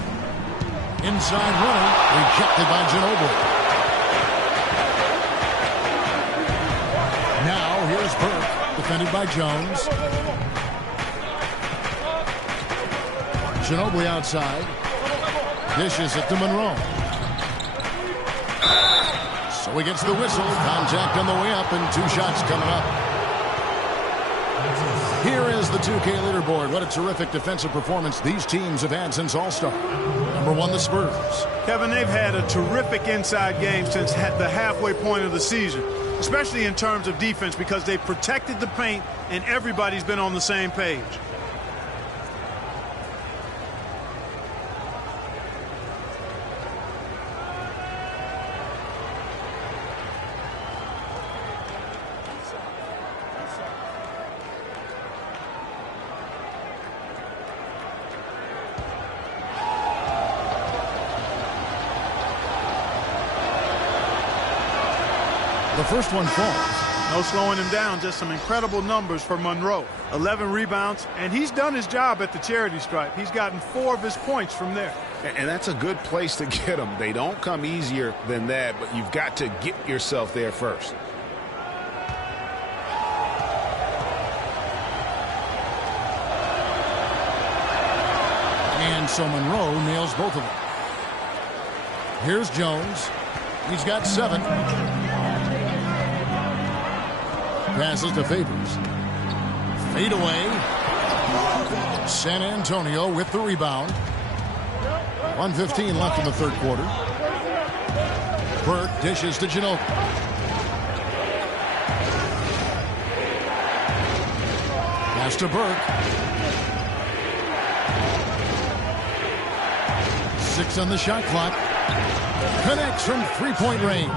Inside running, rejected by Ginobili. Now here's Burke, defended by Jones. Ginobili outside. Dishes it to Monroe. So he gets the whistle. Contact on the way up and 2 shots coming up. Here is the 2K leaderboard. What a terrific defensive performance these teams have had since All-Star. Number 1, the Spurs. Kevin, they've had a terrific inside game since the halfway point of the season, especially in terms of defense, because they've protected the paint and everybody's been on the same page. The first one falls. No slowing him down, just some incredible numbers for Monroe. 11 rebounds, and he's done his job at the charity stripe. He's gotten 4 of his points from there. And that's a good place to get them. They don't come easier than that, but you've got to get yourself there first. And so Monroe nails both of them. Here's Jones. He's got 7. Passes to Favors. Fade away. San Antonio with the rebound. 1:15 left in the third quarter. Burke dishes to Ginobili. Pass to Burke. 6 on the shot clock. Connects from 3-point range.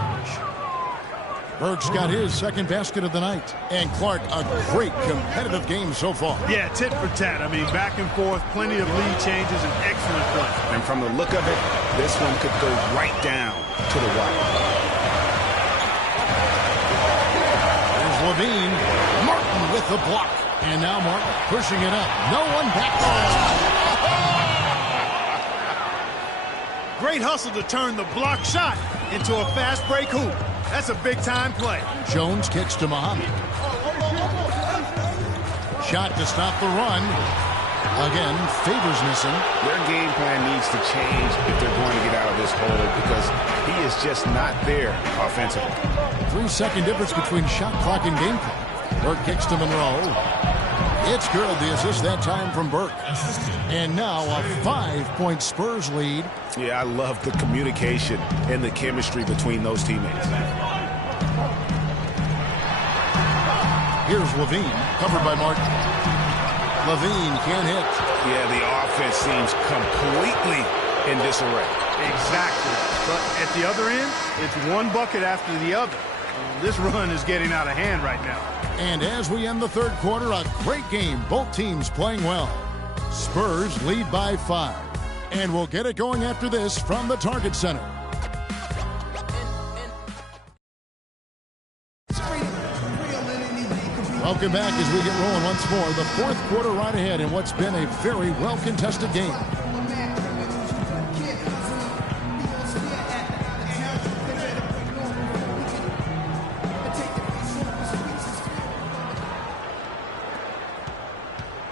Burke's got his second basket of the night. And Clark, a great competitive game so far. Yeah, tit for tat. I mean, back and forth, plenty of lead changes, and excellent play. And from the look of it, this one could go right down to the wire. There's Levine. Martin with the block. And now Martin pushing it up. No one back. Great hustle to turn the block shot into a fast break hoop. That's a big-time play. Jones kicks to Muhammad. Shot to stop the run. Again, Favors missing. Their game plan needs to change if they're going to get out of this hole, because he is just not there offensively. 3-second difference between shot clock and game clock. Burke kicks to Monroe. It's good. The assist that time from Burke. And now a 5-point Spurs lead. Yeah, I love the communication and the chemistry between those teammates. Here's Levine, covered by Martin. Levine can't hit. Yeah, the offense seems completely in disarray. Exactly. But at the other end, it's one bucket after the other. This run is getting out of hand right now. And as we end the third quarter, a great game. Both teams playing well. Spurs lead by 5. And we'll get it going after this from the Target Center. Welcome back as we get rolling once more. The fourth quarter right ahead in what's been a very well-contested game.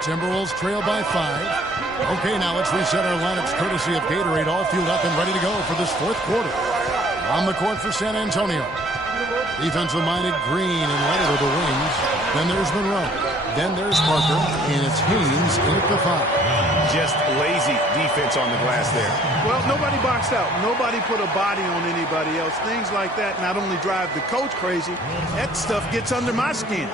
Timberwolves trail by 5. Okay, now let's reset our lineups courtesy of Gatorade, all fueled up and ready to go for this fourth quarter. On the court for San Antonio. Defensive-minded Green and Leonard with the wings. Then there's Monroe. Then there's Parker. And it's Haynes in at the 5. Just lazy defense on the glass there. Well, nobody boxed out. Nobody put a body on anybody else. Things like that not only drive the coach crazy, that stuff gets under my skin.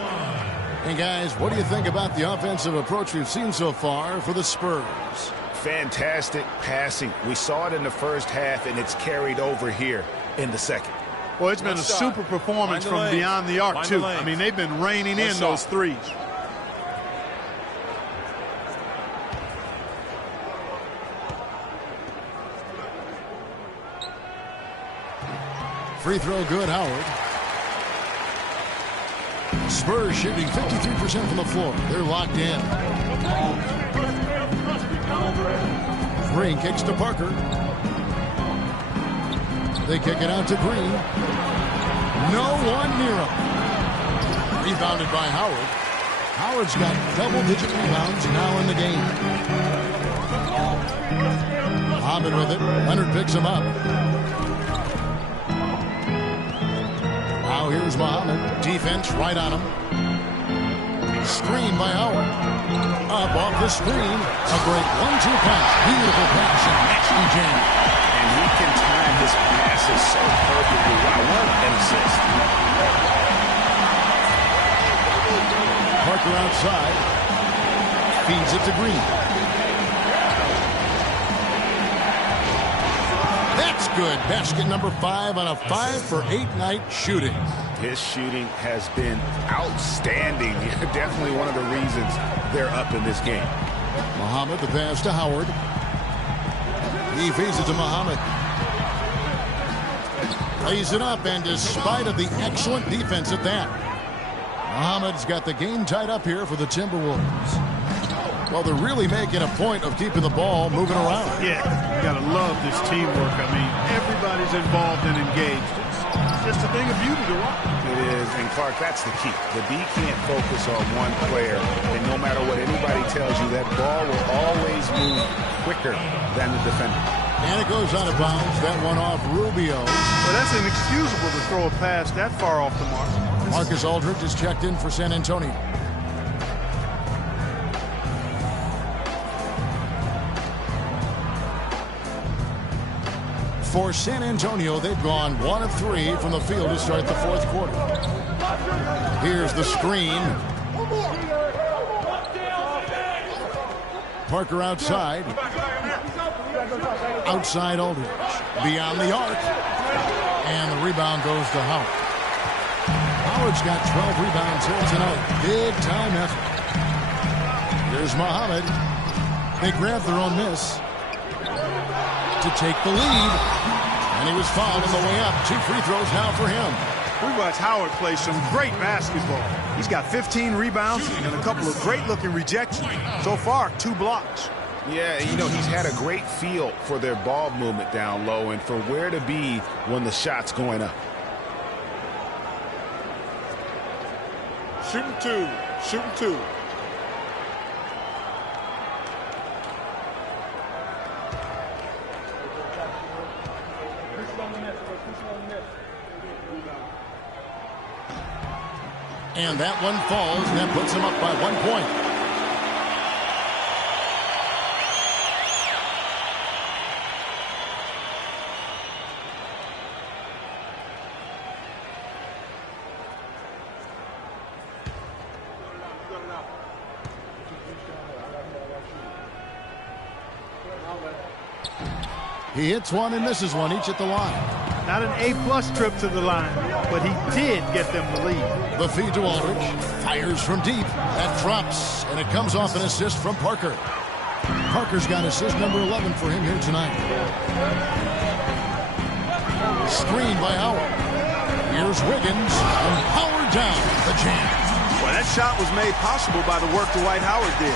And guys, what do you think about the offensive approach we've seen so far for the Spurs? Fantastic passing. We saw it in the first half, and it's carried over here in the second. Well, it's been a super performance from beyond the arc, too. I mean, they've been raining in those threes. Free throw good, Howard. Spurs shooting 53% from the floor. They're locked in. Green kicks to Parker. They kick it out to Green. No one near him. Rebounded by Howard. Howard's got double-digit rebounds now in the game. Muhammad with it. Leonard picks him up. Now here's Muhammad. Defense right on him. Screen by Howard. Up off the screen. A great 1-2 pass. Beautiful pass and nasty jam. And he can time his passes so perfectly. I want an assist. Parker outside. Feeds it to Green. That's good. Basket number 5 on a 5-for-8 night shooting. His shooting has been outstanding. Definitely one of the reasons they're up in this game. Muhammad, the pass to Howard. He feeds it to Muhammad. Lays it up, and despite of the excellent defense at that, Muhammad's got the game tied up here for the Timberwolves. Well, they're really making a point of keeping the ball moving around. Yeah, you got to love this teamwork. I mean, everybody's involved and engaged. It's just a thing of beauty to watch. It is, and Clark, that's the key. The D can't focus on one player, and no matter what anybody tells you, that ball will always move quicker than the defender. And it goes out of bounds. That one off Rubio. Well, that's inexcusable to throw a pass that far off the mark. Marcus Aldridge is checked in for San Antonio. For San Antonio, they've gone 1 of 3 from the field to start the fourth quarter. Here's the screen. Parker outside. Outside Aldridge. Beyond the arc. And the rebound goes to Howard. Howard's got 12 rebounds here tonight. Big time effort. Here's Muhammad. They grab their own miss to take the lead. And he was fouled on the way up. 2 free throws now for him. We watched Howard play some great basketball. He's got 15 rebounds and a couple of great-looking rejections. So far, 2 blocks. Yeah, you know, he's had a great feel for their ball movement down low and for where to be when the shot's going up. Shooting 2. Shooting 2. And that one falls, and that puts him up by 1 point. He hits one and misses one, each at the line. Not an A-plus trip to the line, but he did get them the lead. The feed to Aldridge. Fires from deep. That drops, and it comes off an assist from Parker. Parker's got assist number 11 for him here tonight. Screen by Howard. Here's Wiggins, and Howard down. The jam. Well, that shot was made possible by the work Dwight Howard did.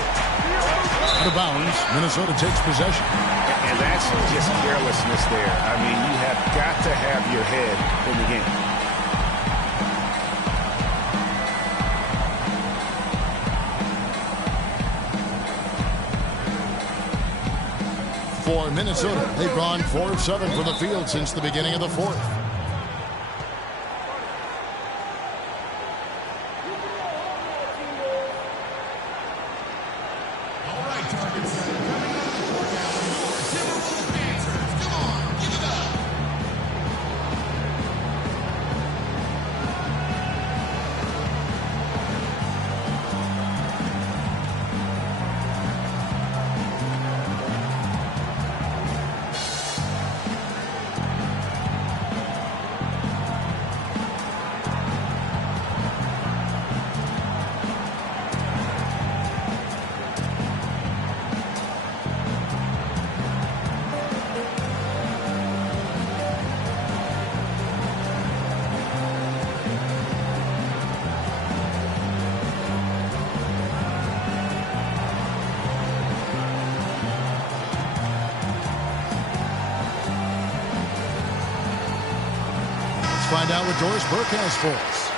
Out of bounds, Minnesota takes possession. And that's just carelessness there. I mean, you have got to have your head in the game. For Minnesota, they've gone 4 of 7 from the field since the beginning of the fourth. find out what Doris Burke has for us.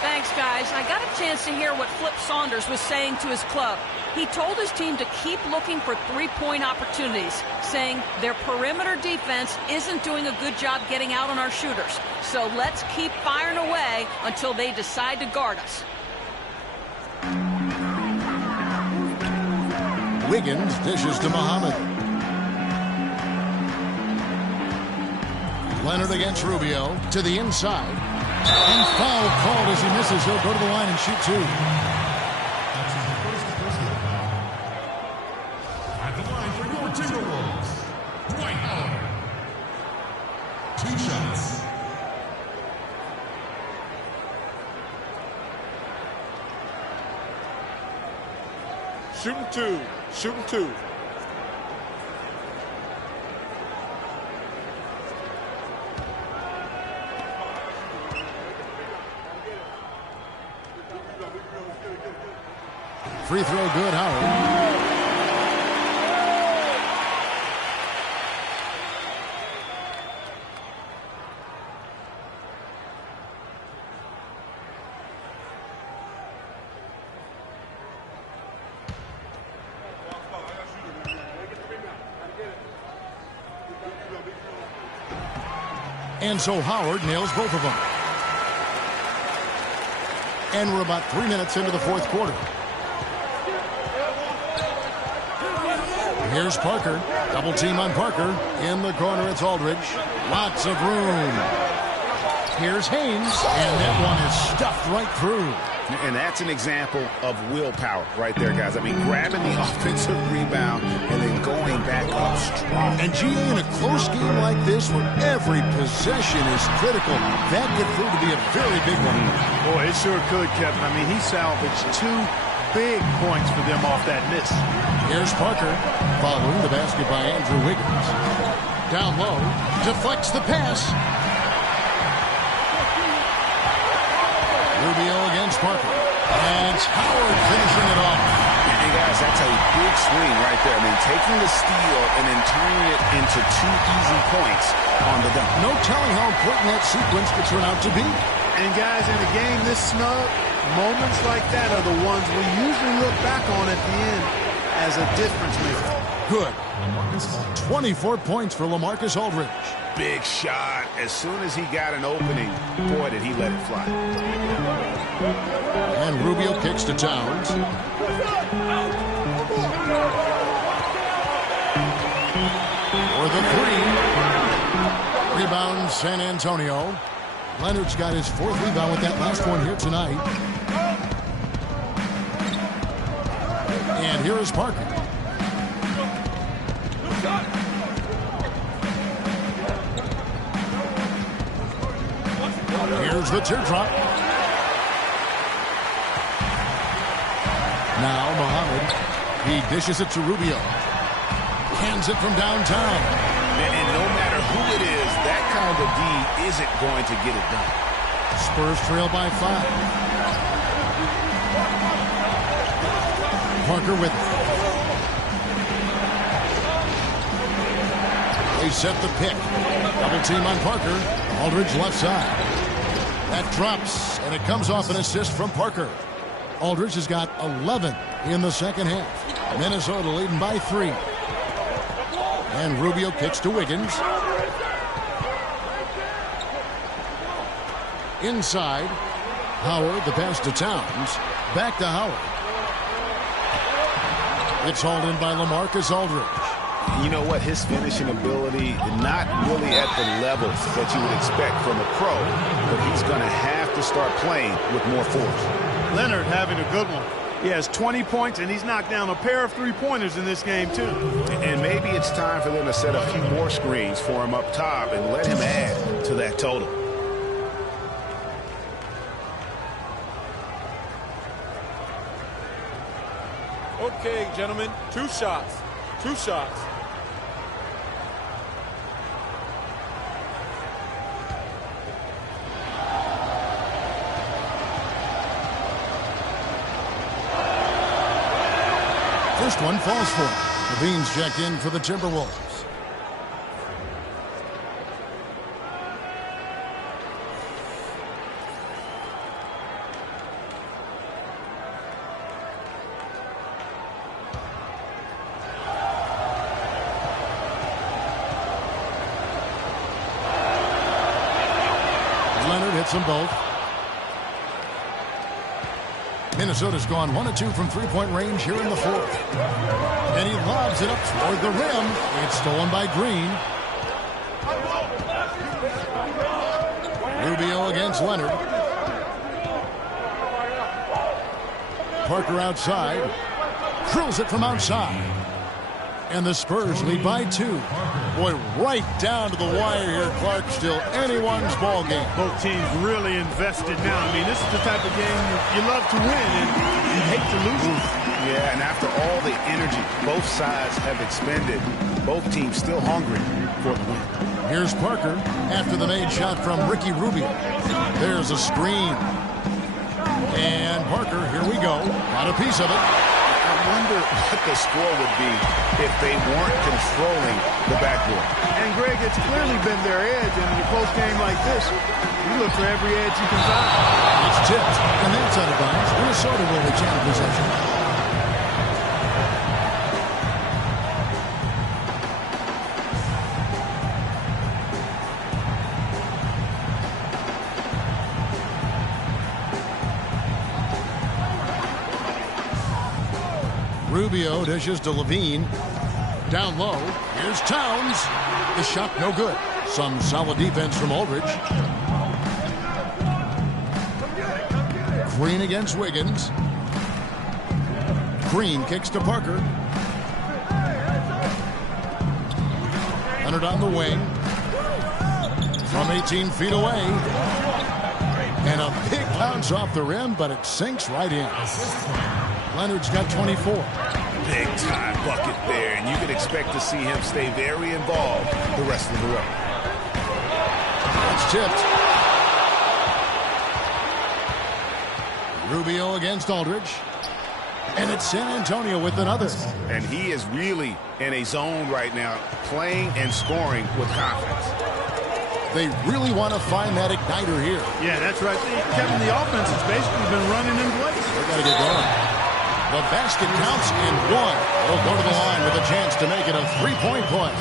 Thanks, guys. I got a chance to hear what Flip Saunders was saying to his club. He told his team to keep looking for three-point opportunities, saying their perimeter defense isn't doing a good job getting out on our shooters. So let's keep firing away until they decide to guard us. Wiggins dishes to Muhammad. Leonard against Rubio to the inside. And foul called as he misses. He'll go to the line and shoot two. That's his first personal foul. At the line for your Timberwolves, Dwight Howard. 2 shots. Shooting two. Shooting two. Free throw good, Howard. And so Howard nails both of them. And we're about 3 minutes into the fourth quarter. Here's Parker. Double team on Parker. In the corner, it's Aldridge. Lots of room. Here's Haynes. And that one is stuffed right through. And that's an example of willpower right there, guys. I mean, grabbing the offensive rebound and then going back up strong. And G.A., in a close game like this where every possession is critical, that could prove to be a very big one. Boy, it sure could, Kevin. I mean, he salvaged 2 big points for them off that miss. Here's Parker following the basket by Andrew Wiggins. Down low, deflects the pass. Rubio against Parker. And it's Howard finishing it off. And guys, that's a big swing right there. I mean, taking the steal and then turning it into 2 easy points on the dunk. No telling how important that sequence could turn out to be. And guys, in a game this snug, moments like that are the ones we usually look back on at the end as a difference maker. Good. 24 points for LaMarcus Aldridge. Big shot. As soon as he got an opening, boy, did he let it fly. And Rubio kicks to Towns. For the 3. Rebound San Antonio. Leonard's got his 4th rebound with that last one here tonight. And here is Parker. Here's the teardrop. Now Muhammad. He dishes it to Rubio. Hands it from downtown. And no matter who it is, that kind of D isn't going to get it done. Spurs trail by 5. Parker with it. They set the pick. Double team on Parker. Aldridge left side. That drops, and it comes off an assist from Parker. Aldridge has got 11 in the second half. Minnesota leading by 3. And Rubio kicks to Wiggins. Inside. Howard, the pass to Towns. Back to Howard. It's hauled in by LaMarcus Aldridge. You know what? His finishing ability, not really at the level that you would expect from a pro, but he's going to have to start playing with more force. Leonard having a good one. He has 20 points, and he's knocked down a pair of 3-pointers in this game, too. And maybe it's time for them to set a few more screens for him up top and let him add to that total. Okay, gentlemen, 2 shots. 2 shots. First one falls for him. Levine's checked in for the Timberwolves. hits them both. Minnesota's gone 1 of 2 from three-point range here in the fourth. And he lobs it up toward the rim. It's stolen by Green. Rubio against Leonard. Parker outside. Drills it from outside. And the Spurs lead by 2. Boy, right down to the wire here, Clark. Still anyone's ball game. Both teams really invested now. I mean, this is the type of game you love to win, and you hate to lose it. Yeah, and after all the energy both sides have expended, both teams still hungry for the win. Here's Parker after the made shot from Ricky Rubio. There's a screen. And Parker, here we go. Got a piece of it. I wonder what the score would be if they weren't controlling the backboard. And, Greg, it's clearly been their edge, and in a close game like this, you look for every edge you can find. It's tipped, and that's out of bounds. Minnesota will retain possession. Rubio dishes to Levine. Down low. Here's Towns. The shot no good. Some solid defense from Aldridge. Green against Wiggins. Green kicks to Parker. Leonard on the wing. From 18 feet away. And a big bounce off the rim, but it sinks right in. Leonard's got 24. Big time bucket there, and you can expect to see him stay very involved the rest of the way. It's tipped. Rubio against Aldridge. And it's San Antonio with another. And he is really in a zone right now, playing and scoring with confidence. They really want to find that igniter here. Yeah, that's right. Kevin, the offense has basically been running in place. They got to get going. The basket counts in one. They'll go to the line with a chance to make it a three-point play.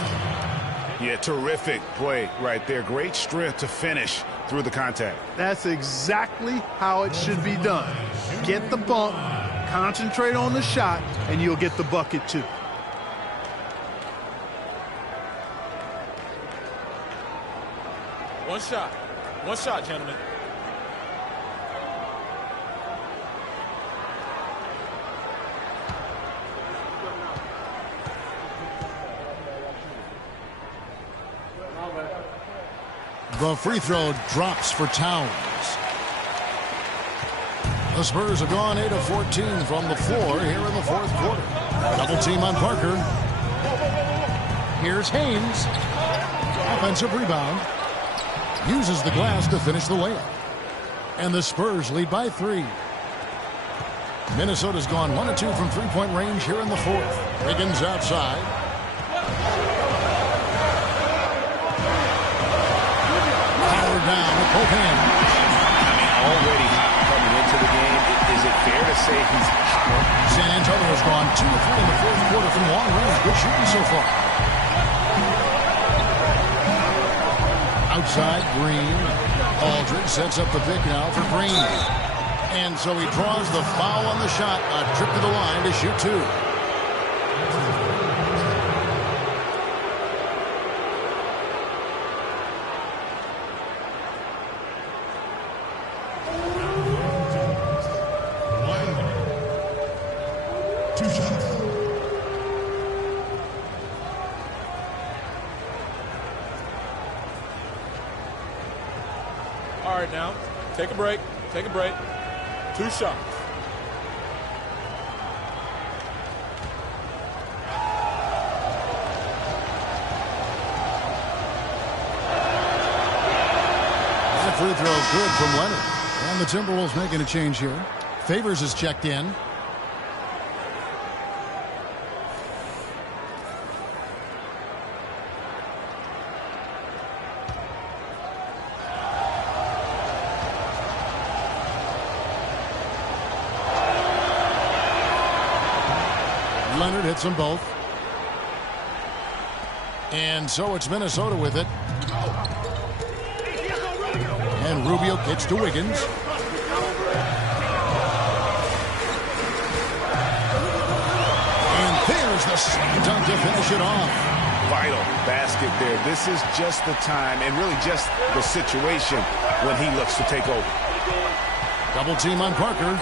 Yeah, terrific play right there. Great strength to finish through the contact. That's exactly how it should be done. Get the bump, concentrate on the shot, and you'll get the bucket too. One shot, gentlemen. The free throw drops for Towns. The Spurs have gone 8 of 14 from the floor here in the fourth quarter. Double team on Parker. Here's Haynes. Offensive rebound. Uses the glass to finish the layup. And the Spurs lead by 3. Minnesota's gone 1 of 2 from three-point range here in the fourth. Wiggins outside. Power down with both hands. I mean, already hot coming into the game. Is it fair to say he's hot? San Antonio's gone 2 of 3 in the fourth quarter from long range. Good shooting so far. Outside, Green. Aldridge sets up the pick now for Green. And so he draws the foul on the shot. A trip to the line to shoot 2. All right, now, take a break. 2 shots. That free throw good from Leonard. And the Timberwolves making a change here. Favors is checked in. Leonard hits them both. And so it's Minnesota with it. And Rubio kicks to Wiggins. And there's the slam dunk to finish it off. Vital basket there. This is just the time and really just the situation when he looks to take over. Double team on Parker.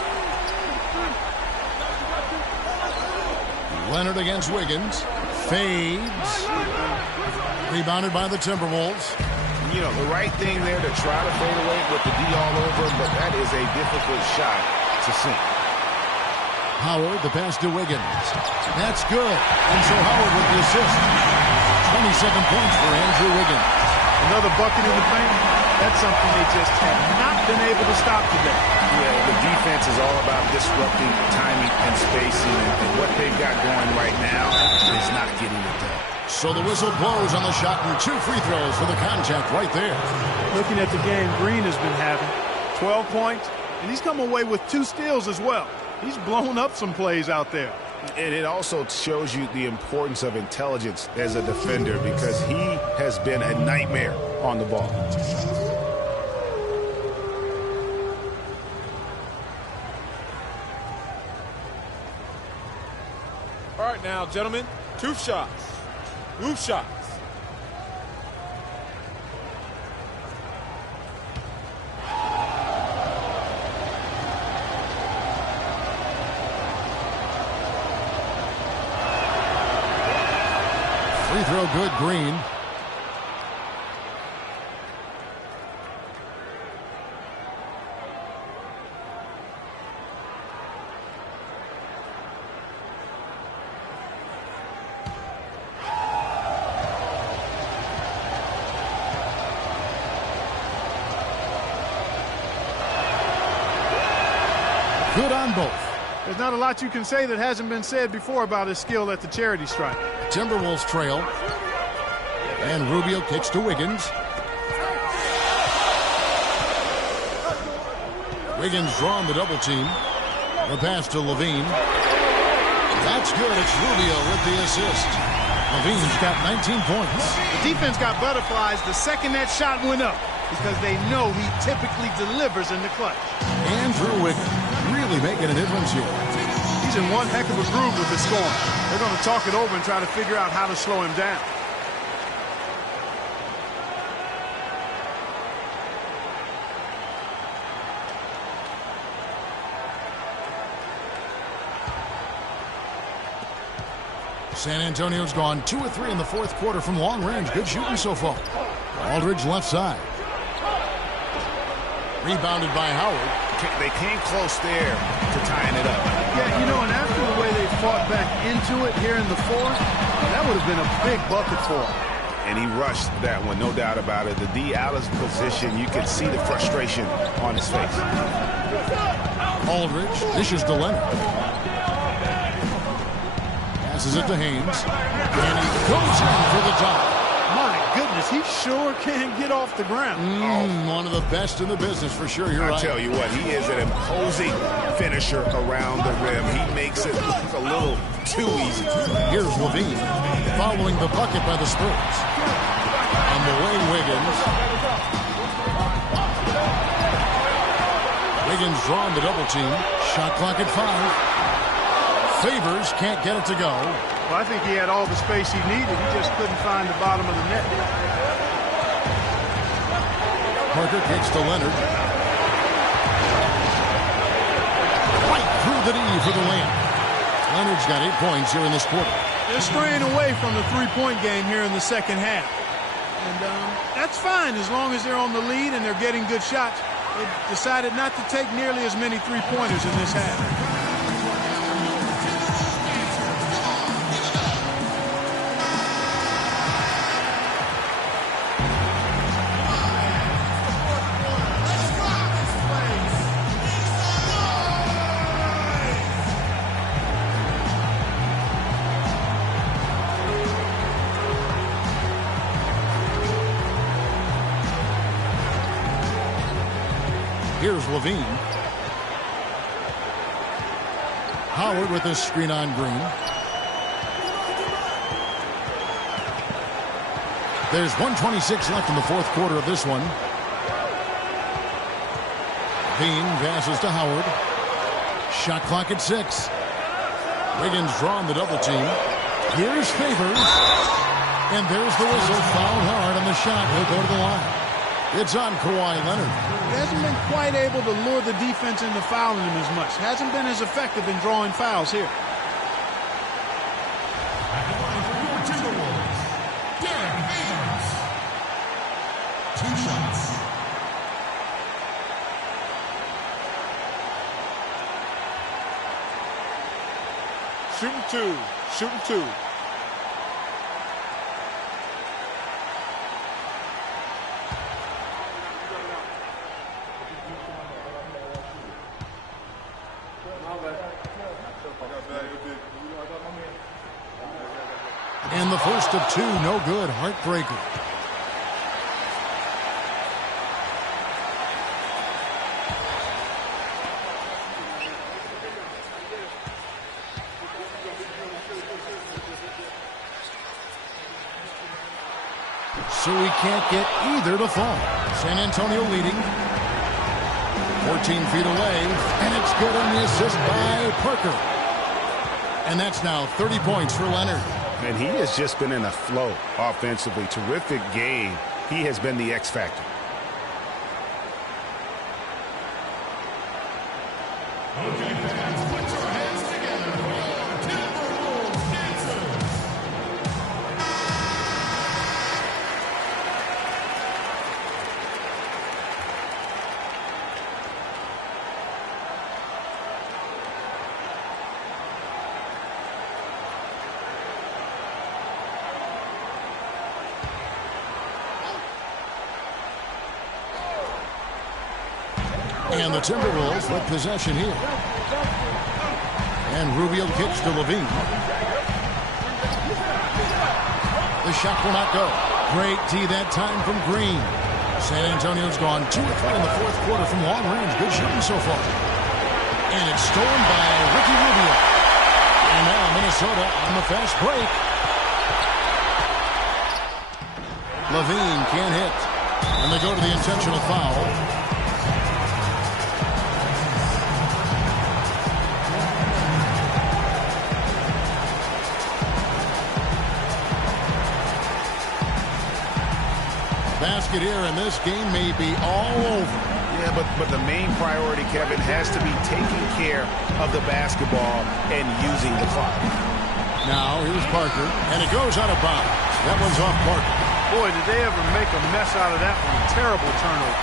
Leonard against Wiggins. Fades. Rebounded by the Timberwolves. You know, the right thing there to try to fade away with the D all over, but that is a difficult shot to sink. Howard, the pass to Wiggins. That's good. And so Howard with the assist. 27 points for Andrew Wiggins. Another bucket in the paint. That's something they just have not been able to stop today. Yeah, the defense is all about disrupting timing and spacing, and what they've got going right now is not getting it done. So the whistle blows on the shot and 2 free throws for the contact right there. Looking at the game Green has been having, 12 points, and he's come away with 2 steals as well. He's blown up some plays out there. And it also shows you the importance of intelligence as a defender, because he has been a nightmare on the ball. All right now, gentlemen, 2 shots. Move shots. Free throw good, Green. Good on both. There's not a lot you can say that hasn't been said before about his skill at the charity stripe. Timberwolves trail. And Rubio kicks to Wiggins. Wiggins drawn the double team. The pass to Levine. That's good. It's Rubio with the assist. Levine's got 19 points. The defense got butterflies the second that shot went up, because they know he typically delivers in the clutch. Andrew Wiggins really making a difference here. He's in one heck of a groove with his scoring. They're going to talk it over and try to figure out how to slow him down. San Antonio's gone 2 of 3 in the fourth quarter from long range. Good shooting so far. Aldridge left side. Rebounded by Howard. They came close there to tying it up. Yeah, you know, and after the way they fought back into it here in the fourth, that would have been a big bucket for him. And he rushed that one, no doubt about it. The D out of position, you could see the frustration on his face. Aldridge dishes to Leonard. Passes it to Haynes. And he goes in for the top. My goodness, he sure can get off the ground. One of the best in the business for sure. You're right. I tell you what, he is an imposing finisher around the rim. He makes it look a little too easy. Here's Levine following the bucket by the Spurs. On the way, Wiggins. Wiggins drawing the double team. Shot clock at 5. Favors can't get it to go. Well, I think he had all the space he needed. He just couldn't find the bottom of the net. Parker kicks to Leonard. Right through the knee for the layup. Leonard's got 8 points here in this quarter. They're straying away from the three-point game here in the second half. And that's fine as long as they're on the lead and they're getting good shots. They've decided not to take nearly as many three-pointers in this half. Here's Levine. Howard with this screen on Green. There's 1:26 left in the fourth quarter of this one. Bean passes to Howard. Shot clock at 6. Wiggins drawn the double team. Here's Favors. And there's the whistle. Fouled hard on the shot. He'll go to the line. It's on Kawhi Leonard. He hasn't been quite able to lure the defense into fouling him as much. Hasn't been as effective in drawing fouls here. At the line for your Timberwolves, Derek Favors. 2 shots. Shooting 2. Shooting 2. And the first of 2, no good. Heartbreaker. So we can't get either to fall. San Antonio leading. 14 feet away. And it's good on the assist by Parker. And that's now 30 points for Leonard. And he has just been in a flow offensively. Terrific game. He has been the X factor. Okay, fans, put your hands together for your Timberwolves dancers. And the Timberwolves with possession here. And Rubio kicks to Levine. The shot will not go. Great D that time from Green. San Antonio's gone 2 of 3 in the fourth quarter from long range. Good shooting so far. And it's stolen by Ricky Rubio. And now Minnesota on the fast break. Levine can't hit. And they go to the intentional foul. Basket here, and this game may be all over. Yeah, but the main priority, Kevin, has to be taking care of the basketball and using the clock. Now, here's Parker, and it goes out of bounds. That one's off Parker. Boy, did they ever make a mess out of that one. Terrible turnover.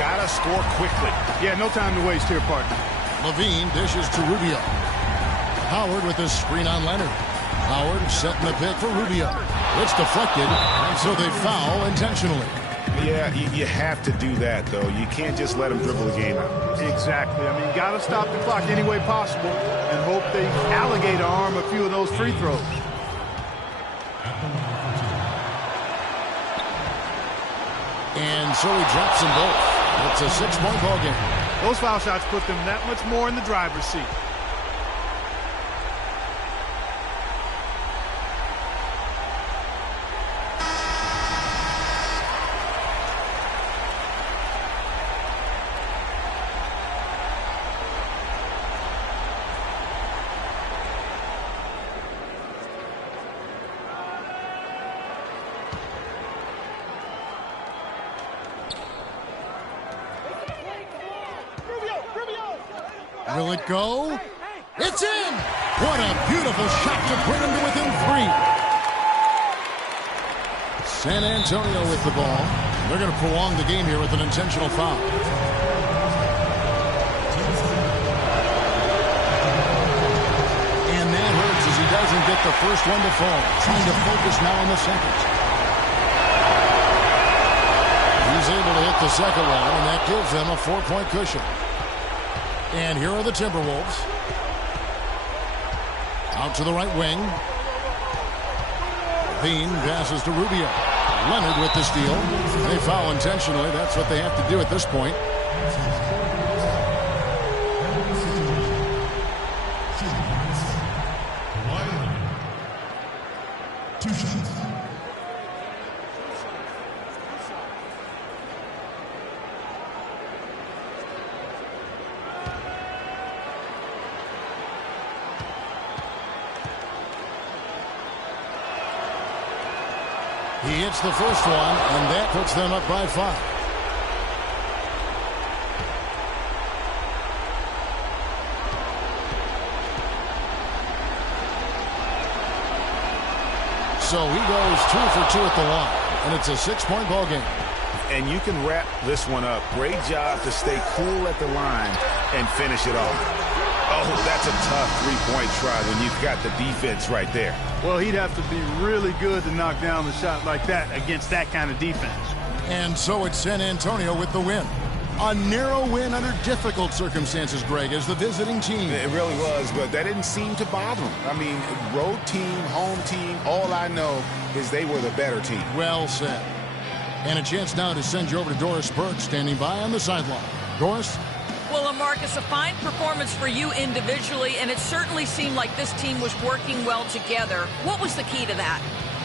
Gotta score quickly. Yeah, no time to waste here, partner. Levine dishes to Rubio. Howard with a screen on Leonard. Howard setting the pick for Rubio. It's deflected, and so they foul intentionally. Yeah, you have to do that, though. You can't just let them dribble the game out. Exactly. I mean, you got to stop the clock any way possible and hope they alligator arm a few of those free throws. And so he drops them both. It's a 6-point ball game. Those foul shots put them that much more in the driver's seat. Will it go? It's in! What a beautiful shot to bring them to within 3. San Antonio with the ball. They're going to prolong the game here with an intentional foul. And that hurts as he doesn't get the first one to fall. Trying to focus now on the second. He's able to hit the second one, and that gives them a 4-point cushion. And here are the Timberwolves. Out to the right wing. Bean passes to Rubio. Leonard with the steal. They foul intentionally. That's what they have to do at this point. He hits the first one, and that puts them up by 5. So he goes 2 for 2 at the line, and it's a 6-point ball game. And you can wrap this one up. Great job to stay cool at the line and finish it off. Oh, that's a tough three-point try when you've got the defense right there. Well, he'd have to be really good to knock down a shot like that against that kind of defense. And so it's San Antonio with the win. A narrow win under difficult circumstances, Greg, as the visiting team. It really was, but that didn't seem to bother them. I mean, road team, home team, all I know is they were the better team. Well said. And a chance now to send you over to Doris Burke, standing by on the sideline. Doris? Well, Marcus, a fine performance for you individually, and it certainly seemed like this team was working well together. What was the key to that?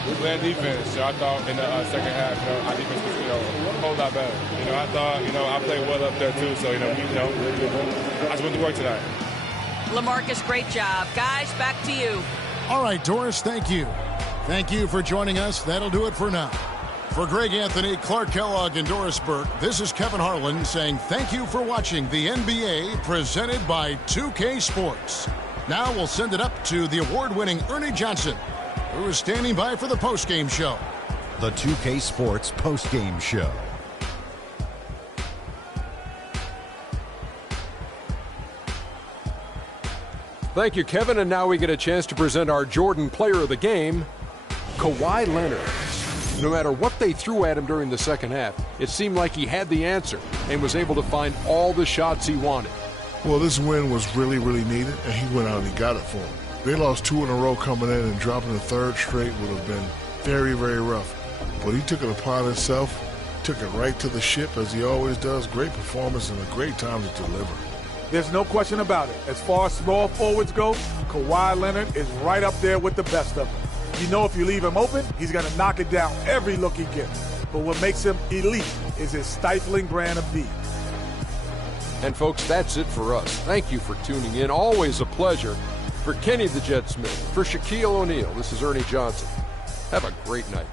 We played defense. So I thought in the second half, our defense was, a whole lot better. I thought, I played well up there too. So, I just went to work tonight. LaMarcus, great job. Guys, back to you. All right, Doris, thank you. Thank you for joining us. That'll do it for now. For Greg Anthony, Clark Kellogg, and Doris Burke, this is Kevin Harlan saying thank you for watching the NBA presented by 2K Sports. Now we'll send it up to the award-winning Ernie Johnson, who is standing by for the postgame show. The 2K Sports postgame show. Thank you, Kevin. And now we get a chance to present our Jordan Player of the Game, Kawhi Leonard. No matter what they threw at him during the second half, it seemed like he had the answer and was able to find all the shots he wanted. Well, this win was really, really needed, and he went out and he got it for him. They lost 2 in a row coming in, and dropping the third straight would have been very, very rough. But he took it upon himself, took it right to the ship, as he always does. Great performance and a great time to deliver. There's no question about it. As far as small forwards go, Kawhi Leonard is right up there with the best of them. You know if you leave him open, he's going to knock it down every look he gets. But what makes him elite is his stifling brand of beat. And folks, that's it for us. Thank you for tuning in. Always a pleasure. For Kenny the Jet Smith, for Shaquille O'Neal, this is Ernie Johnson. Have a great night.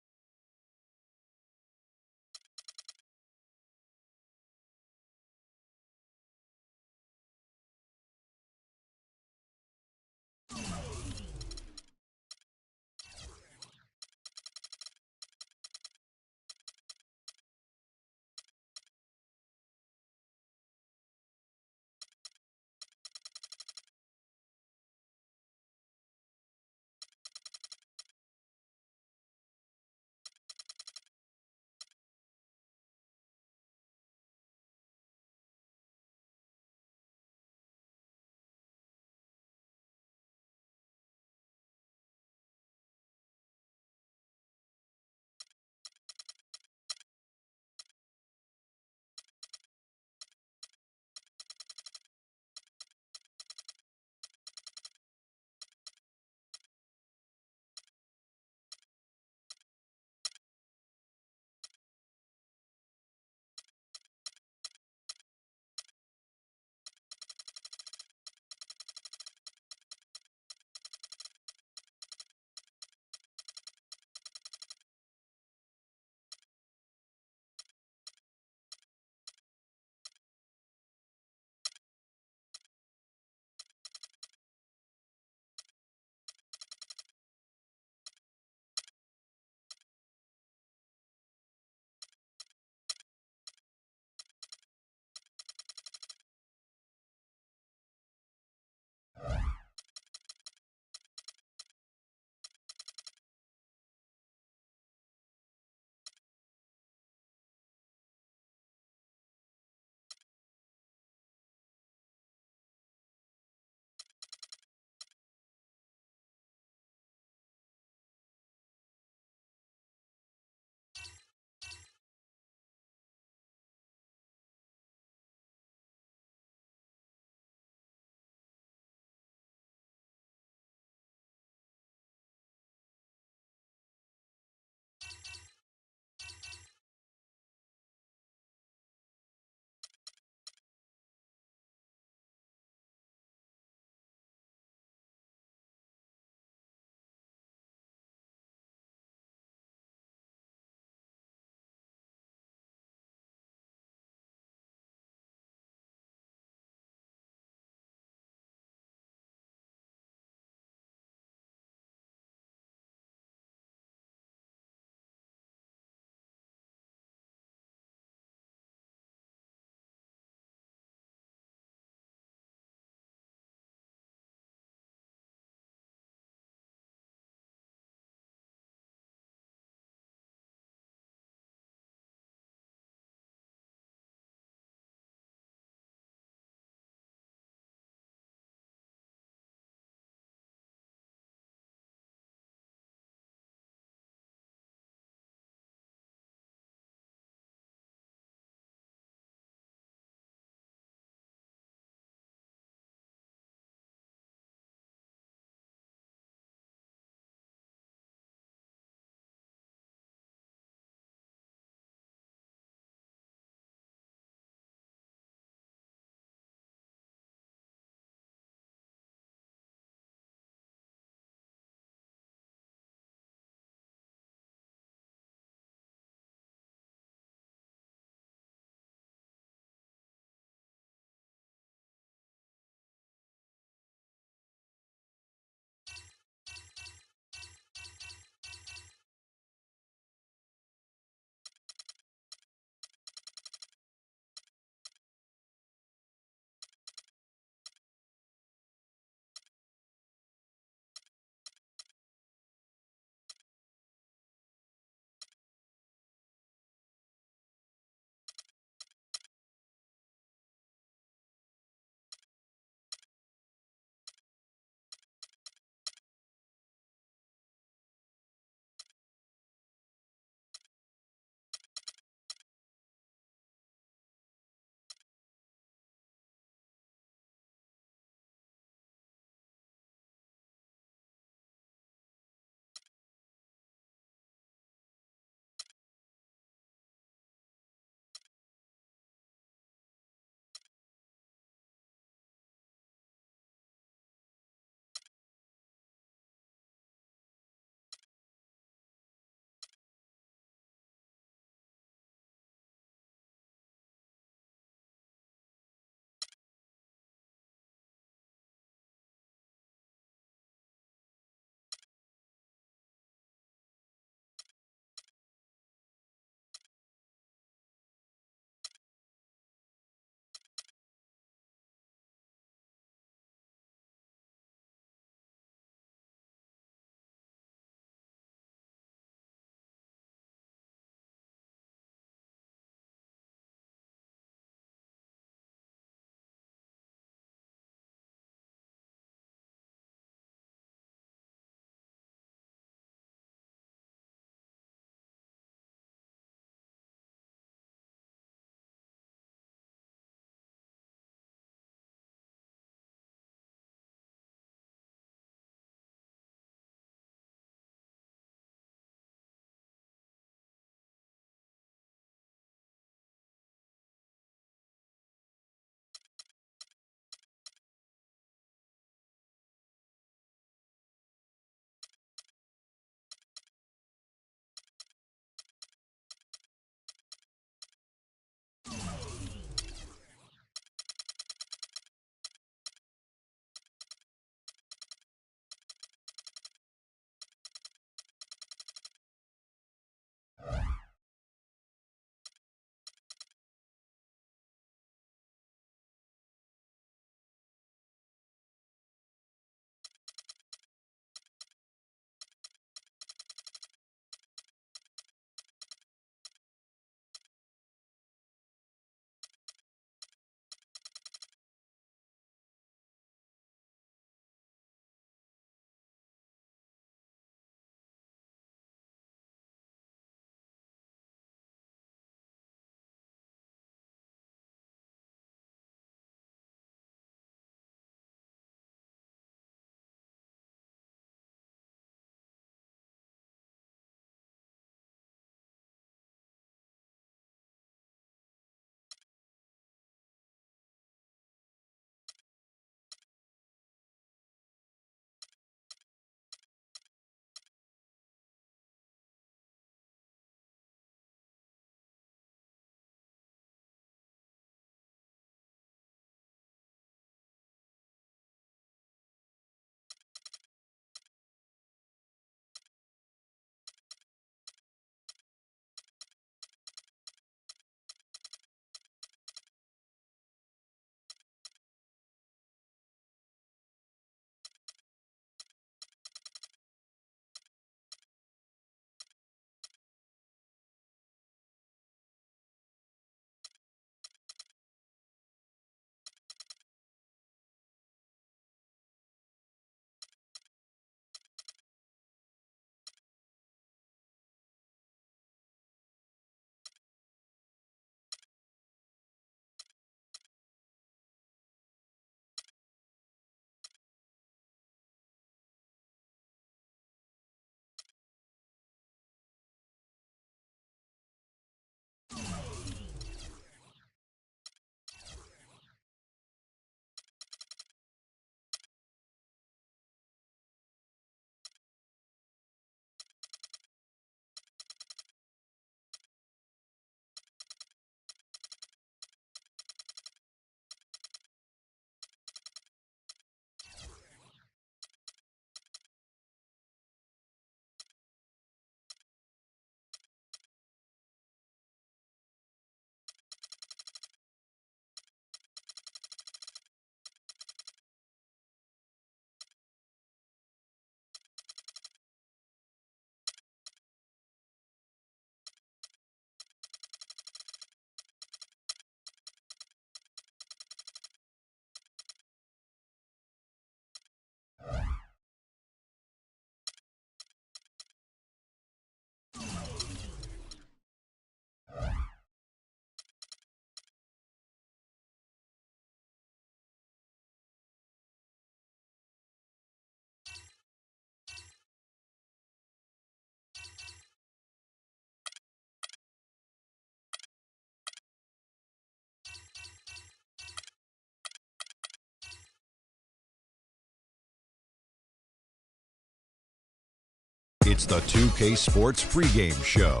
It's the 2K Sports pregame show.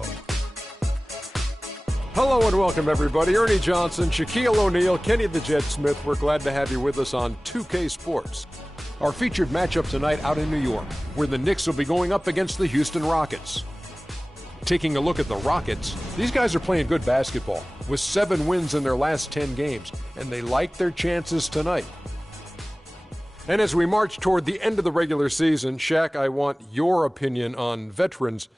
Hello and welcome, everybody. Ernie Johnson, Shaquille O'Neal, Kenny the Jet Smith. We're glad to have you with us on 2K Sports. Our featured matchup tonight out in New York, where the Knicks will be going up against the Houston Rockets. Taking a look at the Rockets, these guys are playing good basketball with 7 wins in their last 10 games, and they like their chances tonight. And as we march toward the end of the regular season, Shaq, I want your opinion on veterans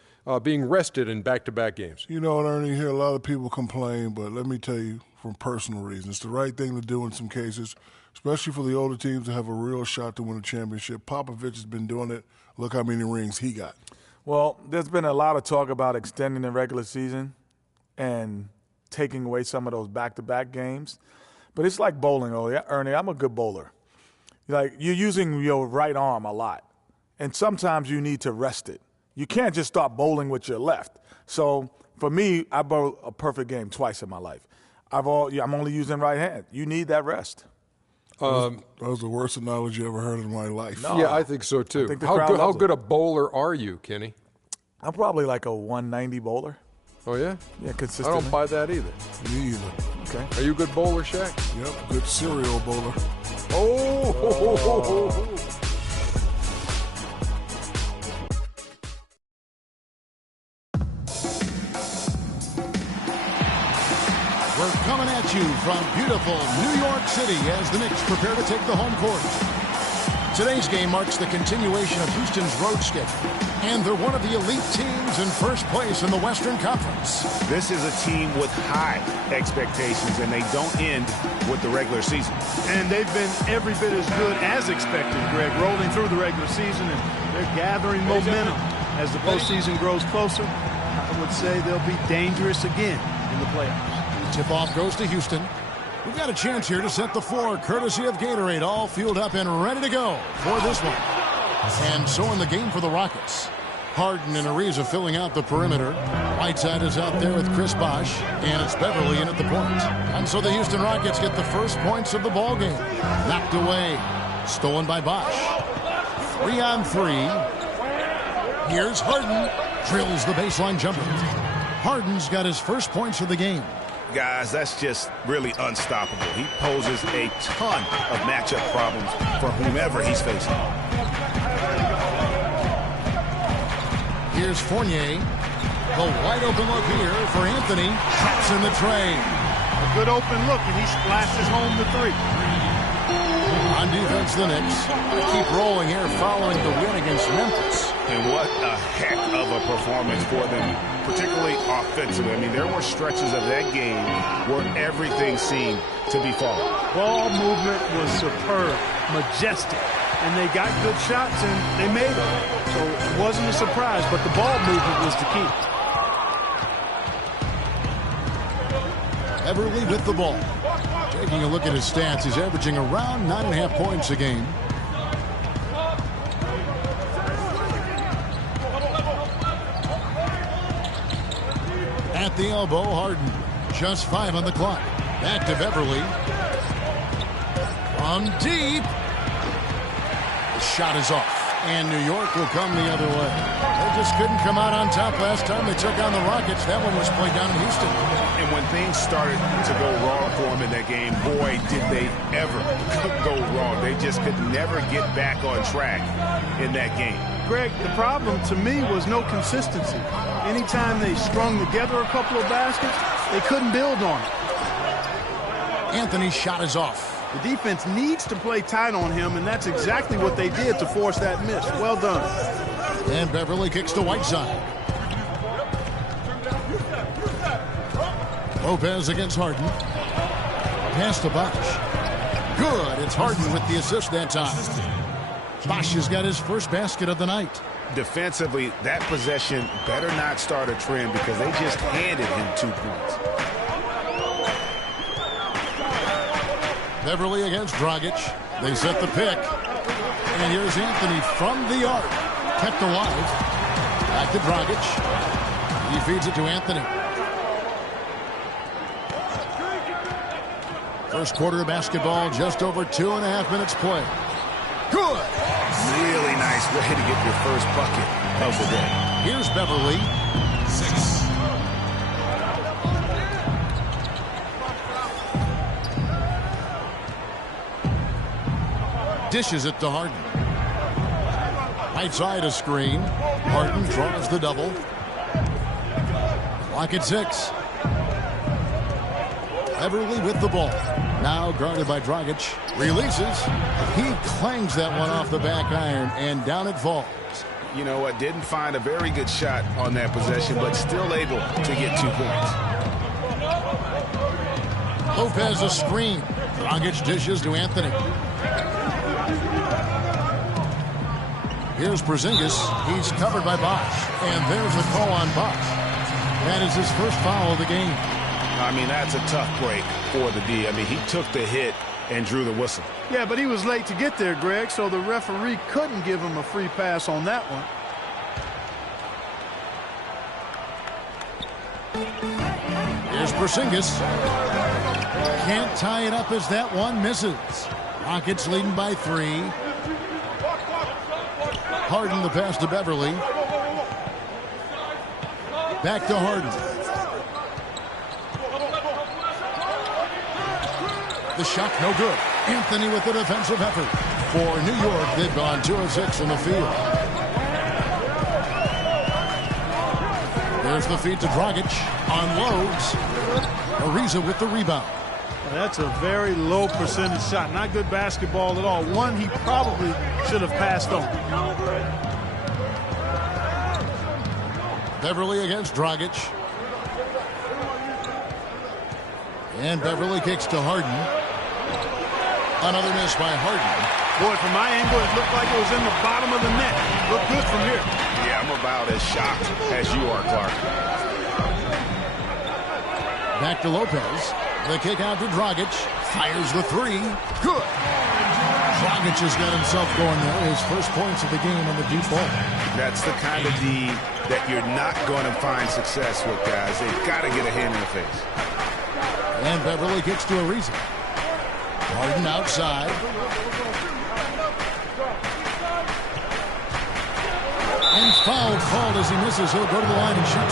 being rested in back-to-back games. You know what, Ernie, you hear a lot of people complain, but let me tell you, from personal reasons, it's the right thing to do in some cases, especially for the older teams to have a real shot to win a championship. Popovich has been doing it. Look how many rings he got. Well, there's been a lot of talk about extending the regular season and taking away some of those back-to-back games. But it's like bowling, Ernie. I'm a good bowler. Like, you're using your right arm a lot, and sometimes you need to rest it. You can't just start bowling with your left. So for me, I bowled a perfect game twice in my life. I'm only using right hand. You need that rest. That was the worst analogy I ever heard in my life. No, yeah, I think so too. How good a bowler are you, Kenny? I'm probably like a 190 bowler. Oh, yeah? Yeah, consistently. I don't buy that either. Me either. Okay. Are you a good bowler, Shaq? Yep, good serial bowler. Oh! We're coming at you from beautiful New York City as the Knicks prepare to take the home court. Today's game marks the continuation of Houston's road schedule, and they're one of the elite teams in first place in the Western Conference. This is a team with high expectations, and they don't end with the regular season. And they've been every bit as good as expected, Greg, rolling through the regular season, and they're gathering momentum. As the postseason grows closer, I would say they'll be dangerous again in the playoffs. Tip-off goes to Houston. We've got a chance here to set the floor, courtesy of Gatorade, all fueled up and ready to go for this one. And so in the game for the Rockets, Harden and Ariza filling out the perimeter. Whiteside is out there with Chris Bosh, and it's Beverly in at the point. And so the Houston Rockets get the first points of the ball game. Knocked away, stolen by Bosh. 3-on-3. Here's Harden, drills the baseline jumper. Harden's got his first points of the game. Guys, that's just really unstoppable. He poses a ton of matchup problems for whomever he's facing. Here's Fournier. The wide open look here for Anthony. Taps in the tray. A good open look, and he splashes home the 3. On defense, the Knicks keep rolling here following the win against Memphis. And what a heck of a performance for them, particularly offensively. I mean, there were stretches of that game where everything seemed to be falling. Ball movement was superb, majestic, and they got good shots, and they made them. So it wasn't a surprise, but the ball movement was the key. Beverly with the ball. Taking a look at his stats, he's averaging around 9.5 points a game. At the elbow, Harden. Just 5 on the clock. Back to Beverly. From deep. The shot is off. And New York will come the other way. They just couldn't come out on top last time they took on the Rockets. That one was played down in Houston. And when things started to go wrong for them in that game, boy, did they ever go wrong. They just could never get back on track in that game. Greg, the problem to me was no consistency. Anytime they strung together a couple of baskets, they couldn't build on it. Anthony's shot is off. The defense needs to play tight on him, and that's exactly what they did to force that miss. Well done. And Beverly kicks to Whiteside. Lopez against Harden. Pass to Bosh. Good. It's Harden with the assist that time. Bosh has got his first basket of the night. Defensively, that possession better not start a trend because they just handed him 2 points. Beverly against Dragic. They set the pick. And here's Anthony from the arc. Kept alive. Back to Dragic. He feeds it to Anthony. First quarter of basketball, just over 2.5 minutes play. Good. Really nice way to get your first bucket of the day. Here's Beverly. 6. Dishes it to Harden. Right side a screen. Harden draws the double. Clock at 6. Beverly with the ball. Now guarded by Dragic. Releases. He clangs that one off the back iron, and down it falls. You know what? Didn't find a very good shot on that possession, but still able to get 2 points. Lopez a screen. Dragic dishes to Anthony. Here's Porzingis. He's covered by Bosh. And there's a call on Bosh. That is his first foul of the game. I mean, that's a tough break for the D. I mean, he took the hit and drew the whistle. Yeah, but he was late to get there, Greg, so the referee couldn't give him a free pass on that one. Here's Porzingis. Can't tie it up as that one misses. Rockets leading by 3. Harden the pass to Beverly. Back to Harden. The shot no good. Anthony with the defensive effort. For New York, they've gone 2 of 6 in the field. There's the feed to Dragic. Unloads. Ariza with the rebound. That's a very low percentage shot. Not good basketball at all. One he probably should have passed on. Beverly against Dragic. And Beverly kicks to Harden. Another miss by Harden. Boy, from my angle, it looked like it was in the bottom of the net. Looked good from here. Yeah, I'm about as shocked as you are, Clark. Back to Lopez. The kick out to Dragic. Fires the 3. Good. Dragic has got himself going there. His first points of the game on the deep ball. That's the kind of D that you're not going to find success with, guys. They've got to get a hand in the face. And Beverly kicks to Ariza. Harden outside. And foul called as he misses. He'll go to the line and shoot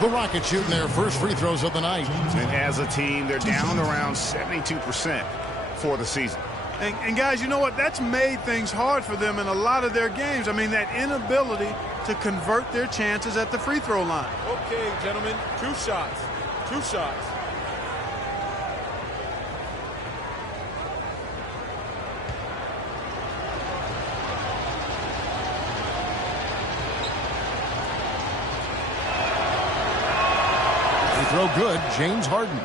2. The Rockets shooting their first free throws of the night. And as a team, they're down around 72% for the season. And guys, you know what? That's made things hard for them in a lot of their games. I mean, that inability to convert their chances at the free throw line. Okay, gentlemen, 2 shots. 2 shots. Free throw good, James Harden.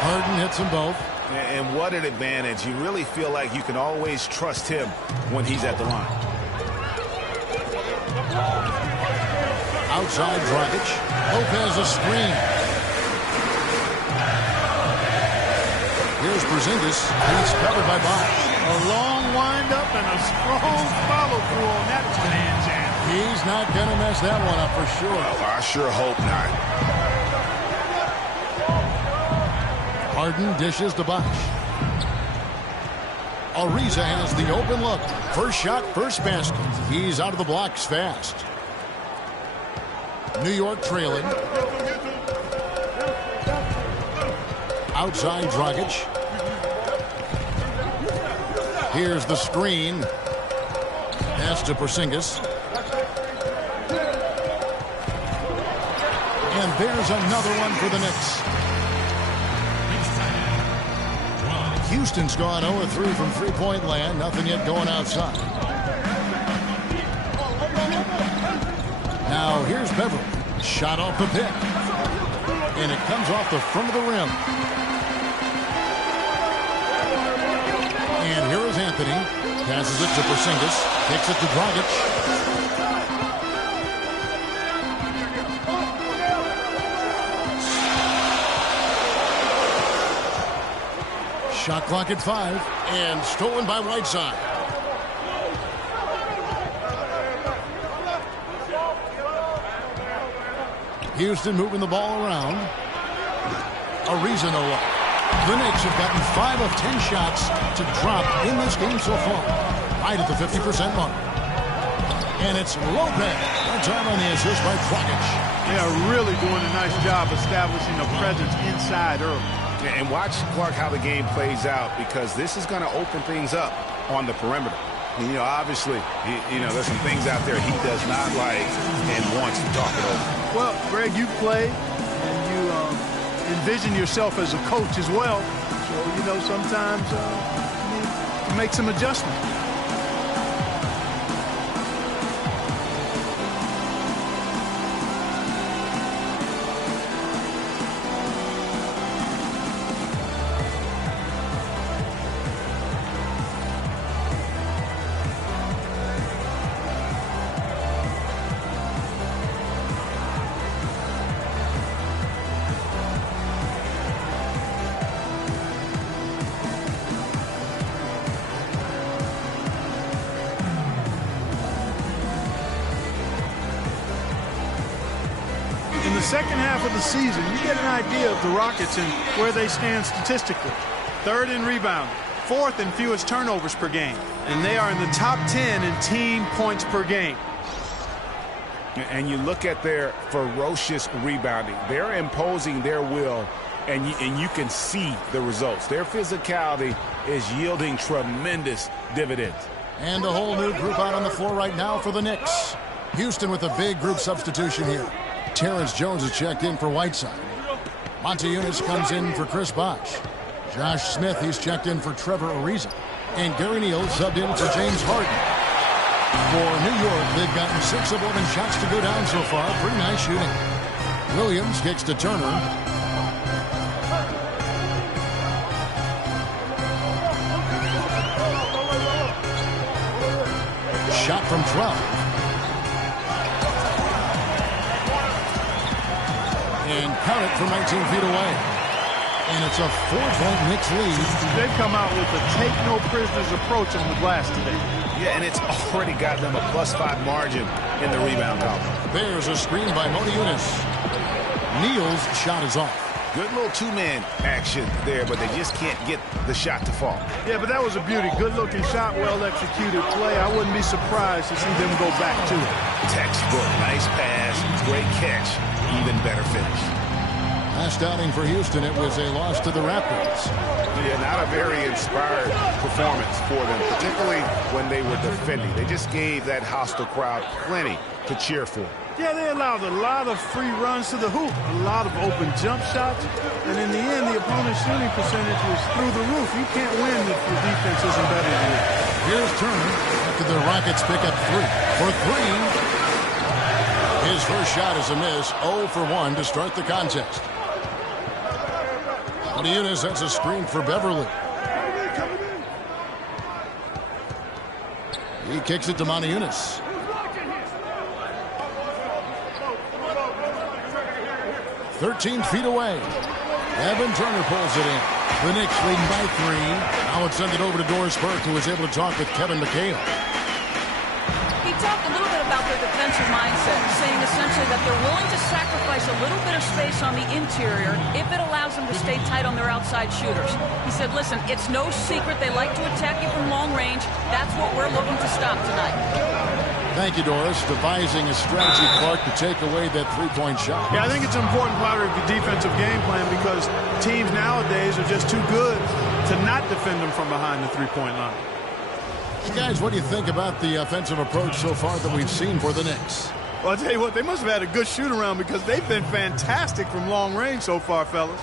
Harden hits them both. And what an advantage. You really feel like you can always trust him when he's at the line. Outside Dragic. Lopez a screen. Here's Porzingis. He's covered by Bosh. A long wind-up and a strong follow-through on that one. He's not going to mess that one up for sure. Well, I sure hope not. Harden dishes to Bosh. Ariza has the open look. First shot, first basket. He's out of the blocks fast. New York trailing. Outside Dragic. Here's the screen. Pass to Porzingis. And there's another one for the Knicks. Houston's gone 0-3 from three-point land. Nothing yet going outside. Now here's Beverly. Shot off the pick. And it comes off the front of the rim. And here is Anthony. Passes it to Porzingis. Kicks it to Dragic. Shot clock at 5 and stolen by Whiteside. Houston moving the ball around. Ariza no luck. The Knicks have gotten 5 of 10 shots to drop in this game so far. Right at the 50% mark. And it's Lopez. That time on the assist by Dragic. They are really doing a nice job establishing a presence inside early. And watch, Clark, how the game plays out, because this is going to open things up on the perimeter. You know, obviously, there's some things out there he does not like and wants to talk it over. Well, Greg, you play and you envision yourself as a coach as well. So, sometimes you need to make some adjustments. In the second half of the season, you get an idea of the Rockets and where they stand statistically. 3rd in rebounding, 4th in fewest turnovers per game, and they are in the top 10 in team points per game. And you look at their ferocious rebounding. They're imposing their will, and you can see the results. Their physicality is yielding tremendous dividends. And a whole new group out on the floor right now for the Knicks. Houston with a big group substitution here. Terrence Jones is checked in for Whiteside. Montejunas comes in for Chris Bosh. Josh Smith, he's checked in for Trevor Ariza. And Gary Neal subbed in for James Harden. For New York, they've gotten 6 of 11 shots to go down so far. Pretty nice shooting. Williams kicks to Turner. Shot from 12. And count it from 19 feet away. And it's a 4-point Knicks lead. They've come out with a take-no-prisoners approach on the glass today. Yeah, and it's already got them a +5 margin in the rebound column. There's a screen by Montejunas. Neal's shot is off. Good little two-man action there, but they just can't get the shot to fall. Yeah, but that was a beauty. Good-looking shot, well-executed play. I wouldn't be surprised to see them go back to it. Textbook, nice pass, great catch, even better finish. Last outing for Houston, it was a loss to the Raptors. Yeah, not a very inspired performance for them, particularly when they were defending. They just gave that hostile crowd plenty to cheer for. Yeah, they allowed a lot of free runs to the hoop, a lot of open jump shots, and in the end, the opponent's shooting percentage was through the roof. You can't win if your defense isn't better than you. Here's Turner after the Rockets pick up 3. For 3, his first shot is a miss, 0 for 1 to start the contest. Montejunas has a screen for Beverly. He kicks it to Montejunas. 13 feet away. Evan Turner pulls it in. The Knicks leading by 3. Now it's sent it over to Doris Burke, who was able to talk with Kevin McHale. He talked a little bit about their defensive mindset, saying essentially that they're willing to sacrifice a little bit of space on the interior if it allows them to stay tight on their outside shooters. He said, listen, it's no secret they like to attack you from long range. That's what we're looking to stop tonight. Thank you, Doris. Devising a strategy, Clark, to take away that three-point shot. Yeah, I think it's an important part of the defensive game plan because teams nowadays are just too good to not defend them from behind the three-point line. Guys, what do you think about the offensive approach so far that we've seen for the Knicks? Well, I'll tell you what, they must have had a good shoot-around because they've been fantastic from long range so far, fellas.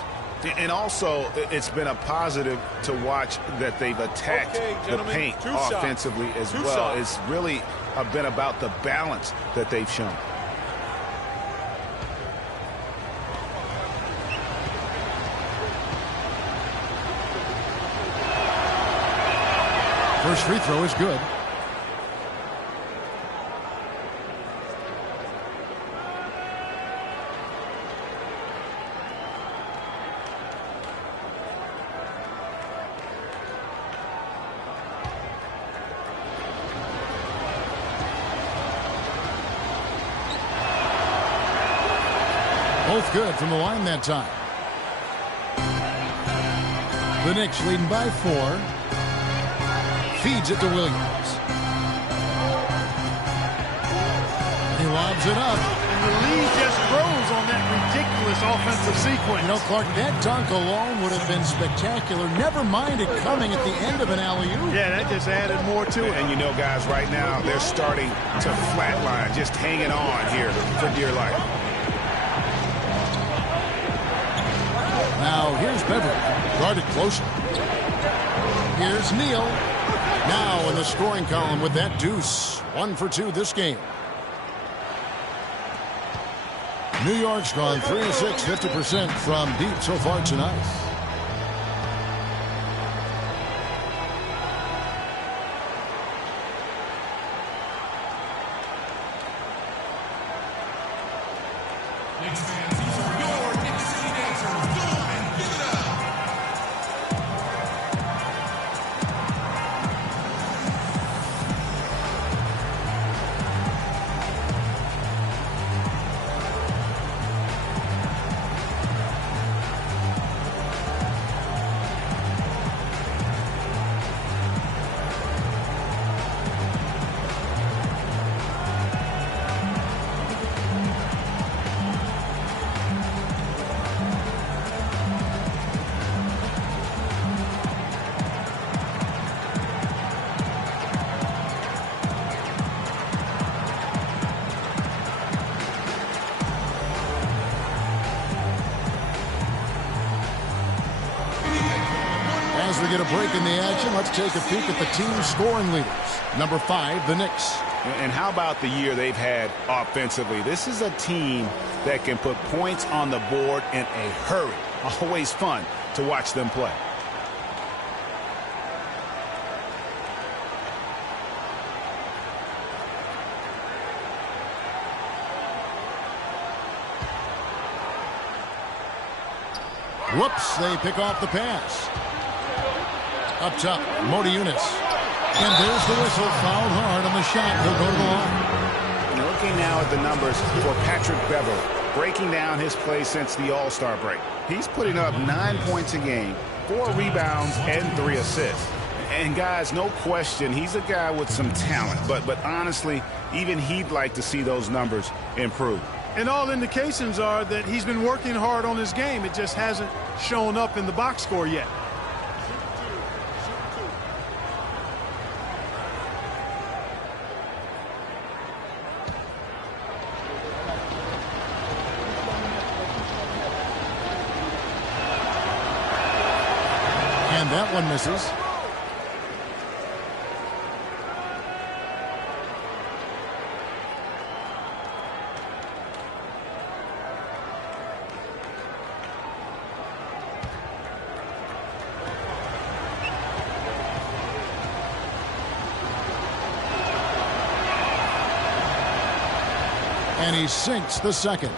And also, it's been a positive to watch that they've attacked the paint offensively as well. It's really been about the balance that they've shown. First free throw is good. good from the line that time. The Knicks leading by 4. Feeds it to Williams. He lobs it up. And the lead just grows on that ridiculous offensive sequence. You know, Clark, that dunk alone would have been spectacular. Never mind it coming at the end of an alley-oop. Yeah, that just added more to it. And you know, guys, right now, they're starting to flatline, just hanging on here for dear life. Now, here's Beverly, guarded closer. Here's Neal. Now in the scoring column with that deuce. 1 for 2 this game. New York's gone 3 of 6, 50% from deep so far tonight. Knicks fans, these are your Knicks City dancers. Go on and give it up. As we get a break in the action, let's take a peek at the team's scoring leaders. Number 5, the Knicks. And how about the year they've had offensively? This is a team that can put points on the board in a hurry. Always fun to watch them play. Whoops, they pick off the pass. Up top, Motiejunas. And there's the whistle, fouled hard on the shot. He'll go to the line. And looking now at the numbers for Patrick Beverly, breaking down his play since the All-Star break. He's putting up 9 points a game, 4 rebounds, and 3 assists. And guys, no question, he's a guy with some talent. But honestly, even he'd like to see those numbers improve. And all indications are that he's been working hard on his game. It just hasn't shown up in the box score yet. And that one misses. And he sinks the second.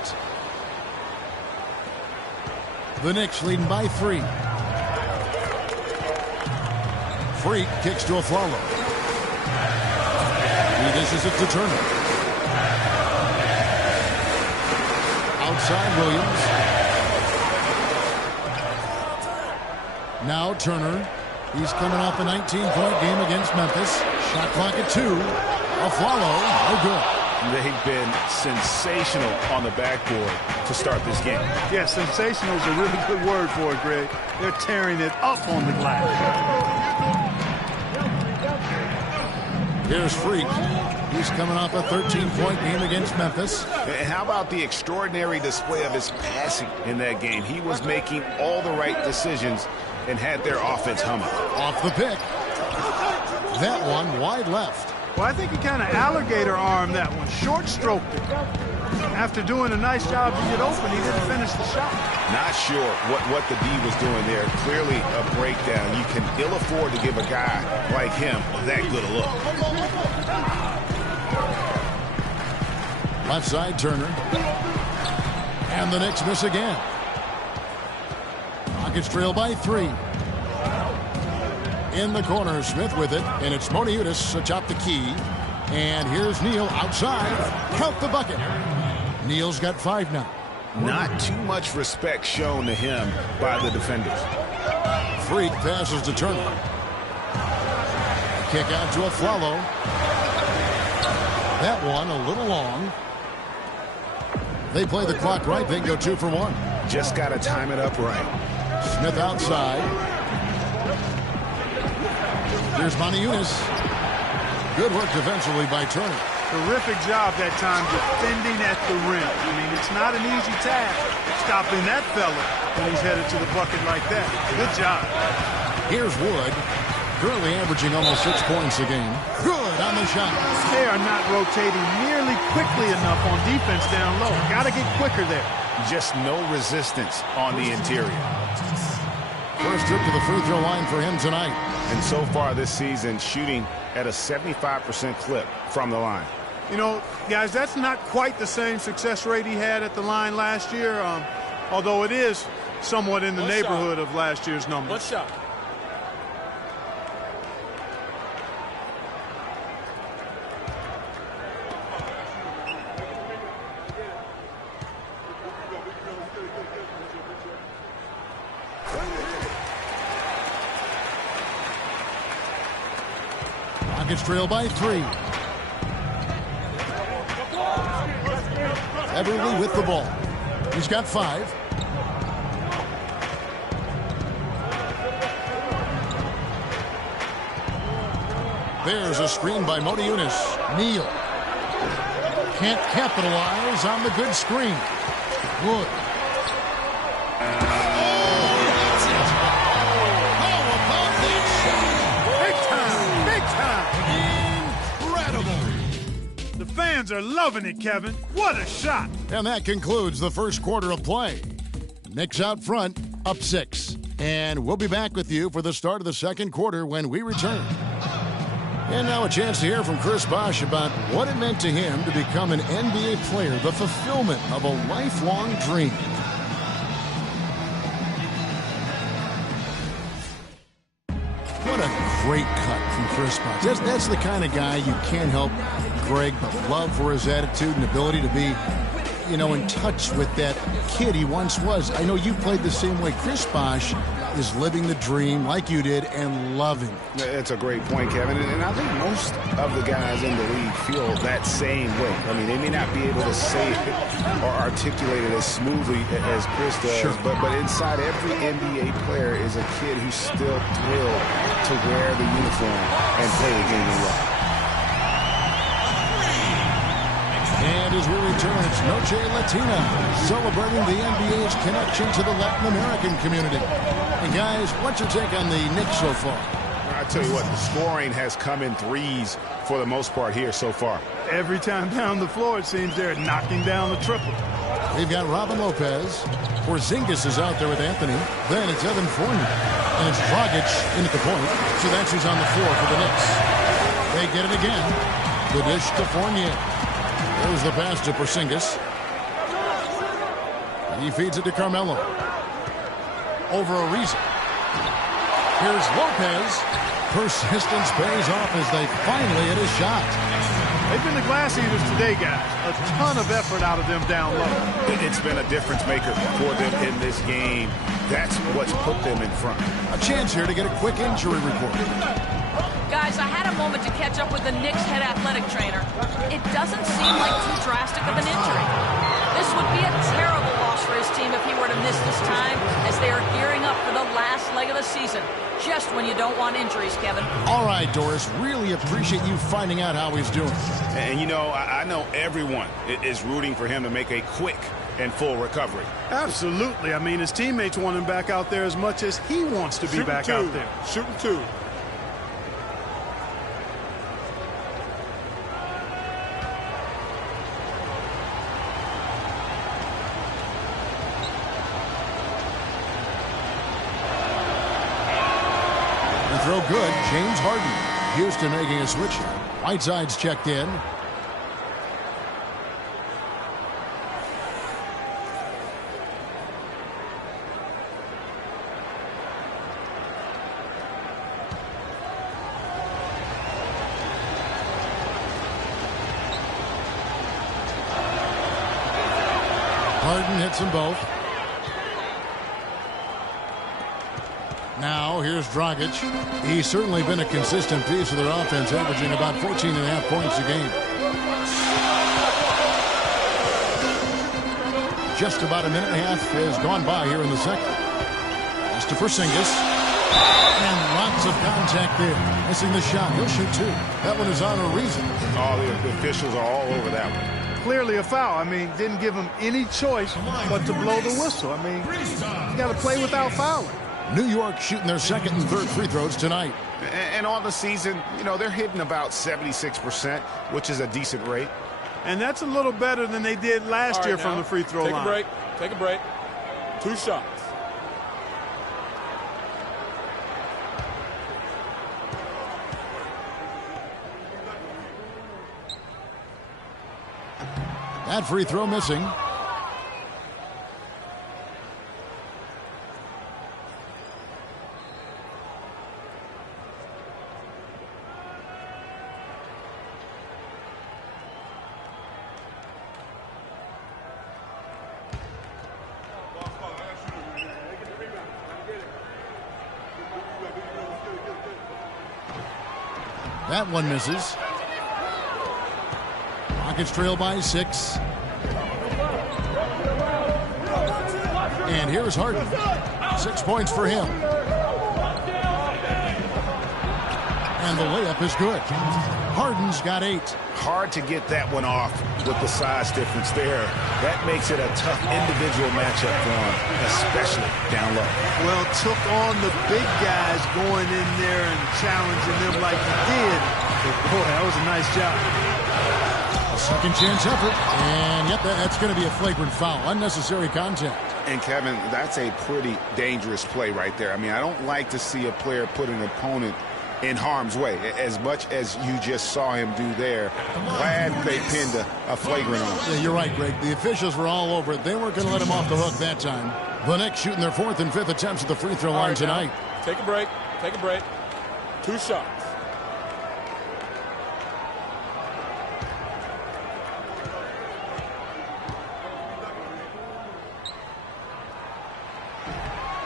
The Knicks leading by 3. Freak kicks to Afflalo. He dishes it to Turner. Outside Williams. Now Turner. He's coming off a 19-point game against Memphis. Shot clock at 2. Afflalo, no good. They've been sensational on the backboard to start this game. Yeah, sensational is a really good word for it, Greg. They're tearing it up on the glass. Here's Freak. He's coming off a 13-point game against Memphis. And how about the extraordinary display of his passing in that game? He was making all the right decisions and had their offense humming. Off the pick. That one wide left. Well, I think he kind of alligator armed that one, short stroked it. After doing a nice job to get open, he didn't finish the shot. Not sure what the D was doing there. Clearly a breakdown. You can ill afford to give a guy like him that good a look. Left side, Turner. And the Knicks miss again. Rockets trail by 3. In the corner, Smith with it, and it's Motiejunas atop the key. And here's Neal outside. Count the bucket. Neal's got 5 now. Not too much respect shown to him by the defenders. Freak passes to Turner. Kick out to Afflalo. That one a little long. They play the clock right. They can go 2 for 1. Just got to time it up right. Smith outside. Here's Moniunas. Good work defensively by Turner. Terrific job that time defending at the rim. I mean, it's not an easy task stopping that fella when he's headed to the bucket like that. Good job. Here's Wood. Currently averaging almost 6 points a game. Good on the shot. They are not rotating nearly quickly enough on defense down low. Got to get quicker there. Just no resistance on the interior. First trip to the free throw line for him tonight. And so far this season, shooting at a 75% clip from the line. You know, guys, that's not quite the same success rate he had at the line last year, although it is somewhat in the neighborhood of last year's numbers. One shot. Rockets trail by 3. Everly with the ball. He's got 5. There's a screen by Moniunas. Neal. Can't capitalize on the good screen. Wood. Fans are loving it, Kevin. What a shot. And that concludes the first quarter of play. Knicks out front, up 6. And we'll be back with you for the start of the second quarter when we return. And now a chance to hear from Chris Bosh about what it meant to him to become an NBA player, the fulfillment of a lifelong dream. What a great cut from Chris Bosh. That's the kind of guy you can't help Greg, but love for his attitude and ability to be, you know, in touch with that kid he once was. I know you played the same way. Chris Bosh is living the dream like you did and loving it. It's a great point, Kevin. And I think most of the guys in the league feel that same way. I mean, they may not be able to say it or articulate it as smoothly as Chris does, sure. but inside every NBA player is a kid who's still thrilled to wear the uniform and play the game of love. And as we return, it's Noche Latina, celebrating the NBA's connection to the Latin American community. And guys, what's your take on the Knicks so far? I tell you what, the scoring has come in threes for the most part here so far. Every time down the floor, it seems they're knocking down the triple. We've got Robin Lopez. Porzingis is out there with Anthony. Then it's Evan Fournier. And it's Dragic in at the point. So that's who's on the floor for the Knicks. They get it again. The dish to Fournier. There's the pass to Porzingis. He feeds it to Carmelo. Over Ariza. Here's Lopez. Persistence pays off as they finally hit a shot. They've been the glass eaters today, guys. A ton of effort out of them down low. It's been a difference maker for them in this game. That's what's put them in front. A chance here to get a quick injury report. Guys, I had a moment to catch up with the Knicks head athletic trainer. It doesn't seem like too drastic of an injury. This would be a terrible loss for his team if he were to miss this time, as they are gearing up for the last leg of the season. Just when you don't want injuries, Kevin. All right, Doris, really appreciate you finding out how he's doing. And, you know, I know everyone is rooting for him to make a quick and full recovery. Absolutely. I mean, his teammates want him back out there as much as he wants to be back out there. Shooting 2. Throw good. James Harden. Houston making a switch here. Whiteside's checked in. Harden hits them both. Now here's Dragic. He's certainly been a consistent piece of their offense, averaging about 14.5 points a game. Just about a minute and a half has gone by here in the second. As to Porzingis. And lots of contact there. Missing the shot. He'll shoot two. That one is on a reason. All the officials are all over that one. Clearly a foul. I mean, didn't give him any choice but to blow the whistle. I mean, you got to play without fouling. New York shooting their second and third free throws tonight. And on the season, you know, they're hitting about 76%, which is a decent rate. And that's a little better than they did last year from the free throw line. Take a break. Take a break. 2 shots. That free throw missing. That one misses. Rockets trail by 6. And here's Harden. 6 points for him. And the layup is good. Harden's got 8. Hard to get that one off with the size difference there. That makes it a tough individual matchup for him, especially down low. Well, took on the big guys going in there and challenging them like he did. But boy, that was a nice job. A second chance effort. And yep, that's going to be a flagrant foul. Unnecessary contact. And Kevin, that's a pretty dangerous play right there. I mean, I don't like to see a player put an opponent in harm's way, as much as you just saw him do there. Glad they pinned a flagrant on him. Yeah, you're right, Greg. The officials were all over it. They weren't going to let him off the hook that time. The Knicks shooting their 4th and 5th attempts at the free throw line tonight. Take a break. Take a break. 2 shots.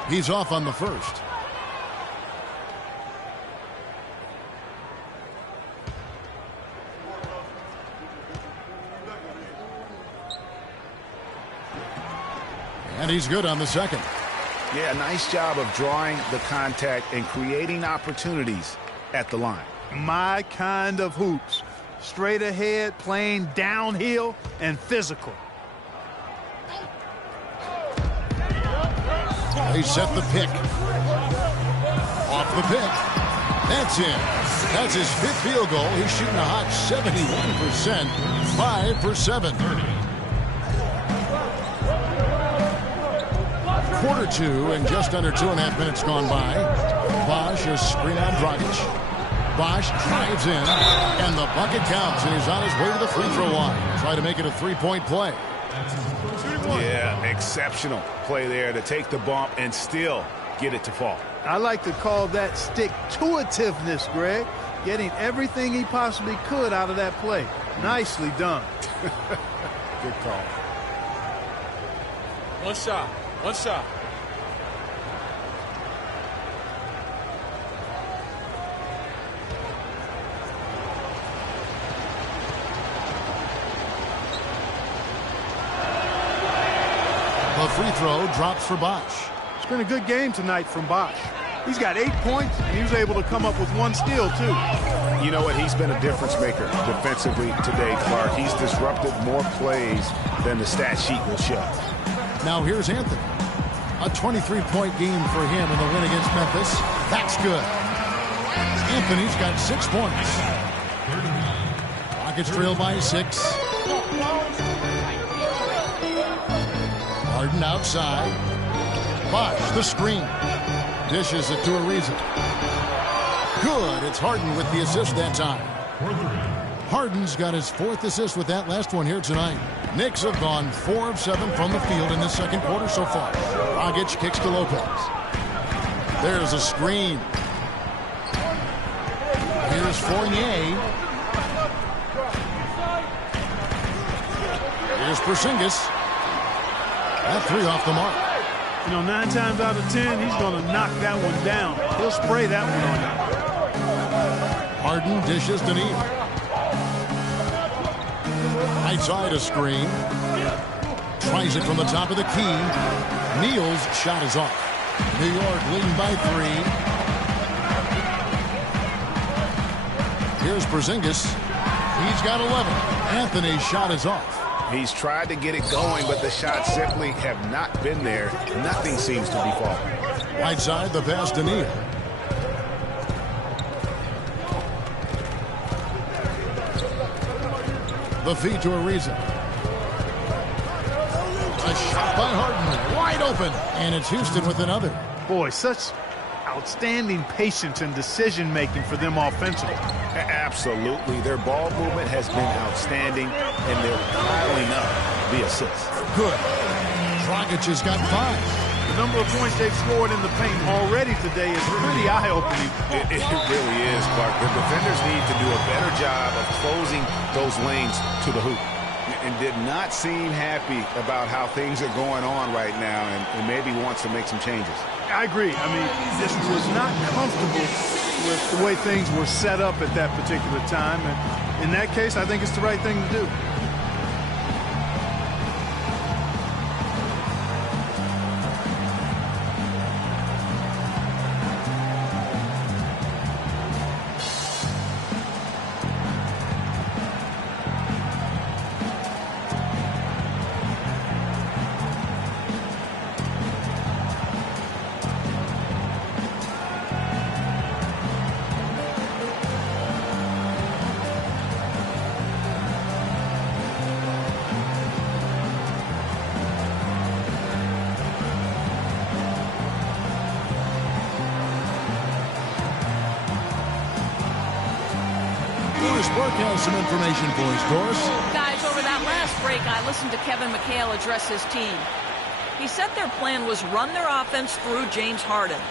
He's off on the first. And he's good on the second. Yeah, nice job of drawing the contact and creating opportunities at the line. My kind of hoops. Straight ahead, playing downhill, and physical. They set the pick. Off the pick. That's in. That's his 5th field goal. He's shooting a hot 71%. 5 for 7. Quarter 2 and just under 2.5 minutes gone by. Bosh is screen on Dragic. Bosh drives in, and the bucket counts, and he's on his way to the free throw line. Try to make it a 3-point play. Yeah, exceptional play there to take the bump and still get it to fall. I like to call that stick-to-itiveness, Greg. Getting everything he possibly could out of that play. Nicely done. Good call. 1 shot. 1 shot. The free throw drops for Bosh. It's been a good game tonight from Bosh. He's got 8 points, and he was able to come up with 1 steal, too. You know what? He's been a difference maker defensively today, Clark. He's disrupted more plays than the stat sheet will show. Now here's Anthony. A 23-point game for him in the win against Memphis. That's good. Anthony's got 6 points. Rockets trail by 6. Harden outside. Bosh, the screen. Dishes it to Ariza. Good. It's Harden with the assist that time. Harden's got his 4th assist with that last one here tonight. Knicks have gone 4 of 7 from the field in the second quarter so far. Dragic kicks to Lopez. There's a screen. Here's Fournier. Here's Porzingis. That 3 off the mark. You know, 9 times out of 10, he's going to knock that one down. He'll spray that one on you. Harden dishes to Neal. Right side a screen. Tries it from the top of the key. Neal's shot is off. New York leading by 3. Here's Porzingis. He's got 11. Anthony's shot is off. He's tried to get it going, but the shots simply have not been there. Nothing seems to be falling. Right side, the pass to Neal. The feed to Ariza. A shot by Harden, wide open, and it's Houston with another. Boy, such outstanding patience and decision-making for them offensively. Absolutely. Their ball movement has been outstanding, and they're piling up the assists. Good. Dragic has got 5. The number of points they've scored in the paint already today is pretty eye-opening. It really is, Clark. The defenders need to do a better job of closing those lanes to the hoop. And did not seem happy about how things are going on right now, and maybe wants to make some changes. I agree. I mean, just was not comfortable with the way things were set up at that particular time. And in that case, I think it's the right thing to do. Has some information for us, Doris. Guys, over that last break, I listened to Kevin McHale address his team. He said their plan was run their offense through James Harden.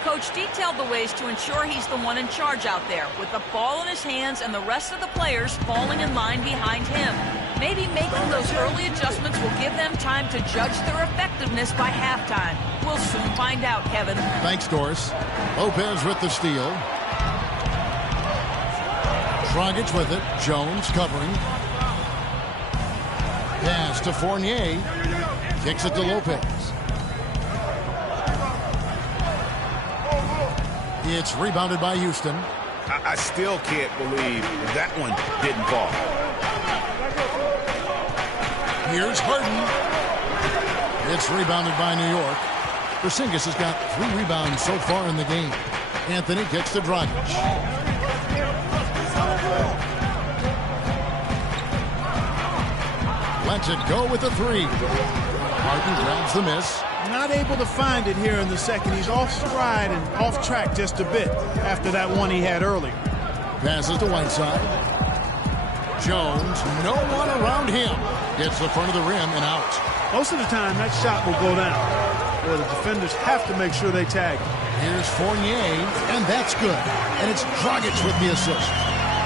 Coach detailed the ways to ensure he's the one in charge out there, with the ball in his hands and the rest of the players falling in line behind him. Maybe making those early adjustments will give them time to judge their effectiveness by halftime. We'll soon find out, Kevin. Thanks, Doris. Lopez with the steal. Dragic with it. Jones covering. Pass to Fournier. Kicks it to Lopez. It's rebounded by Houston. I still can't believe that one didn't fall. Here's Harden. It's rebounded by New York. Porzingis has got 3 rebounds so far in the game. Anthony kicks to Dragic. Lets it go with a 3. Harden grabs the miss. Not able to find it here in the second. He's off stride and off track just a bit after that one he had earlier. Passes to Whiteside. Jones, no one around him. Gets the front of the rim and out. Most of the time, that shot will go down. Well, the defenders have to make sure they tag him. Here's Fournier, and that's good. And it's Dragic with the assist.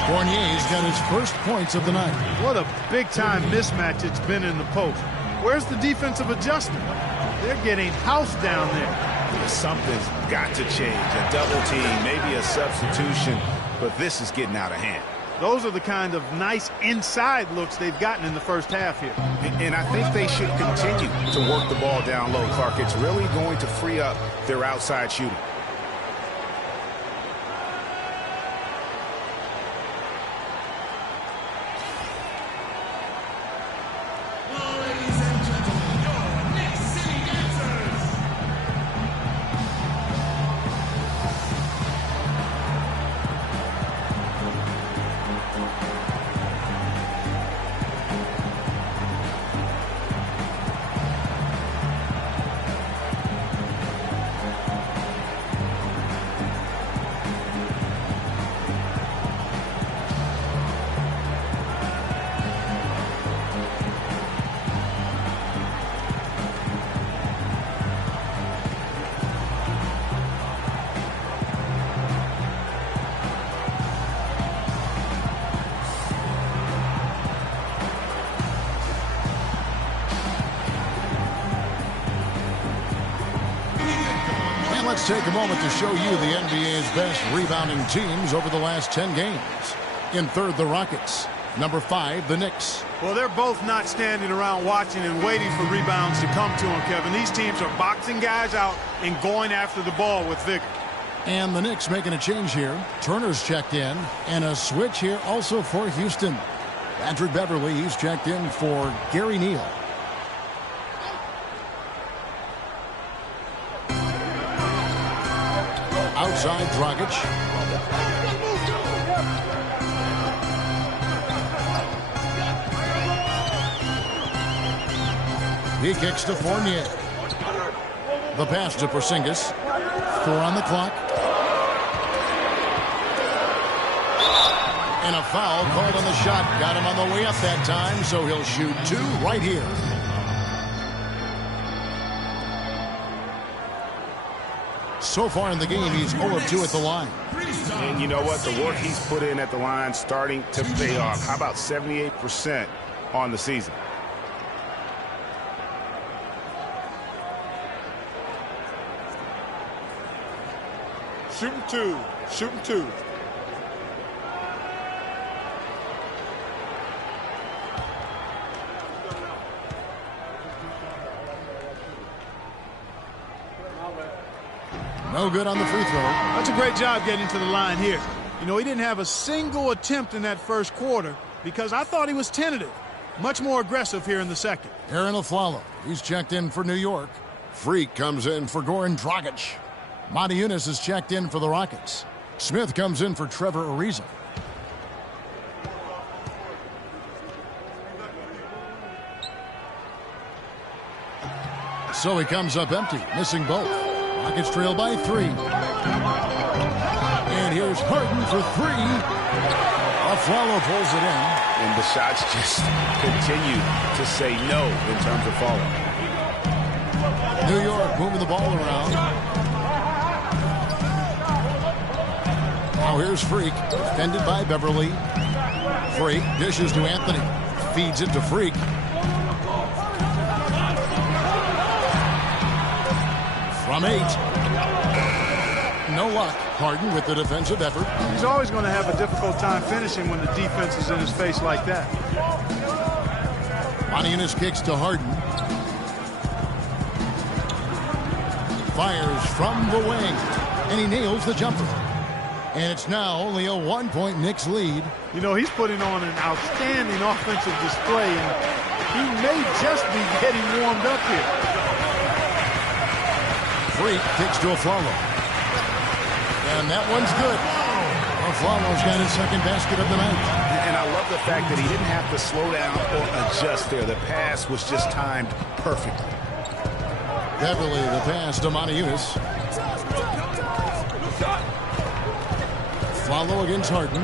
Fournier's got his first points of the night. What a big-time mismatch it's been in the post. Where's the defensive adjustment? They're getting housed down there. Something's got to change. A double team, maybe a substitution, but this is getting out of hand. Those are the kind of nice inside looks they've gotten in the first half here. And I think they should continue to work the ball down low, Clark. It's really going to free up their outside shooting. Let's take a moment to show you the NBA's best rebounding teams over the last 10 games. In third, the Rockets. Number 5, the Knicks. Well, they're both not standing around watching and waiting for rebounds to come to them, Kevin. These teams are boxing guys out and going after the ball with vigor. And the Knicks making a change here. Turner's checked in, and a switch here also for Houston. Patrick Beverley, he's checked in for Gary Neal. Outside, Dragic. He kicks to Fournier. The pass to Porzingis. 4 on the clock. And a foul called on the shot. Got him on the way up that time, so he'll shoot 2 right here. So far in the game, he's 0 of 2 at the line. And you know what? The work he's put in at the line starting to pay off. How about 78% on the season? Shooting 2. Shooting 2. No good on the free throw. That's a great job getting to the line here. You know, he didn't have a single attempt in that first quarter because I thought he was tentative. Much more aggressive here in the second. Aaron Aflalo, he's checked in for New York. Freak comes in for Goran Dragic. Monty Eunice is checked in for the Rockets. Smith comes in for Trevor Ariza. So he comes up empty, missing both. Rockets trail by 3. And here's Harden for 3. Aflalo pulls it in. And the shots just continue to say no in terms of falling. New York moving the ball around. Now here's Freak, defended by Beverly. Freak dishes to Anthony. Feeds it to Freak. From 8. No luck. Harden with the defensive effort. He's always going to have a difficult time finishing when the defense is in his face like that. Monty Eunice kicks to Harden. Fires from the wing. And he nails the jumper. And it's now only a 1-point Knicks lead. You know, he's putting on an outstanding offensive display, and he may just be getting warmed up here. Freak kicks to Aflalo. And that one's good. Aflalo's got his second basket of the night. And I love the fact that he didn't have to slow down or adjust there. The pass was just timed perfectly. Beverly, the pass to Monty Eunice. Aflalo against Harden.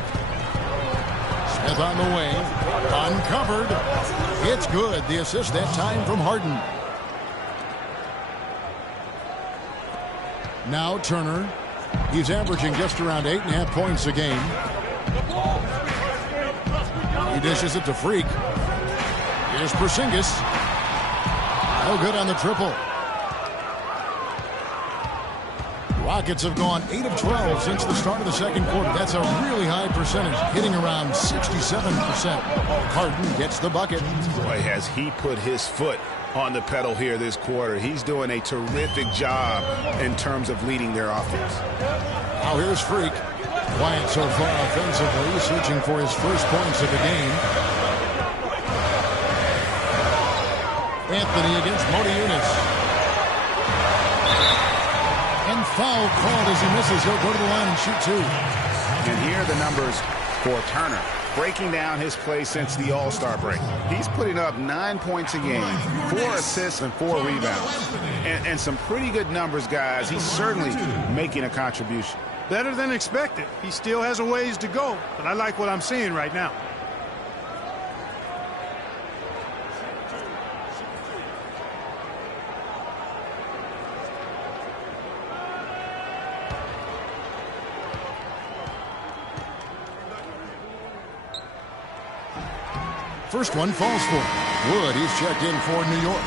Smith on the wing. Uncovered. It's good. The assist that time from Harden. Now Turner. He's averaging just around 8.5 points a game. He dishes it to Freak. Here's Porzingis. No good on the triple. Rockets have gone 8 of 12 since the start of the second quarter. That's a really high percentage, hitting around 67%. Harden gets the bucket. Boy, has he put his foot on the pedal here this quarter. He's doing a terrific job in terms of leading their offense. Now here's Freak. Quiet so far offensively, searching for his first points of the game. Anthony against Monty Eunice. And foul called as he misses. He'll go to the line and shoot 2. And here are the numbers for Turner. Breaking down his play since the All-Star break. He's putting up 9 points a game, 4 assists and 4 rebounds. And some pretty good numbers, guys. He's certainly making a contribution. Better than expected. He still has a ways to go, but I like what I'm seeing right now. First one falls for him. Wood, he's checked in for New York.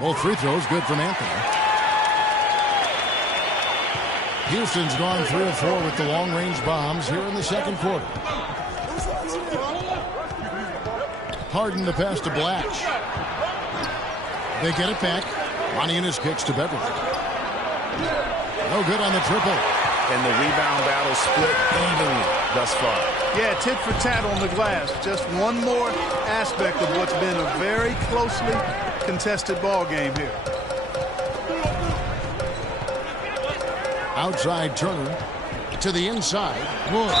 Both free throws good from Anthony. Houston's gone 3 of 4 with the long-range bombs here in the second quarter. Harden to pass to Blatch. They get it back. Montianis kicks to Beverly. No good on the triple. And the rebound battle split evenly thus far. Yeah, tit for tat on the glass. Just one more aspect of what's been a very closely contested ball game here. Outside Turner to the inside. Wood.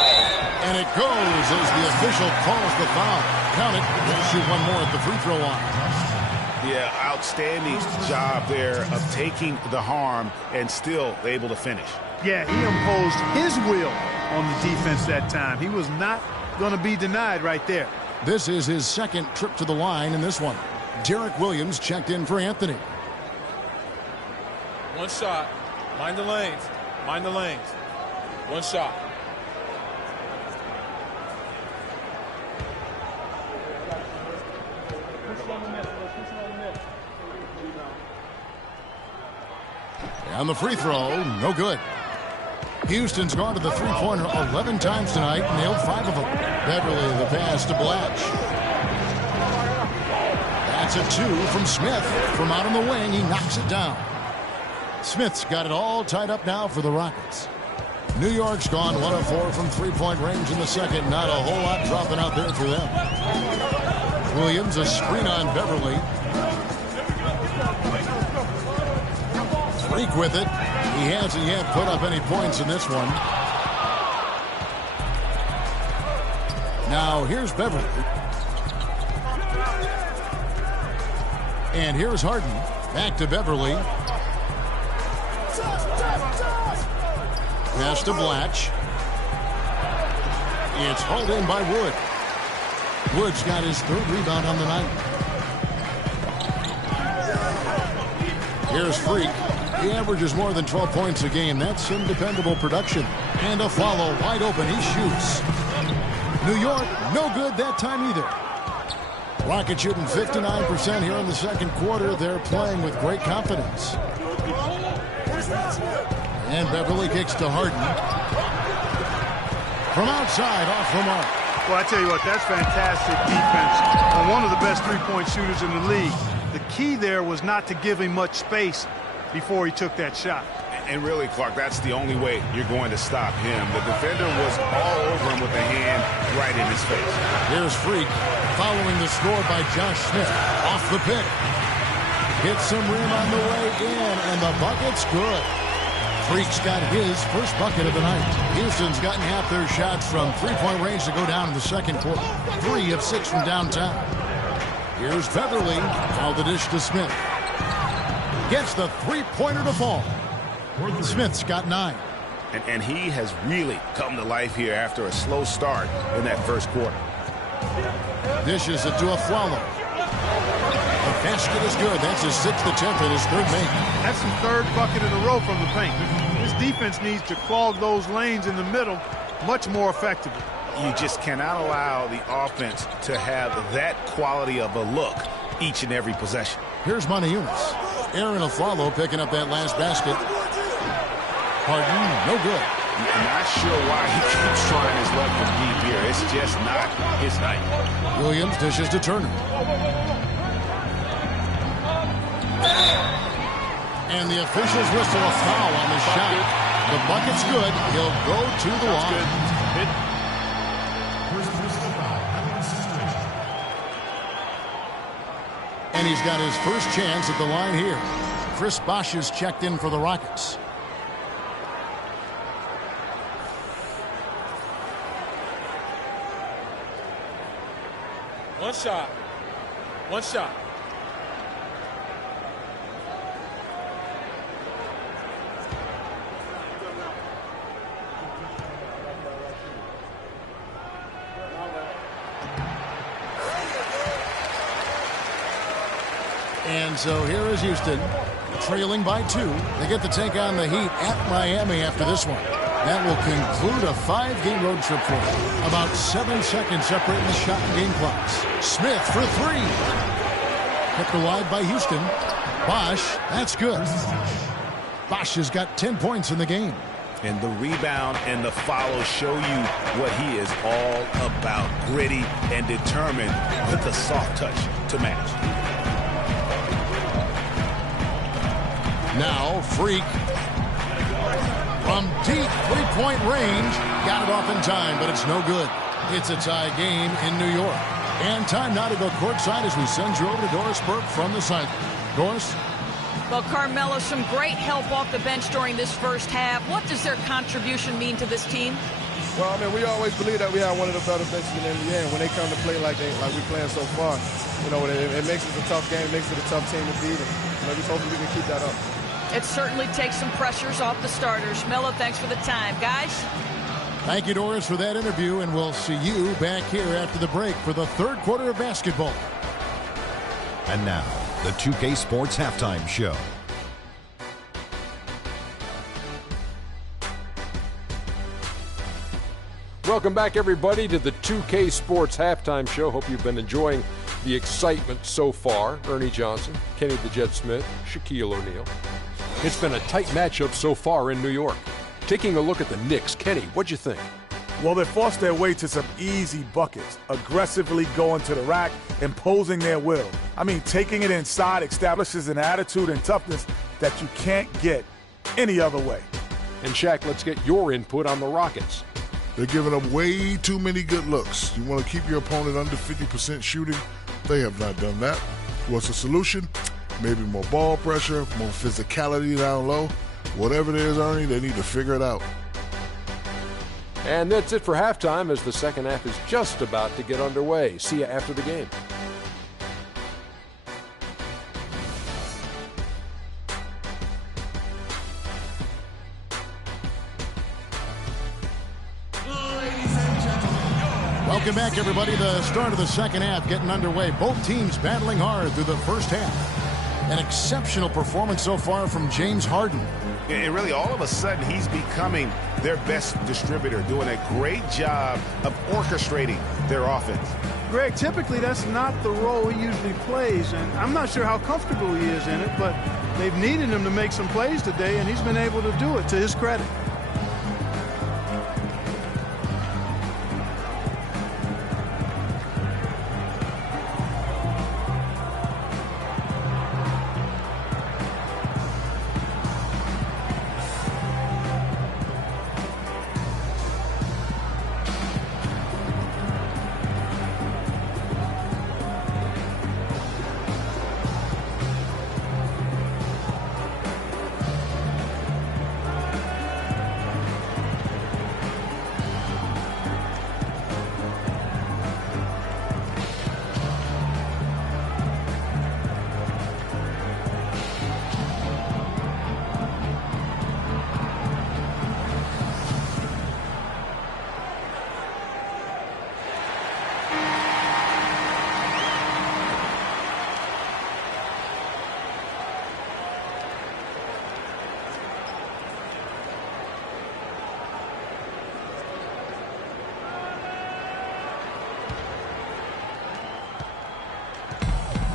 And it goes as the official calls the foul. Count it. They'll shoot one more at the free throw line. Yeah, outstanding job there of taking the harm and still able to finish. Yeah, he imposed his will on the defense that time. He was not going to be denied right there. This is his second trip to the line in this one. Derek Williams checked in for Anthony. One shot. Mind the lanes. Mind the lanes. One shot. And the free throw, no good. Houston's gone to the three-pointer 11 times tonight, nailed 5 of them. Beverly the pass to Blatch. That's a 2 from Smith. From out on the wing, he knocks it down. Smith's got it all tied up now for the Rockets. New York's gone 1 of 4 from three-point range in the second. Not a whole lot dropping out there for them. Williams, a screen on Beverly. Freak with it. He hasn't yet put up any points in this one. Now here's Beverly. And here's Harden. Back to Beverly. Pass to Blatch. It's hauled in by Wood. Wood's got his 3rd rebound on the night. Here's Freak. He averages more than 12 points a game. That's some dependable production. And a follow, wide open, he shoots. New York, no good that time either. Rockets shooting 59% here in the second quarter. They're playing with great confidence. And Beverly kicks to Harden. From outside, off the mark. Well, I tell you what, that's fantastic defense on one of the best three-point shooters in the league. The key there was not to give him much space before he took that shot. And really, Clark, that's the only way you're going to stop him. The defender was all over him with the hand right in his face. Here's Freak following the score by Josh Smith. Off the pick. Hits some rim on the way in, and the bucket's good. Freak's got his first bucket of the night. Houston's gotten half their shots from three-point range to go down in the second quarter. 3 of 6 from downtown. Here's Beverly. Foul the dish to Smith. Gets the three-pointer to fall. Smith's got 9. And he has really come to life here after a slow start in that first quarter. Dishes it to Afflalo. The basket is good. That's his 6th attempt and his 3rd make. That's the 3rd bucket in a row from the paint. His defense needs to clog those lanes in the middle much more effectively. You just cannot allow the offense to have that quality of a look each and every possession. Here's Montianis. Aaron Afflalo picking up that last basket. Harden, no good. I'm not sure why he keeps trying his luck from deep here. It's just not his night. Williams dishes to Turner. And the officials whistle a foul on the shot. The bucket's good. He'll go to the line. And he's got his first chance at the line here. Chris Bosh is checked in for the Rockets. One shot. One shot. And so here is Houston, trailing by 2. They get to take on the Heat at Miami after this one. That will conclude a 5-game road trip for him. About 7 seconds separating the shot and game clocks. Smith for 3. Kept alive by Houston. Bosch, that's good. Bosch has got 10 points in the game. And the rebound and the follow show you what he is all about. Gritty and determined with the soft touch to match. Now Freak from deep three-point range. Got it off in time, but it's no good. It's a tie game in New York. And time now to go courtside as we send you over to Doris Burke from the sideline. Doris? Well, Carmelo, some great help off the bench during this first half. What does their contribution mean to this team? Well, I mean, we always believe that we have one of the better benches in the NBA. And when they come to play like we're playing so far, you know, it makes it a tough game. It makes it a tough team to beat. And, you know, just hopefully we can keep that up. It certainly takes some pressures off the starters. Melo, thanks for the time. Guys? Thank you, Doris, for that interview, and we'll see you back here after the break for the third quarter of basketball. And now, the 2K Sports Halftime Show. Welcome back, everybody, to the 2K Sports Halftime Show. Hope you've been enjoying the excitement so far. Ernie Johnson, Kenny the Jet Smith, Shaquille O'Neal. It's been a tight matchup so far in New York. Taking a look at the Knicks, Kenny, what'd you think? Well, they forced their way to some easy buckets, aggressively going to the rack, imposing their will. I mean, taking it inside establishes an attitude and toughness that you can't get any other way. And Shaq, let's get your input on the Rockets. They're giving up way too many good looks. You want to keep your opponent under 50% shooting? They have not done that. What's the solution? Maybe more ball pressure, more physicality down low. Whatever it is, Ernie, they need to figure it out. And that's it for halftime as the second half is just about to get underway. See you after the game. Welcome back, everybody. The start of the second half getting underway. Both teams battling hard through the first half. An exceptional performance so far from James Harden. And really, all of a sudden, he's becoming their best distributor, doing a great job of orchestrating their offense. Greg, typically that's not the role he usually plays, and I'm not sure how comfortable he is in it, but they've needed him to make some plays today, and he's been able to do it, to his credit.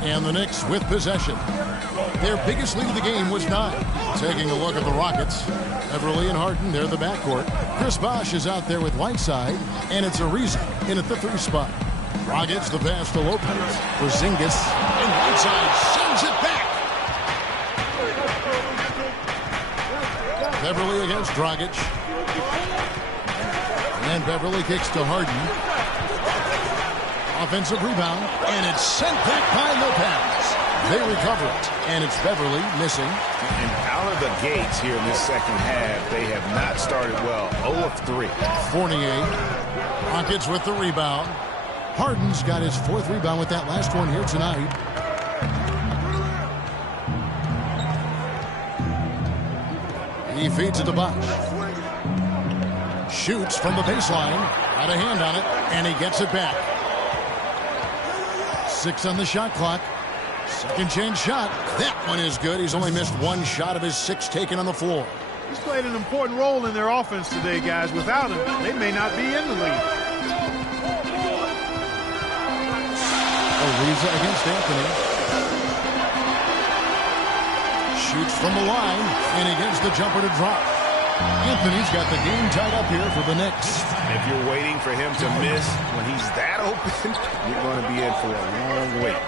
And the Knicks with possession. Their biggest lead of the game was 9. Taking a look at the Rockets. Beverly and Harden, they're the backcourt. Chris Bosh is out there with Whiteside, and it's Ariza in at the 3 spot. Rockets the pass to Lopez. Porzingis, and Whiteside sends it back. Beverly against Dragic. And Beverly kicks to Harden. Offensive rebound, and it's sent back by Lopez. They recover it, and it's Beverly missing. And out of the gates here in this second half, they have not started well. 0 of 3. Fournier. Rockets with the rebound. Harden's got his 4th rebound with that last one here tonight. He feeds it to Bosh. Shoots from the baseline. Got a hand on it, and he gets it back. 6 on the shot clock. Second chance shot. That one is good. He's only missed 1 shot of his 6 taken on the floor. He's played an important role in their offense today, guys. Without him, they may not be in the league. Ariza against Anthony. Shoots from the line, and he gets the jumper to drop. Anthony's got the game tied up here for the Knicks. If you're waiting for him to miss when he's that open, you're going to be in for a long wait.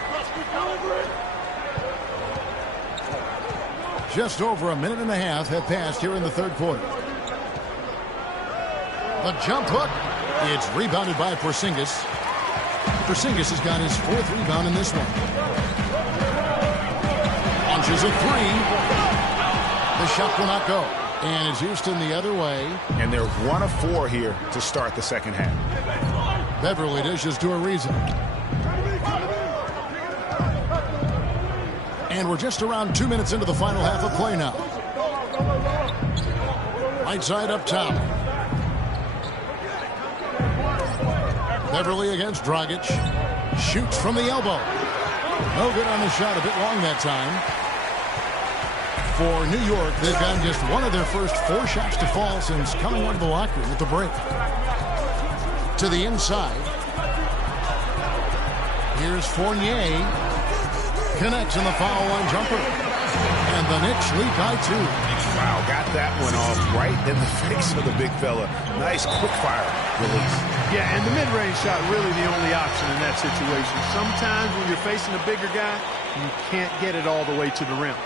Just over a minute and a half have passed here in the third quarter. The jump hook. It's rebounded by Porzingis. Porzingis has got his 4th rebound in this one. Launches a 3. The shot will not go. And it's Houston the other way. And they're 1 of 4 here to start the second half. Beverly dishes to Ariza. And we're just around 2 minutes into the final half of play now. Right side up top. Beverly against Dragic. Shoots from the elbow. No good on the shot. A bit long that time. For New York, they've gotten just one of their first 4 shots to fall since coming out of the locker room at the break. To the inside. Here's Fournier. Connects in the foul line jumper. And the Knicks lead by 2. Wow, got that one off right in the face of the big fella. Nice quick fire release. Yeah, and the mid-range shot really the only option in that situation. Sometimes when you're facing a bigger guy, you can't get it all the way to the rim.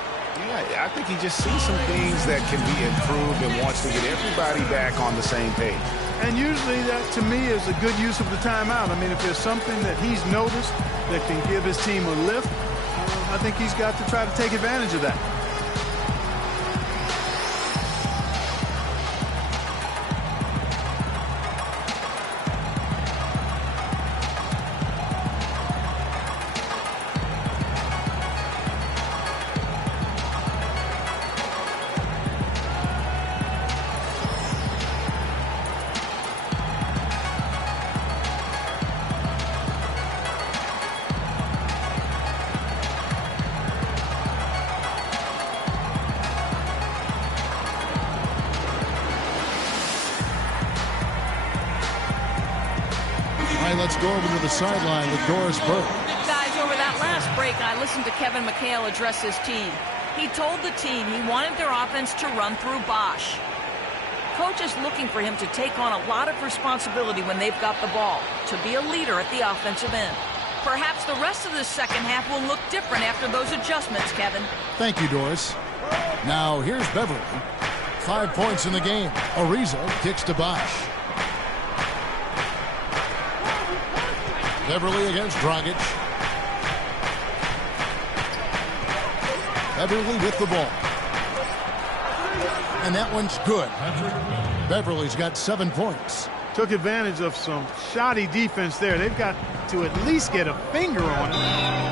Yeah, I think he just sees some things that can be improved and wants to get everybody back on the same page. And usually that, to me, is a good use of the timeout. I mean, if there's something that he's noticed that can give his team a lift, I think he's got to try to take advantage of that. Let's go over to the sideline with Doris Burke. Guys, over that last break, I listened to Kevin McHale address his team. He told the team he wanted their offense to run through Bosh. Coach is looking for him to take on a lot of responsibility when they've got the ball, to be a leader at the offensive end. Perhaps the rest of the second half will look different after those adjustments, Kevin. Thank you, Doris. Now, here's Beverly. 5 points in the game. Ariza kicks to Bosh. Beverly against Dragic. Beverly with the ball. And that one's good. Beverly's got 7 points. Took advantage of some shoddy defense there. They've got to at least get a finger on it.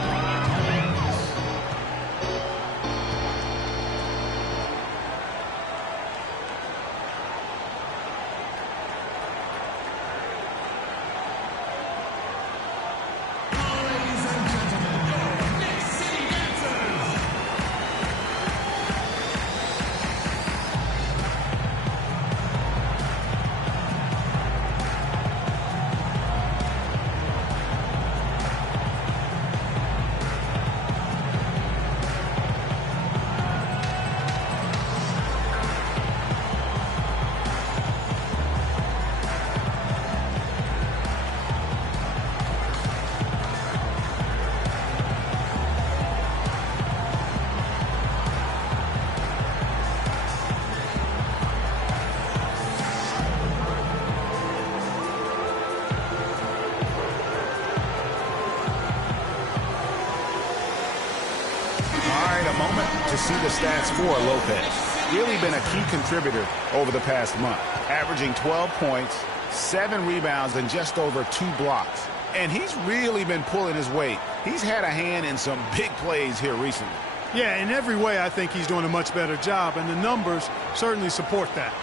To see the stats for Lopez. Really been a key contributor over the past month. Averaging 12 points, 7 rebounds, and just over 2 blocks. And he's really been pulling his weight. He's had a hand in some big plays here recently. Yeah, in every way, I think he's doing a much better job, and the numbers certainly support that.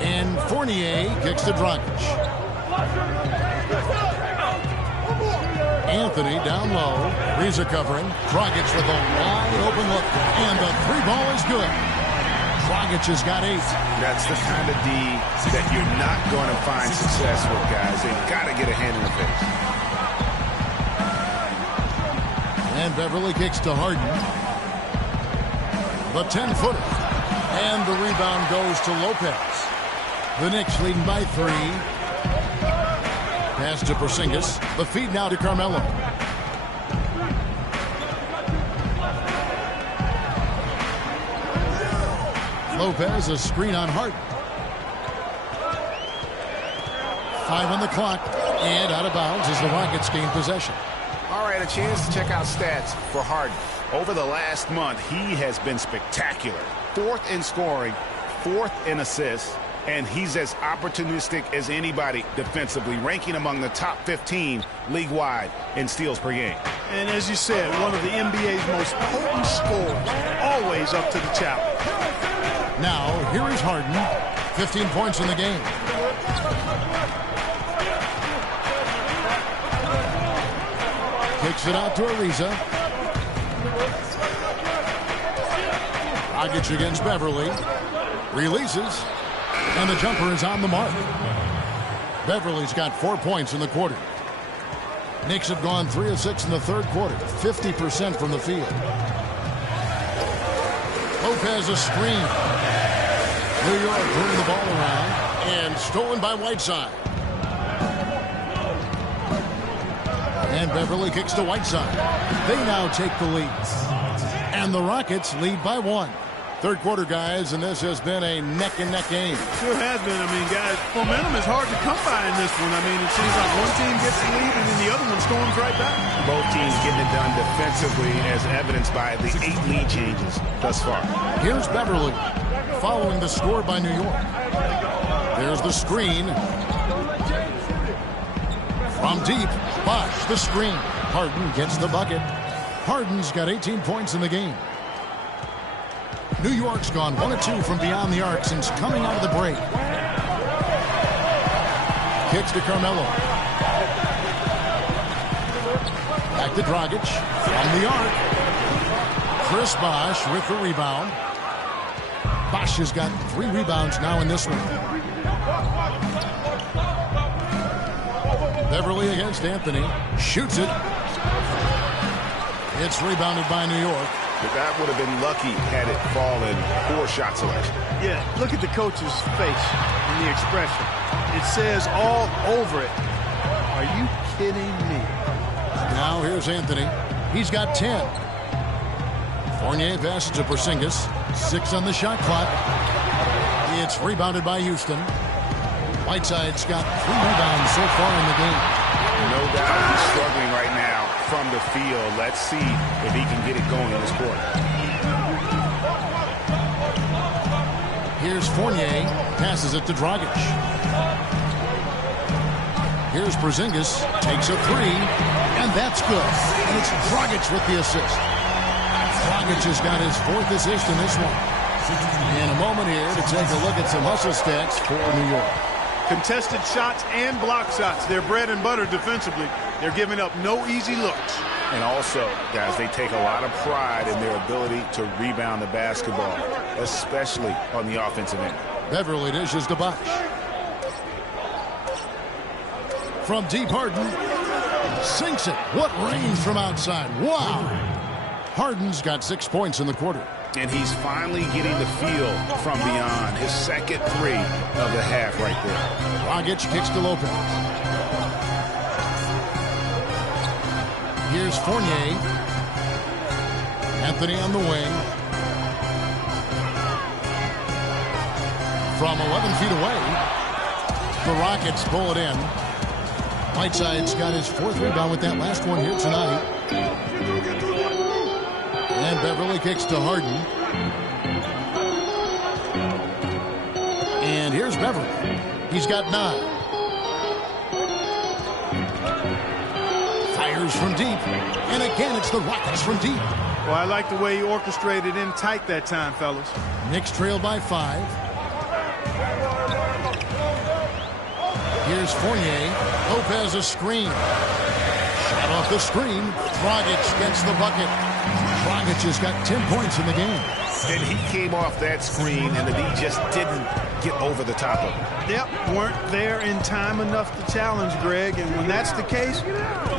And Fournier kicks to Dragic. Anthony down low. Ariza covering. Dragic with a wide open look. And the three ball is good. Dragic has got 8. That's the kind of D that you're not going to find success with, guys. They've got to get a hand in the face. And Beverly kicks to Harden. The 10-footer. And the rebound goes to Lopez. The Knicks leading by 3. Pass to Porzingis. The feed now to Carmelo. Lopez, a screen on Harden. 5 on the clock. And out of bounds as the Rockets gain possession. All right, a chance to check out stats for Harden. Over the last month, he has been spectacular. 4th in scoring, 4th in assists, and he's as opportunistic as anybody defensively, ranking among the top 15 league-wide in steals per game. And as you said, one of the NBA's most potent scorers, always up to the challenge. Now, here is Harden, 15 points in the game. Kicks it out to Ariza. Dragic against Beverly. Releases. And the jumper is on the mark. Beverly's got 4 points in the quarter. Knicks have gone 3 of 6 in the third quarter. 50% from the field. Lopez a screen. New York turning the ball around. And stolen by Whiteside. And Beverly kicks to Whiteside. They now take the lead. And the Rockets lead by 1. Third quarter, guys, and this has been a neck-and-neck game. Sure has been. I mean, guys, momentum is hard to come by in this one. I mean, it seems like one team gets the lead and then the other one storms right back. Both teams getting it done defensively as evidenced by the 8 lead changes thus far. Here's Beverly following the score by New York. There's the screen. From deep, Bosh the screen. Harden gets the bucket. Harden's got 18 points in the game. New York's gone 1 of 2 from beyond the arc since coming out of the break. Kicks to Carmelo. Back to Dragic. From the arc. Chris Bosh with the rebound. Bosh has got 3 rebounds now in this one. Beverly against Anthony. Shoots it. It's rebounded by New York. But that would have been lucky had it fallen. Poor shot selection. Yeah, look at the coach's face and the expression. It says all over it. Are you kidding me? Now here's Anthony. He's got 10. Fournier passes to Porzingis. 6 on the shot clock. It's rebounded by Houston. Whiteside's got 3 rebounds so far in the game. No doubt he's struggling right now from the field. Let's see if he can get it going in this quarter. Here's Fournier. Passes it to Dragic. Here's Porzingis. Takes a 3. And that's good. And it's Dragic with the assist. Dragic has got his 4th assist in this one. In a moment here to take a look at some hustle stats for New York. Contested shots and block shots. They're bread and butter defensively. They're giving up no easy looks. And also, guys, they take a lot of pride in their ability to rebound the basketball, especially on the offensive end. Beverly dishes to Bosh. From deep, Harden sinks it. What range from outside. Wow. Harden's got 6 points in the quarter. And he's finally getting the feel from beyond. His second 3 of the half right there. Dragic kicks to Lopez. Here's Fournier. Anthony on the wing. From 11 feet away, the Rockets pull it in. Whiteside's got his 4th rebound with that last one here tonight. And Beverly kicks to Harden. And here's Beverly. He's got 9. Fires from deep. And again, it's the Rockets from deep. Well, I like the way he orchestrated in tight that time, fellas. Knicks trail by 5. Here's Fournier. Lopez a screen. Shot off the screen. Dragic gets the bucket. Dragic has got 10 points in the game. And he came off that screen, and the D just didn't get over the top of it. Yep, weren't there in time enough to challenge Greg, and when that's the case,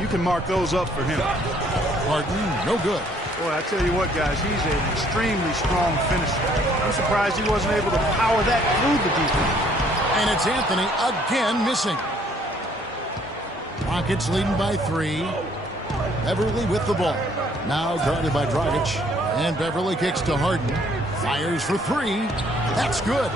you can mark those up for him. Harden, no good. Boy, I tell you what, guys, he's an extremely strong finisher. I'm surprised he wasn't able to power that through the defense. And it's Anthony again missing. Rockets leading by 3. Beverly with the ball. Now guarded by Dragic. And Beverly kicks to Harden. Fires for 3. That's good.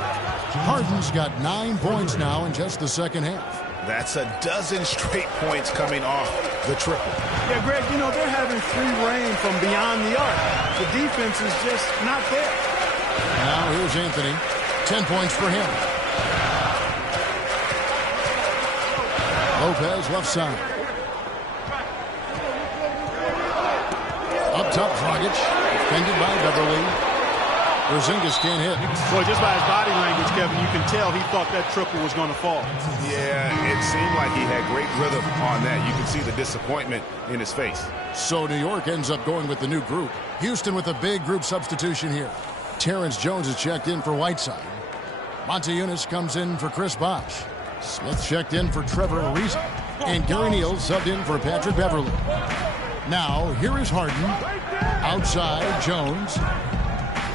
Harden's got 9 points now in just the second half. That's a dozen straight points coming off the triple. Yeah, Greg, you know, they're having free reign from beyond the arc. The defense is just not there. Now here's Anthony. 10 points for him. Lopez left side. Up top, Dragic. Defended by Beverly. Porzingis can't hit. Boy, just by his body language, Kevin, you can tell he thought that triple was going to fall. Yeah, it seemed like he had great rhythm on that. You can see the disappointment in his face. So New York ends up going with the new group. Houston with a big group substitution here. Terrence Jones is checked in for Whiteside. Montejunas comes in for Chris Bosh. Smith checked in for Trevor Ariza. And Gary Neal subbed in for Patrick Beverly. Now, here is Harden. Outside, Jones.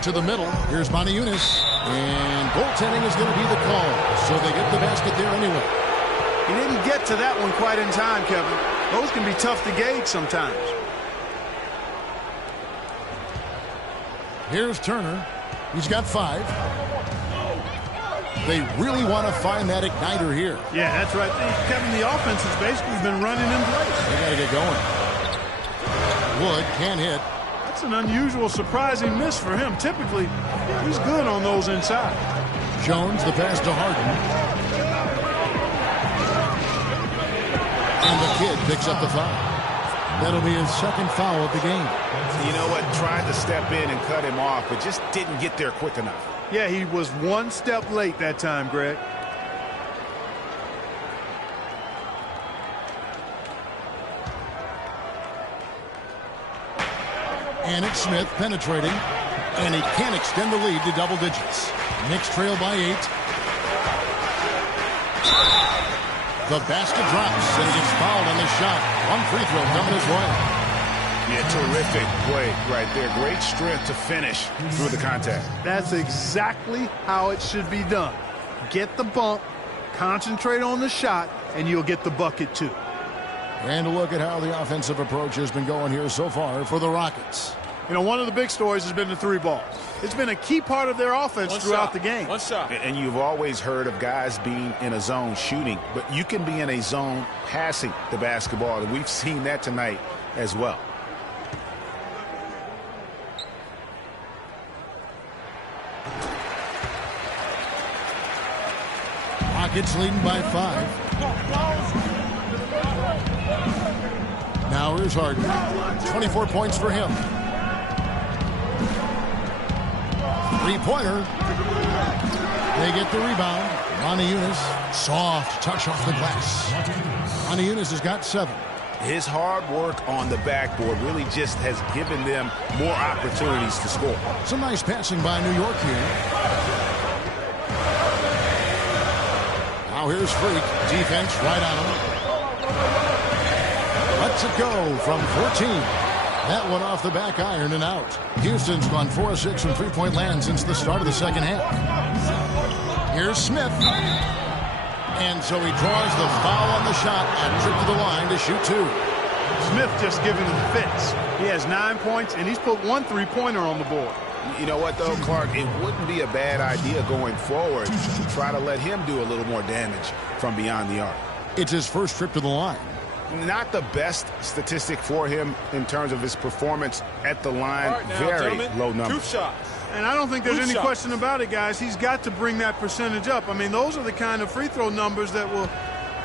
To the middle, here's Montejunas. And goaltending is going to be the call. So they get the basket there anyway. He didn't get to that one quite in time, Kevin. Those can be tough to gauge sometimes. Here's Turner. He's got 5. They really want to find that igniter here. Yeah, that's right. Kevin, the offense has basically been running in place. They got to get going. Wood can't hit. That's an unusual, surprising miss for him. Typically, he's good on those inside. Jones, the pass to Harden. And the kid picks up the foul. That'll be his second foul of the game. You know what? Tried to step in and cut him off, but just didn't get there quick enough. Yeah, he was one step late that time, Greg. And it's Smith penetrating. And he can't extend the lead to double digits. Knicks trail by 8. The basket drops, and he gets fouled on the shot. One free throw coming his way. Yeah, terrific play right there. Great strength to finish through the contact. That's exactly how it should be done. Get the bump, concentrate on the shot, and you'll get the bucket too. And a look at how the offensive approach has been going here so far for the Rockets. You know, one of the big stories has been the 3 ball. It's been a key part of their offense throughout the game. One shot. And you've always heard of guys being in a zone shooting, but you can be in a zone passing the basketball, and we've seen that tonight as well. Rockets leading by 5. Now here's Harden. 24 points for him. 3-pointer. They get the rebound. Montejunas, soft touch off the glass. Montejunas has got 7. His hard work on the backboard really just has given them more opportunities to score. Some nice passing by New York here. Now here's Freak. Defense right on him. Lets it go from 14. That one off the back iron and out. Houston's gone 4 of 6 from three-point land since the start of the second half. Here's Smith. And so he draws the foul on the shot and trip to the line to shoot 2. Smith just giving him fits. He has 9 points, and he's put 1 3-pointer on the board. You know what, though, Clark? It wouldn't be a bad idea going forward to try to let him do a little more damage from beyond the arc. It's his first trip to the line. Not the best statistic for him in terms of his performance at the line. Right now, very low number. 2 shots. And I don't think there's any question about it, guys. He's got to bring that percentage up. I mean, those are the kind of free throw numbers that will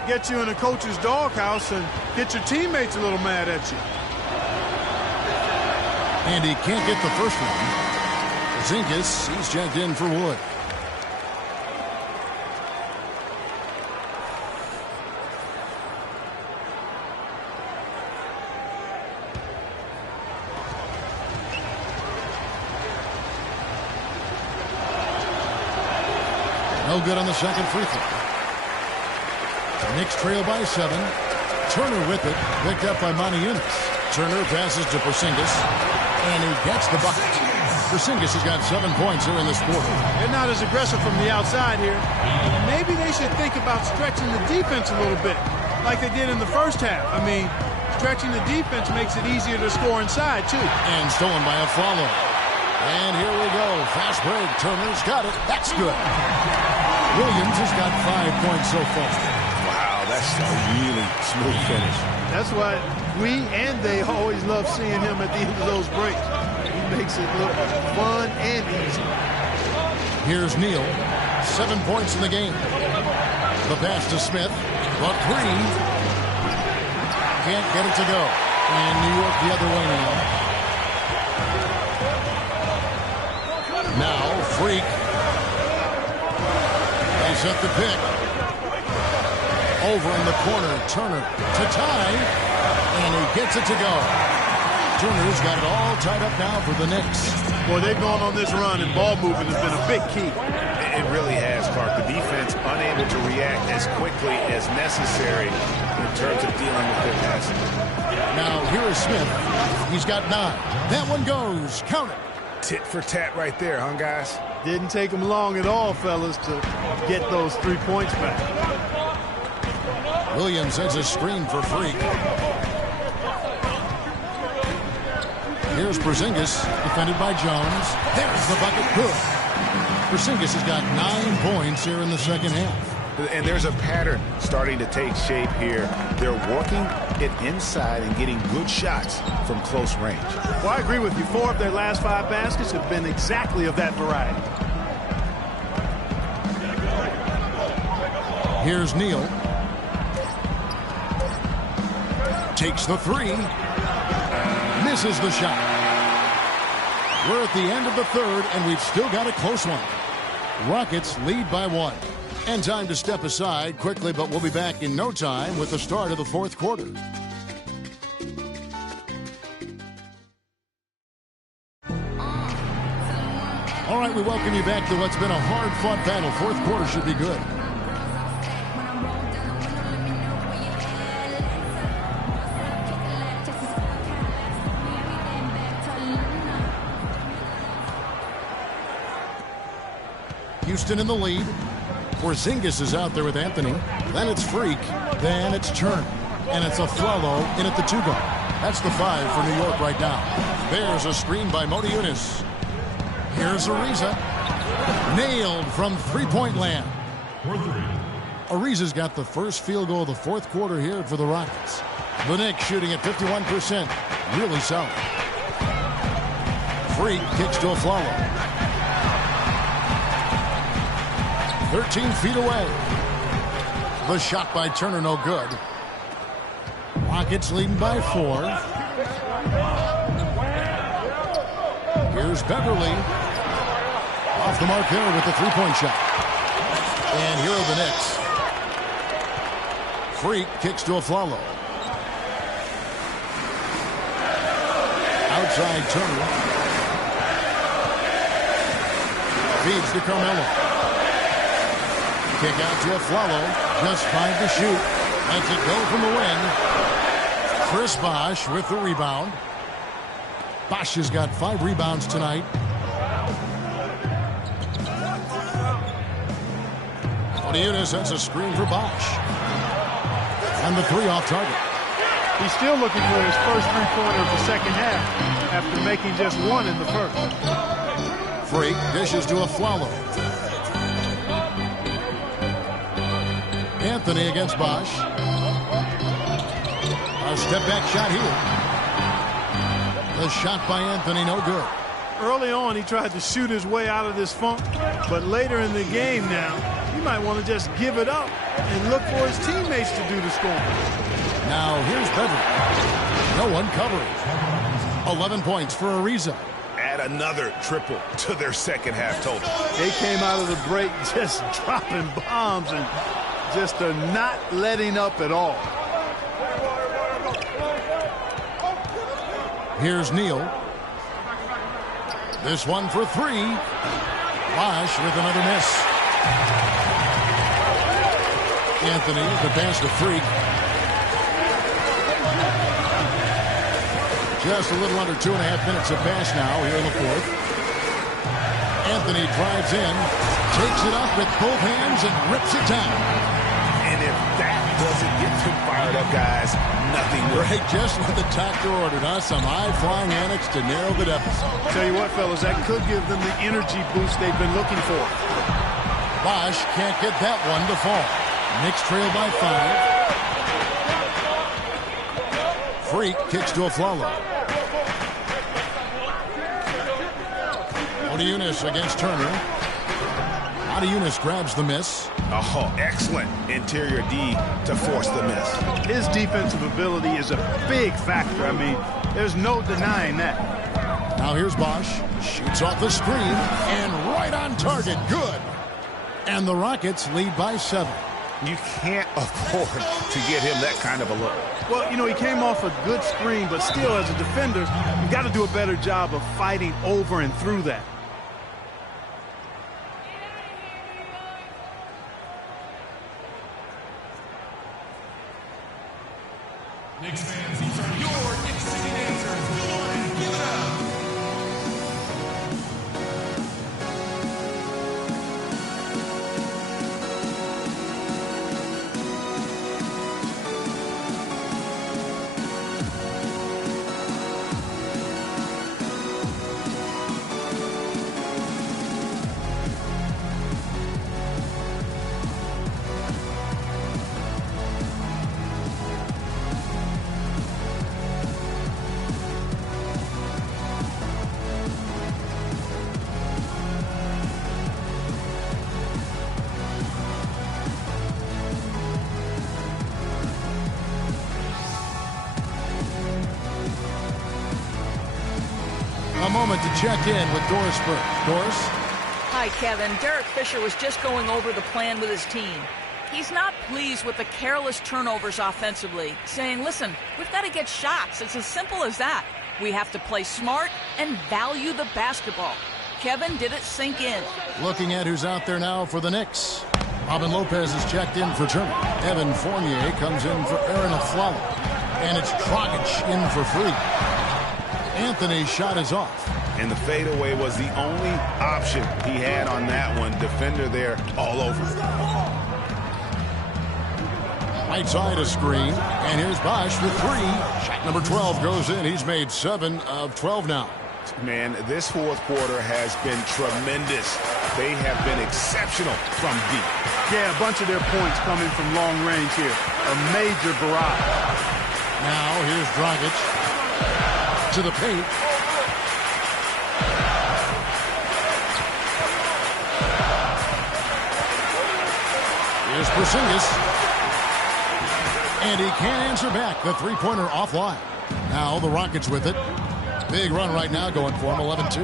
get you in a coach's doghouse and get your teammates a little mad at you. And he can't get the first one. Porzingis, he's checked in for Wood. No good on the second free throw. Knicks trail by 7. Turner with it. Picked up by Monty Yunus. Turner passes to Porzingis. And he gets the bucket. Porzingis has got 7 points here in this quarter. They're not as aggressive from the outside here. Maybe they should think about stretching the defense a little bit, like they did in the first half. I mean, stretching the defense makes it easier to score inside, too. And stolen by a follow. And here we go. Fast break. Turner's got it. That's good. Williams has got 5 points so far. Wow, that's a really smooth finish. That's why we and they always love seeing him at the end of those breaks. He makes it look fun and easy. Here's Neal. 7 points in the game. The pass to Smith. But Green can't get it to go. And New York the other way now. Now, Freak. They set the pick. Over in the corner, Turner to tie. And he gets it to go. Turner's got it all tied up now for the Knicks. Boy, they've gone on this run, and ball movement has been a big key. It really has, Clark. The defense unable to react as quickly as necessary in terms of dealing with their passing. Now, here is Smith. He's got 9. That one goes. Count it. Tit for tat right there, huh, guys? Didn't take them long at all, fellas, to get those 3 points back. Williams sends a screen for Freak. Here's Porzingis, defended by Jones. There's the bucket. Good. Porzingis has got 9 points here in the second half. And there's a pattern starting to take shape here. They're working it inside and getting good shots from close range. Well, I agree with you. 4 of their last 5 baskets have been exactly of that variety. Here's Neal. Takes the 3. Misses the shot. We're at the end of the third, and we've still got a close one. Rockets lead by 1. And time to step aside quickly, but we'll be back in no time with the start of the fourth quarter. All right, we welcome you back to what's been a hard-fought battle. Fourth quarter should be good. Houston in the lead. Porzingis is out there with Anthony. Then it's Freak. Then it's Turner. And it's Afflalo in at the 2 guard. That's the 5 for New York right now. There's a screen by Monty Yunus. Here's Ariza. Nailed from three-point land. Ariza's got the first field goal of the fourth quarter here for the Rockets. The Knicks shooting at 51%. Really solid. Freak kicks to Afflalo. 13 feet away. The shot by Turner, no good. Rockets leading by 4. Here's Beverly. Off the mark there with the three-point shot. And here are the Knicks. Freak kicks to Afflalo. Outside Turner. Feeds to Carmelo. Kick out to Afflalo. Just 5 to shoot. Lets it go from the wing. Chris Bosh with the rebound. Bosh has got 5 rebounds tonight. Yunus sends a screen for Bosh. And the 3 off target. He's still looking for his first three-pointer of the second half after making just 1 in the first. Freak dishes to Afflalo. Anthony against Bosh. A step-back shot here. The shot by Anthony, no good. Early on, he tried to shoot his way out of this funk, but later in the game now, he might want to just give it up and look for his teammates to do the scoring. Now, here's Beverly. No one covering. 11 points for Ariza. Add another triple to their second half total. They came out of the break just dropping bombs and just not letting up at all. Here's Neal. This one for 3. Bosh with another miss. Anthony, the pass to Freak. Just a little under 2.5 minutes have passed now here in the fourth. Anthony drives in, takes it up with both hands and rips it down. And if that doesn't get them fired up, guys, nothing will. Right, just what the doctor ordered, huh? Some high-flying antics to narrow the deficit. Tell you what, fellas, that could give them the energy boost they've been looking for. Bosch can't get that one to fall. Knicks trail by 5. Freak kicks to Afflalo. Odejunis against Turner. Odejunis grabs the miss. Oh, excellent interior D to force the miss. His defensive ability is a big factor. I mean, there's no denying that. Now here's Bosch. Shoots off the screen and right on target. Good. And the Rockets lead by 7. You can't afford to get him that kind of a look. Well, you know, he came off a good screen, but still, as a defender, you got to do a better job of fighting over and through that. Knicks fans, these are your Knicks City dancers. Go on and give it up. A moment to check in with Doris Burke. Doris? Hi, Kevin. Derek Fisher was just going over the plan with his team. He's not pleased with the careless turnovers offensively, saying, listen, we've got to get shots. It's as simple as that. We have to play smart and value the basketball. Kevin, did it sink in? Looking at who's out there now for the Knicks. Robin Lopez is checked in for Turner. Evan Fournier comes in for Aaron Afflalo. And it's Dragic in for Freak. Anthony's shot is off. And the fadeaway was the only option he had on that one. Defender there all over. Right side a screen. And here's Bosch with 3. Shot number 12 goes in. He's made 7 of 12 now. Man, this fourth quarter has been tremendous. They have been exceptional from deep. Yeah, a bunch of their points coming from long range here. A major barrage. Now here's Dragic to the paint. Here's Porzingis. And he can't answer back. The three-pointer offline. Now the Rockets with it. Big run right now going for him, 11-2.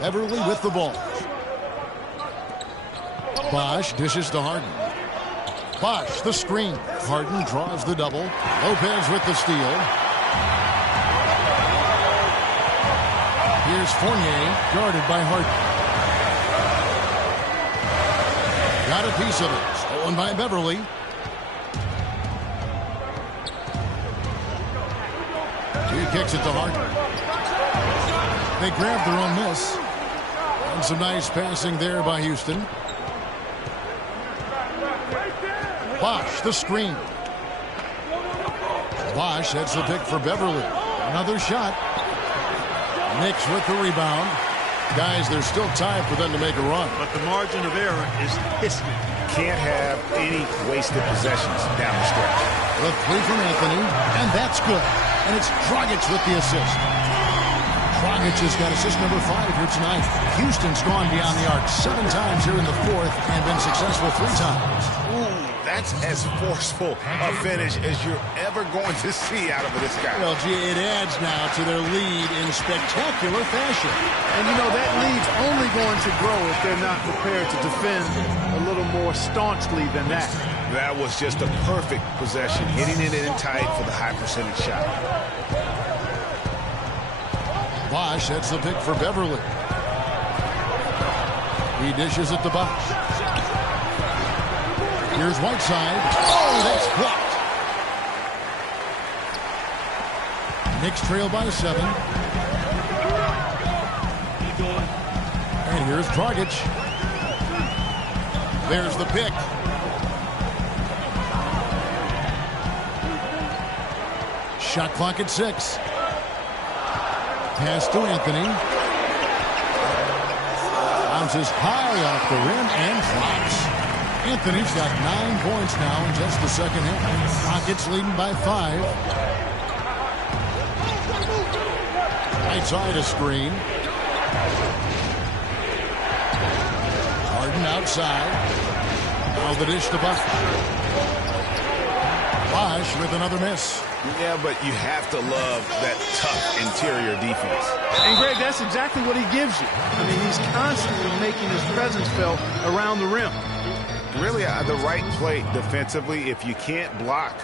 Beverly with the ball. Bosch dishes to Harden. Bosch, the screen. Harden draws the double. Lopez with the steal. Here's Fournier, guarded by Harden. Got a piece of it. Stolen by Beverly. He kicks it to Harden. They grab their own miss. And some nice passing there by Houston. Bosch, the screen. Bosch heads the pick for Beverly. Another shot. Knicks with the rebound. Guys, there's still time for them to make a run. But the margin of error is history. Can't have any wasted possessions down the stretch. The 3 from Anthony, and that's good. And it's Dragic with the assist. Dragic has got assist number 5 here tonight. Houston's gone beyond the arc 7 times here in the fourth and been successful 3 times. Ooh, that's as forceful a finish as you're ever going to see out of this guy. Well, gee, it adds now to their lead in spectacular fashion. And, you know, that lead's only going to grow if they're not prepared to defend a little more staunchly than that. That was just a perfect possession, hitting it in tight for the high percentage shot. Bosch, that's the pick for Beverly. He dishes it to Bosch. Here's Whiteside. Oh, that's blocked. Knicks trail by 7. And here's Dragic. There's the pick. Shot clock at 6. Pass to Anthony. Bounces high off the rim and drops. Anthony's got 9 points now in just the second half. Rockets leading by 5. Right side a screen. Harden outside. Now the dish to Bosch. Bosch with another miss. Yeah, but you have to love that tough interior defense. And, Greg, that's exactly what he gives you. I mean, he's constantly making his presence felt around the rim. Really, the right play defensively. If you can't block,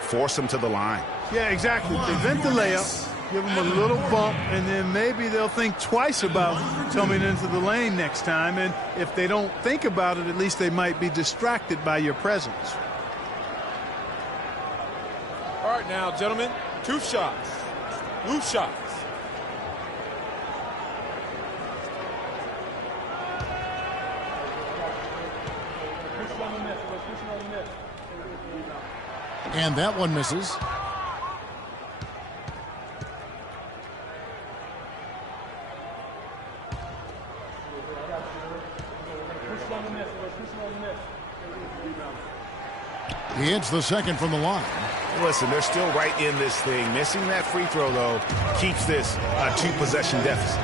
force him to the line. Yeah, exactly. Prevent the layup, give him a little bump, and then maybe they'll think twice about coming into the lane next time. And if they don't think about it, at least they might be distracted by your presence. All right, now, gentlemen, 2 shots. Loose shots. And that one misses. He hits the second from the line. Listen, they're still right in this thing. Missing that free throw, though, keeps this a 2-possession deficit.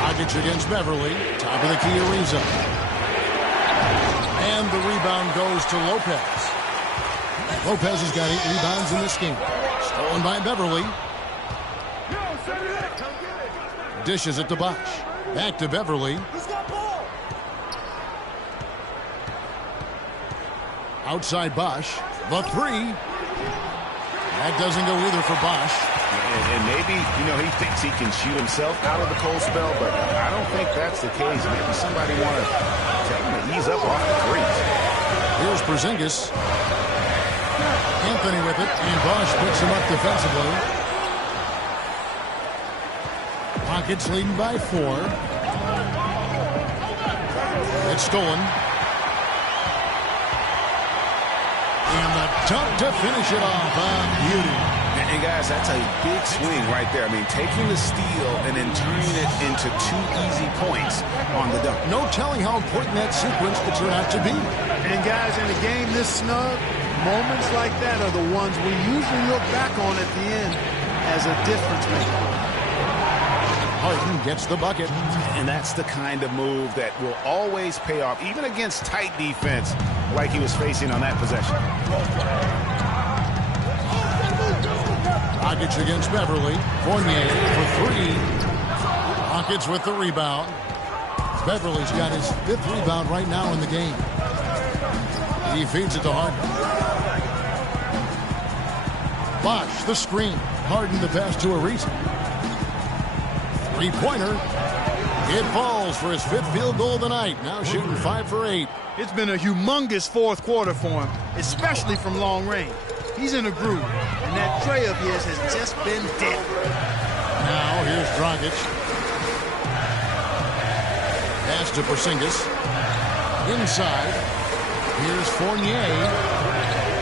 Dragic against Beverly. Top of the key, Ariza. And the rebound goes to Lopez. Lopez has got 8 rebounds in this game. Stolen by Beverly. Dishes it to Bosch. Back to Beverly. Outside Bosch. The 3. That doesn't go either for Bosch. And maybe, he thinks he can shoot himself out of the cold spell, but I don't think that's the case. Maybe somebody want to tell him to ease up off the threes. Here's Porzingis. Anthony with it, and Bosch picks him up defensively. Rockets leading by 4. It's stolen. And the dunk to finish it off. Beauty. And guys, that's a big swing right there. I mean, taking the steal and then turning it into 2 easy points on the dunk. No telling how important that sequence could turn out to be. And guys, in a game this snug, moments like that are the ones we usually look back on at the end as a difference maker. Harden gets the bucket. And that's the kind of move that will always pay off, even against tight defense like he was facing on that possession. Dragic against Beverly. Fournier for 3. Rockets with the rebound. Beverly's got his 5th rebound right now in the game. He feeds it to Harden. Bosch, the screen. Harden the pass to Ariza. 3-pointer. It falls for his 5th field goal of the night. Now shooting 5 for 8. It's been a humongous 4th quarter for him, especially from long range. He's in a groove, and that tray of his has just been dead. Now here's Dragic. Pass to Porzingis. Inside. Here's Fournier.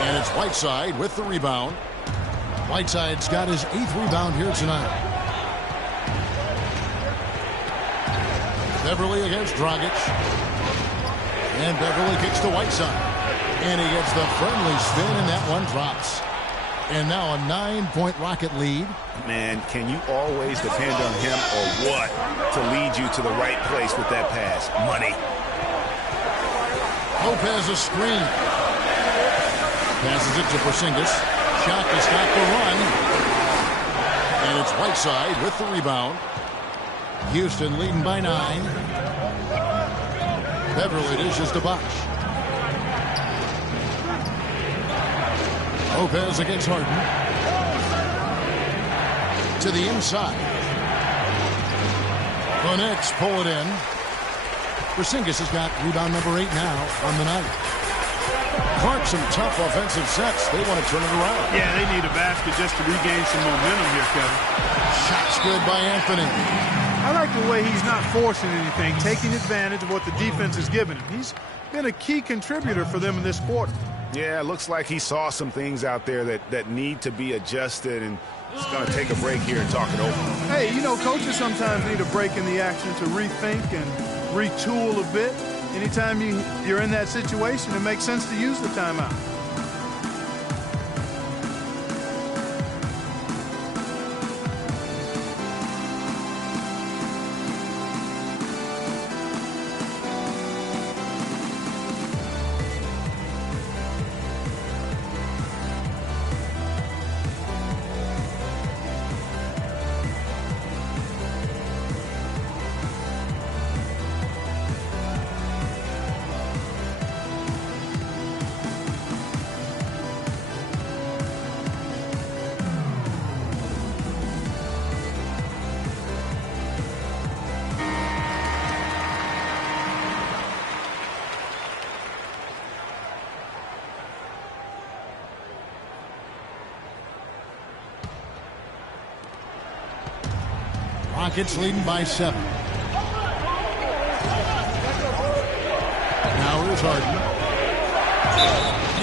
And it's Whiteside with the rebound. Whiteside's got his 8th rebound here tonight. Beverly against Dragic. And Beverly kicks to Whiteside. And he gets the friendly spin, and that one drops. And now a 9-point Rocket lead. Man, can you always depend on him or what to lead you to the right place with that pass? Money. Lopez a screen. Passes it to Porzingis. Shot to stop the run. And it's Whiteside with the rebound. Houston leading by 9. Beverly dishes to Bosch. Lopez against Harden. To the inside. The Knicks pull it in. Porzingis has got rebound number 8 now on the night. Clark, some tough offensive sets. They want to turn it around. Yeah, they need a basket just to regain some momentum here, Kevin. Shot's good by Anthony. I like the way he's not forcing anything, taking advantage of what the defense has given him. He's been a key contributor for them in this quarter. Yeah, it looks like he saw some things out there that need to be adjusted, and he's going to take a break here and talk it over. Hey, you know, coaches sometimes need a break in the action to rethink and retool a bit. Anytime you're in that situation, it makes sense to use the timeout. Rockets leading by 7. Now here's Harden.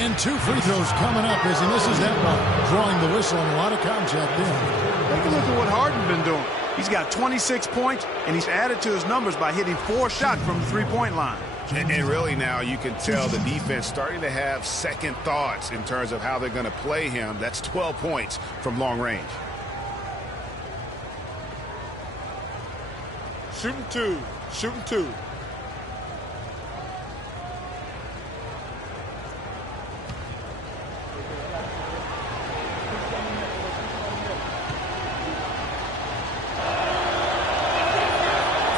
And 2 free throws coming up as he misses that one. Drawing the whistle and a lot of contact there. Take a look at what Harden's been doing. He's got 26 points, and he's added to his numbers by hitting 4 shots from the three-point line. And really now you can tell the defense starting to have second thoughts in terms of how they're going to play him. That's 12 points from long range. Shooting 2. Shooting 2.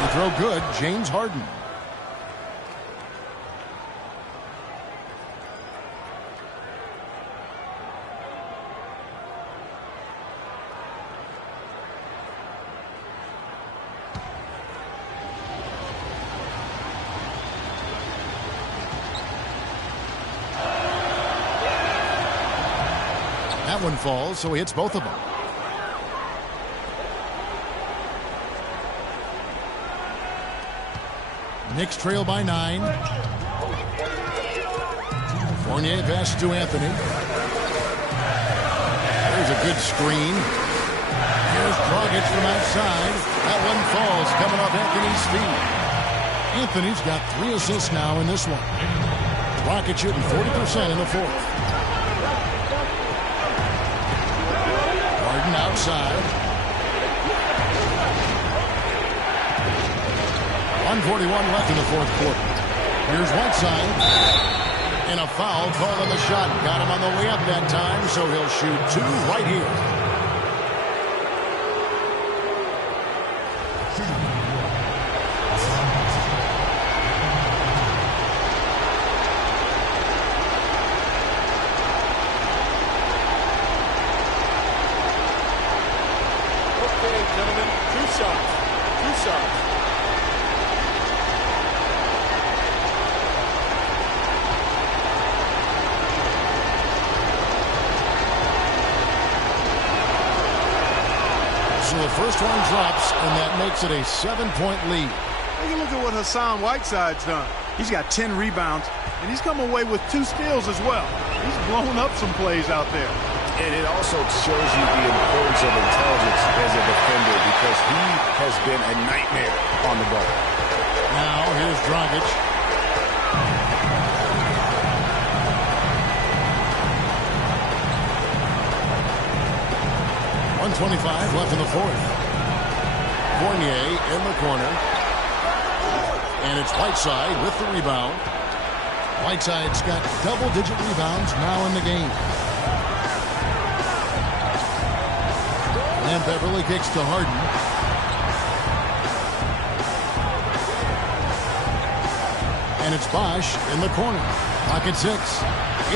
The throw good, James Harden. That one falls, so he hits both of them. Knicks trail by 9. Fournier pass to Anthony. There's a good screen. Here's Dragic from outside. That one falls, coming off Anthony's feet. Anthony's got 3 assists now in this one. Rockets shooting 40% in the 4th. Harden outside. 1:41 left in the 4th quarter. Here's Whiteside. And a foul called on the shot. Got him on the way up that time, so he'll shoot 2 right here. Okay, gentlemen, 2 shots. 2 shots. So the first one drops, and that makes it a 7-point lead. Take a look at what Hassan Whiteside's done. He's got 10 rebounds, and he's come away with 2 steals as well. He's blown up some plays out there. And it also shows you the importance of intelligence as a defender because he has been a nightmare on the ball. Now here's Dragic. .125 left in the 4th. Fournier in the corner. And it's Whiteside with the rebound. Whiteside's got double-digit rebounds now in the game. And Beverly kicks to Harden. And it's Bosch in the corner. Pocket 6.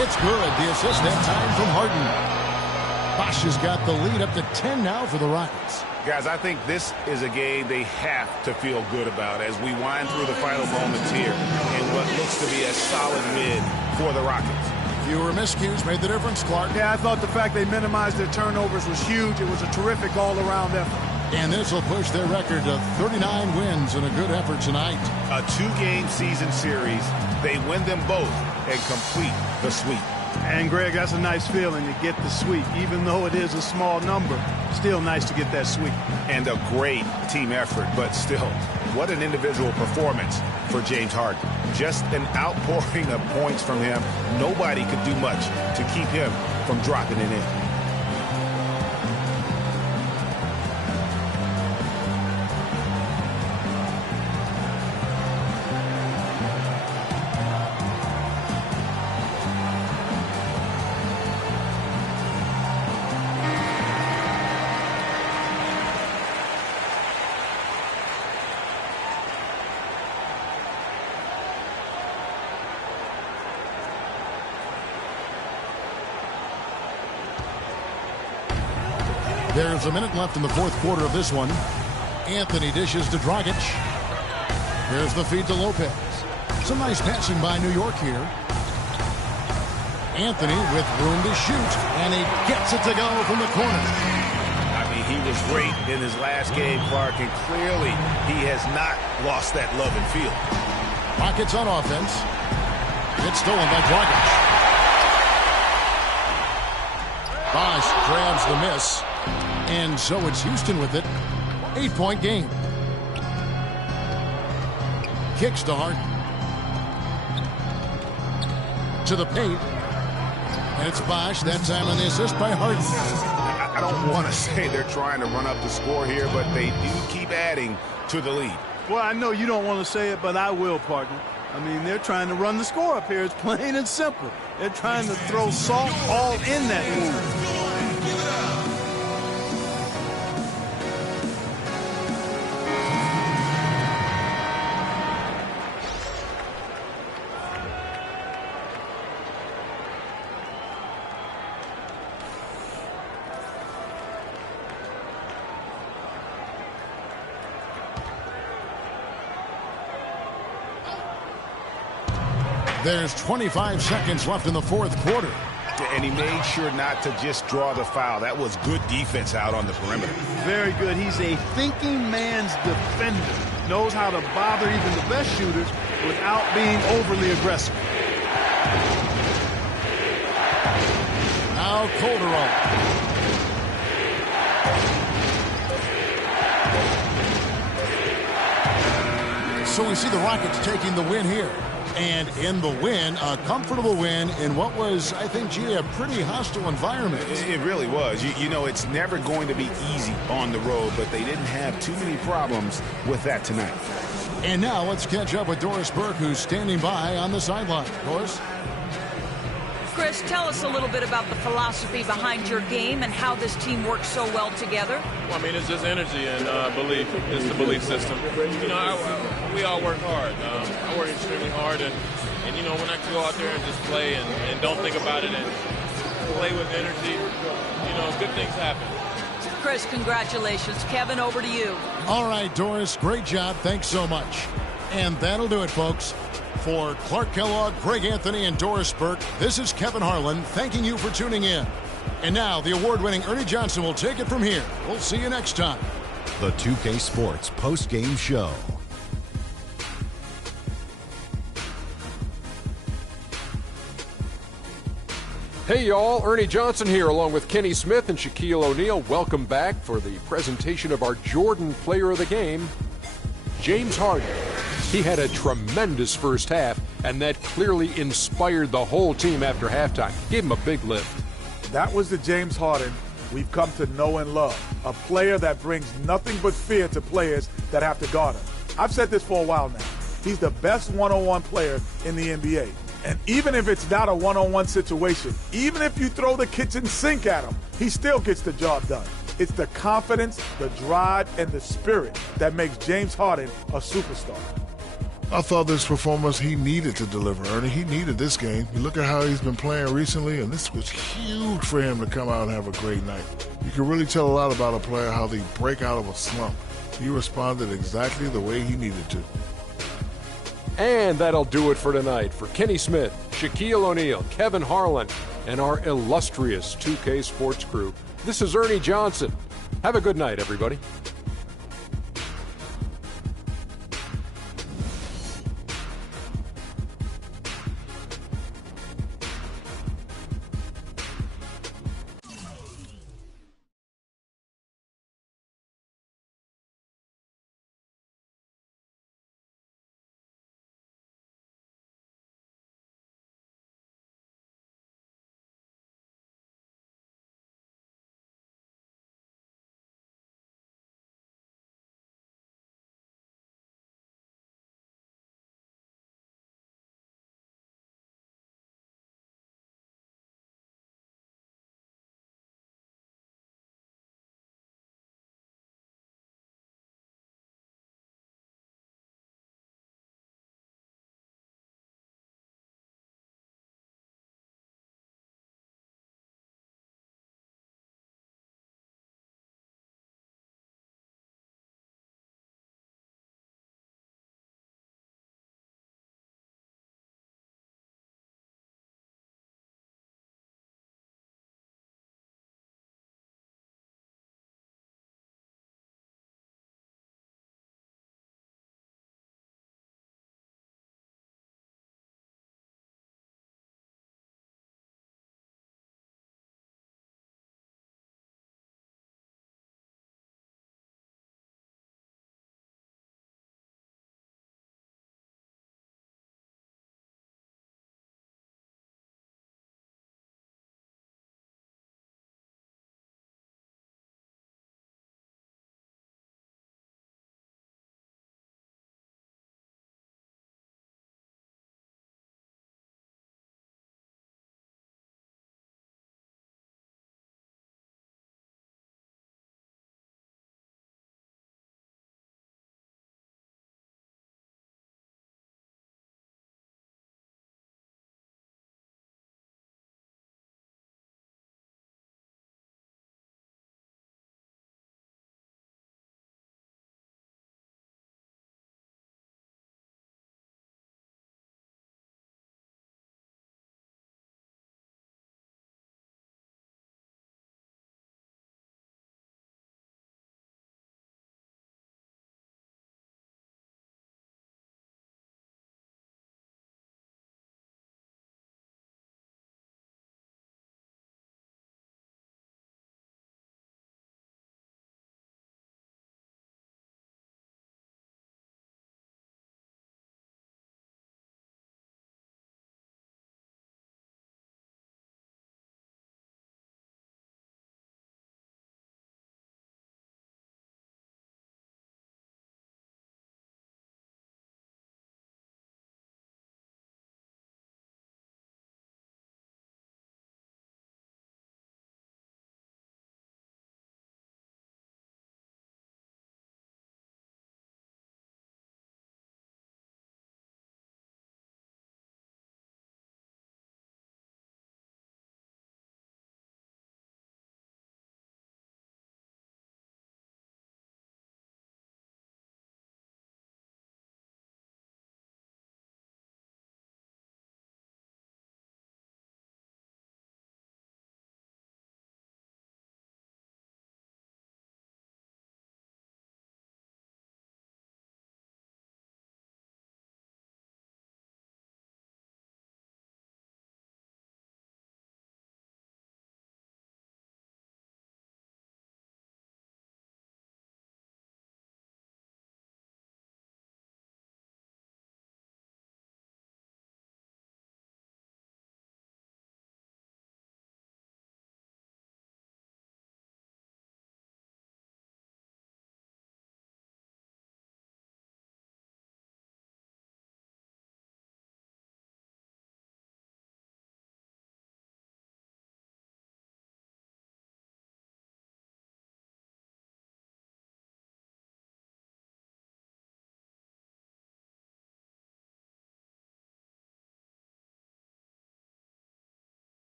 It's good. The assist that time from Harden. Bosch has got the lead up to 10 now for the Rockets. Guys, I think this is a game they have to feel good about as we wind through the final moments here in what looks to be a solid win for the Rockets. Fewer miscues made the difference, Clark. Yeah, I thought the fact they minimized their turnovers was huge. It was a terrific all-around effort. And this will push their record to 39 wins in a good effort tonight. A 2-game season series. They win them both and complete the sweep. And, Greg, that's a nice feeling to get the sweep. Even though it is a small number, still nice to get that sweep. And a great team effort, but still, what an individual performance for James Harden. Just an outpouring of points from him. Nobody could do much to keep him from dropping it in. There's a minute left in the fourth quarter of this one. Anthony dishes to Dragic. Here's the feed to Lopez. Some nice passing by New York here. Anthony with room to shoot, and he gets it to go from the corner. I mean, he was great in his last game, Clark, and clearly he has not lost that love and feel. Rockets on offense. It's stolen by Dragic. Bosh grabs the miss. And so it's Houston with it. 8-point game. Kicks to Harden. To the paint. And it's Bosh, that time on the assist by Harden. I don't want to say they're trying to run up the score here, but they do keep adding to the lead. Well, I know you don't want to say it, but I will, partner. I mean, they're trying to run the score up here. It's plain and simple. They're trying to throw salt all in that move. There's 25 seconds left in the fourth quarter. And he made sure not to just draw the foul. That was good defense out on the perimeter. Very good. He's a thinking man's defender. Knows how to bother even the best shooters without being overly aggressive. Now Calderon. So we see the Rockets taking the win here. And in the win, a comfortable win in what was, I think, G, a pretty hostile environment. It really was. You know, it's never going to be easy on the road, but they didn't have too many problems with that tonight. And now let's catch up with Doris Burke, who's standing by on the sideline. Doris? Chris, tell us a little bit about the philosophy behind your game and how this team works so well together. Well, I mean, it's just energy and belief. It's the belief system. You know, we all work hard. I work extremely hard, and you know, when I can go out there and just play and don't think about it and play with energy, you know, good things happen. Chris, congratulations. Kevin, over to you. All right, Doris, great job. Thanks so much. And that'll do it, folks. For Clark Kellogg, Greg Anthony, and Doris Burke, this is Kevin Harlan thanking you for tuning in. And now the award-winning Ernie Johnson will take it from here. We'll see you next time. The 2K Sports post-game show. Hey, y'all. Ernie Johnson here along with Kenny Smith and Shaquille O'Neal. Welcome back for the presentation of our Jordan Player of the Game, James Harden. He had a tremendous first half, and that clearly inspired the whole team after halftime. Gave him a big lift. That was the James Harden we've come to know and love, a player that brings nothing but fear to players that have to guard him. I've said this for a while now. He's the best one-on-one player in the NBA. And even if it's not a one-on-one situation, even if you throw the kitchen sink at him, he still gets the job done. It's the confidence, the drive, and the spirit that makes James Harden a superstar. I thought this performance he needed to deliver, Ernie. He needed this game. You look at how he's been playing recently, and this was huge for him to come out and have a great night. You can really tell a lot about a player how they break out of a slump. He responded exactly the way he needed to. And that'll do it for tonight. For Kenny Smith, Shaquille O'Neal, Kevin Harlan, and our illustrious 2K Sports crew, this is Ernie Johnson. Have a good night, everybody.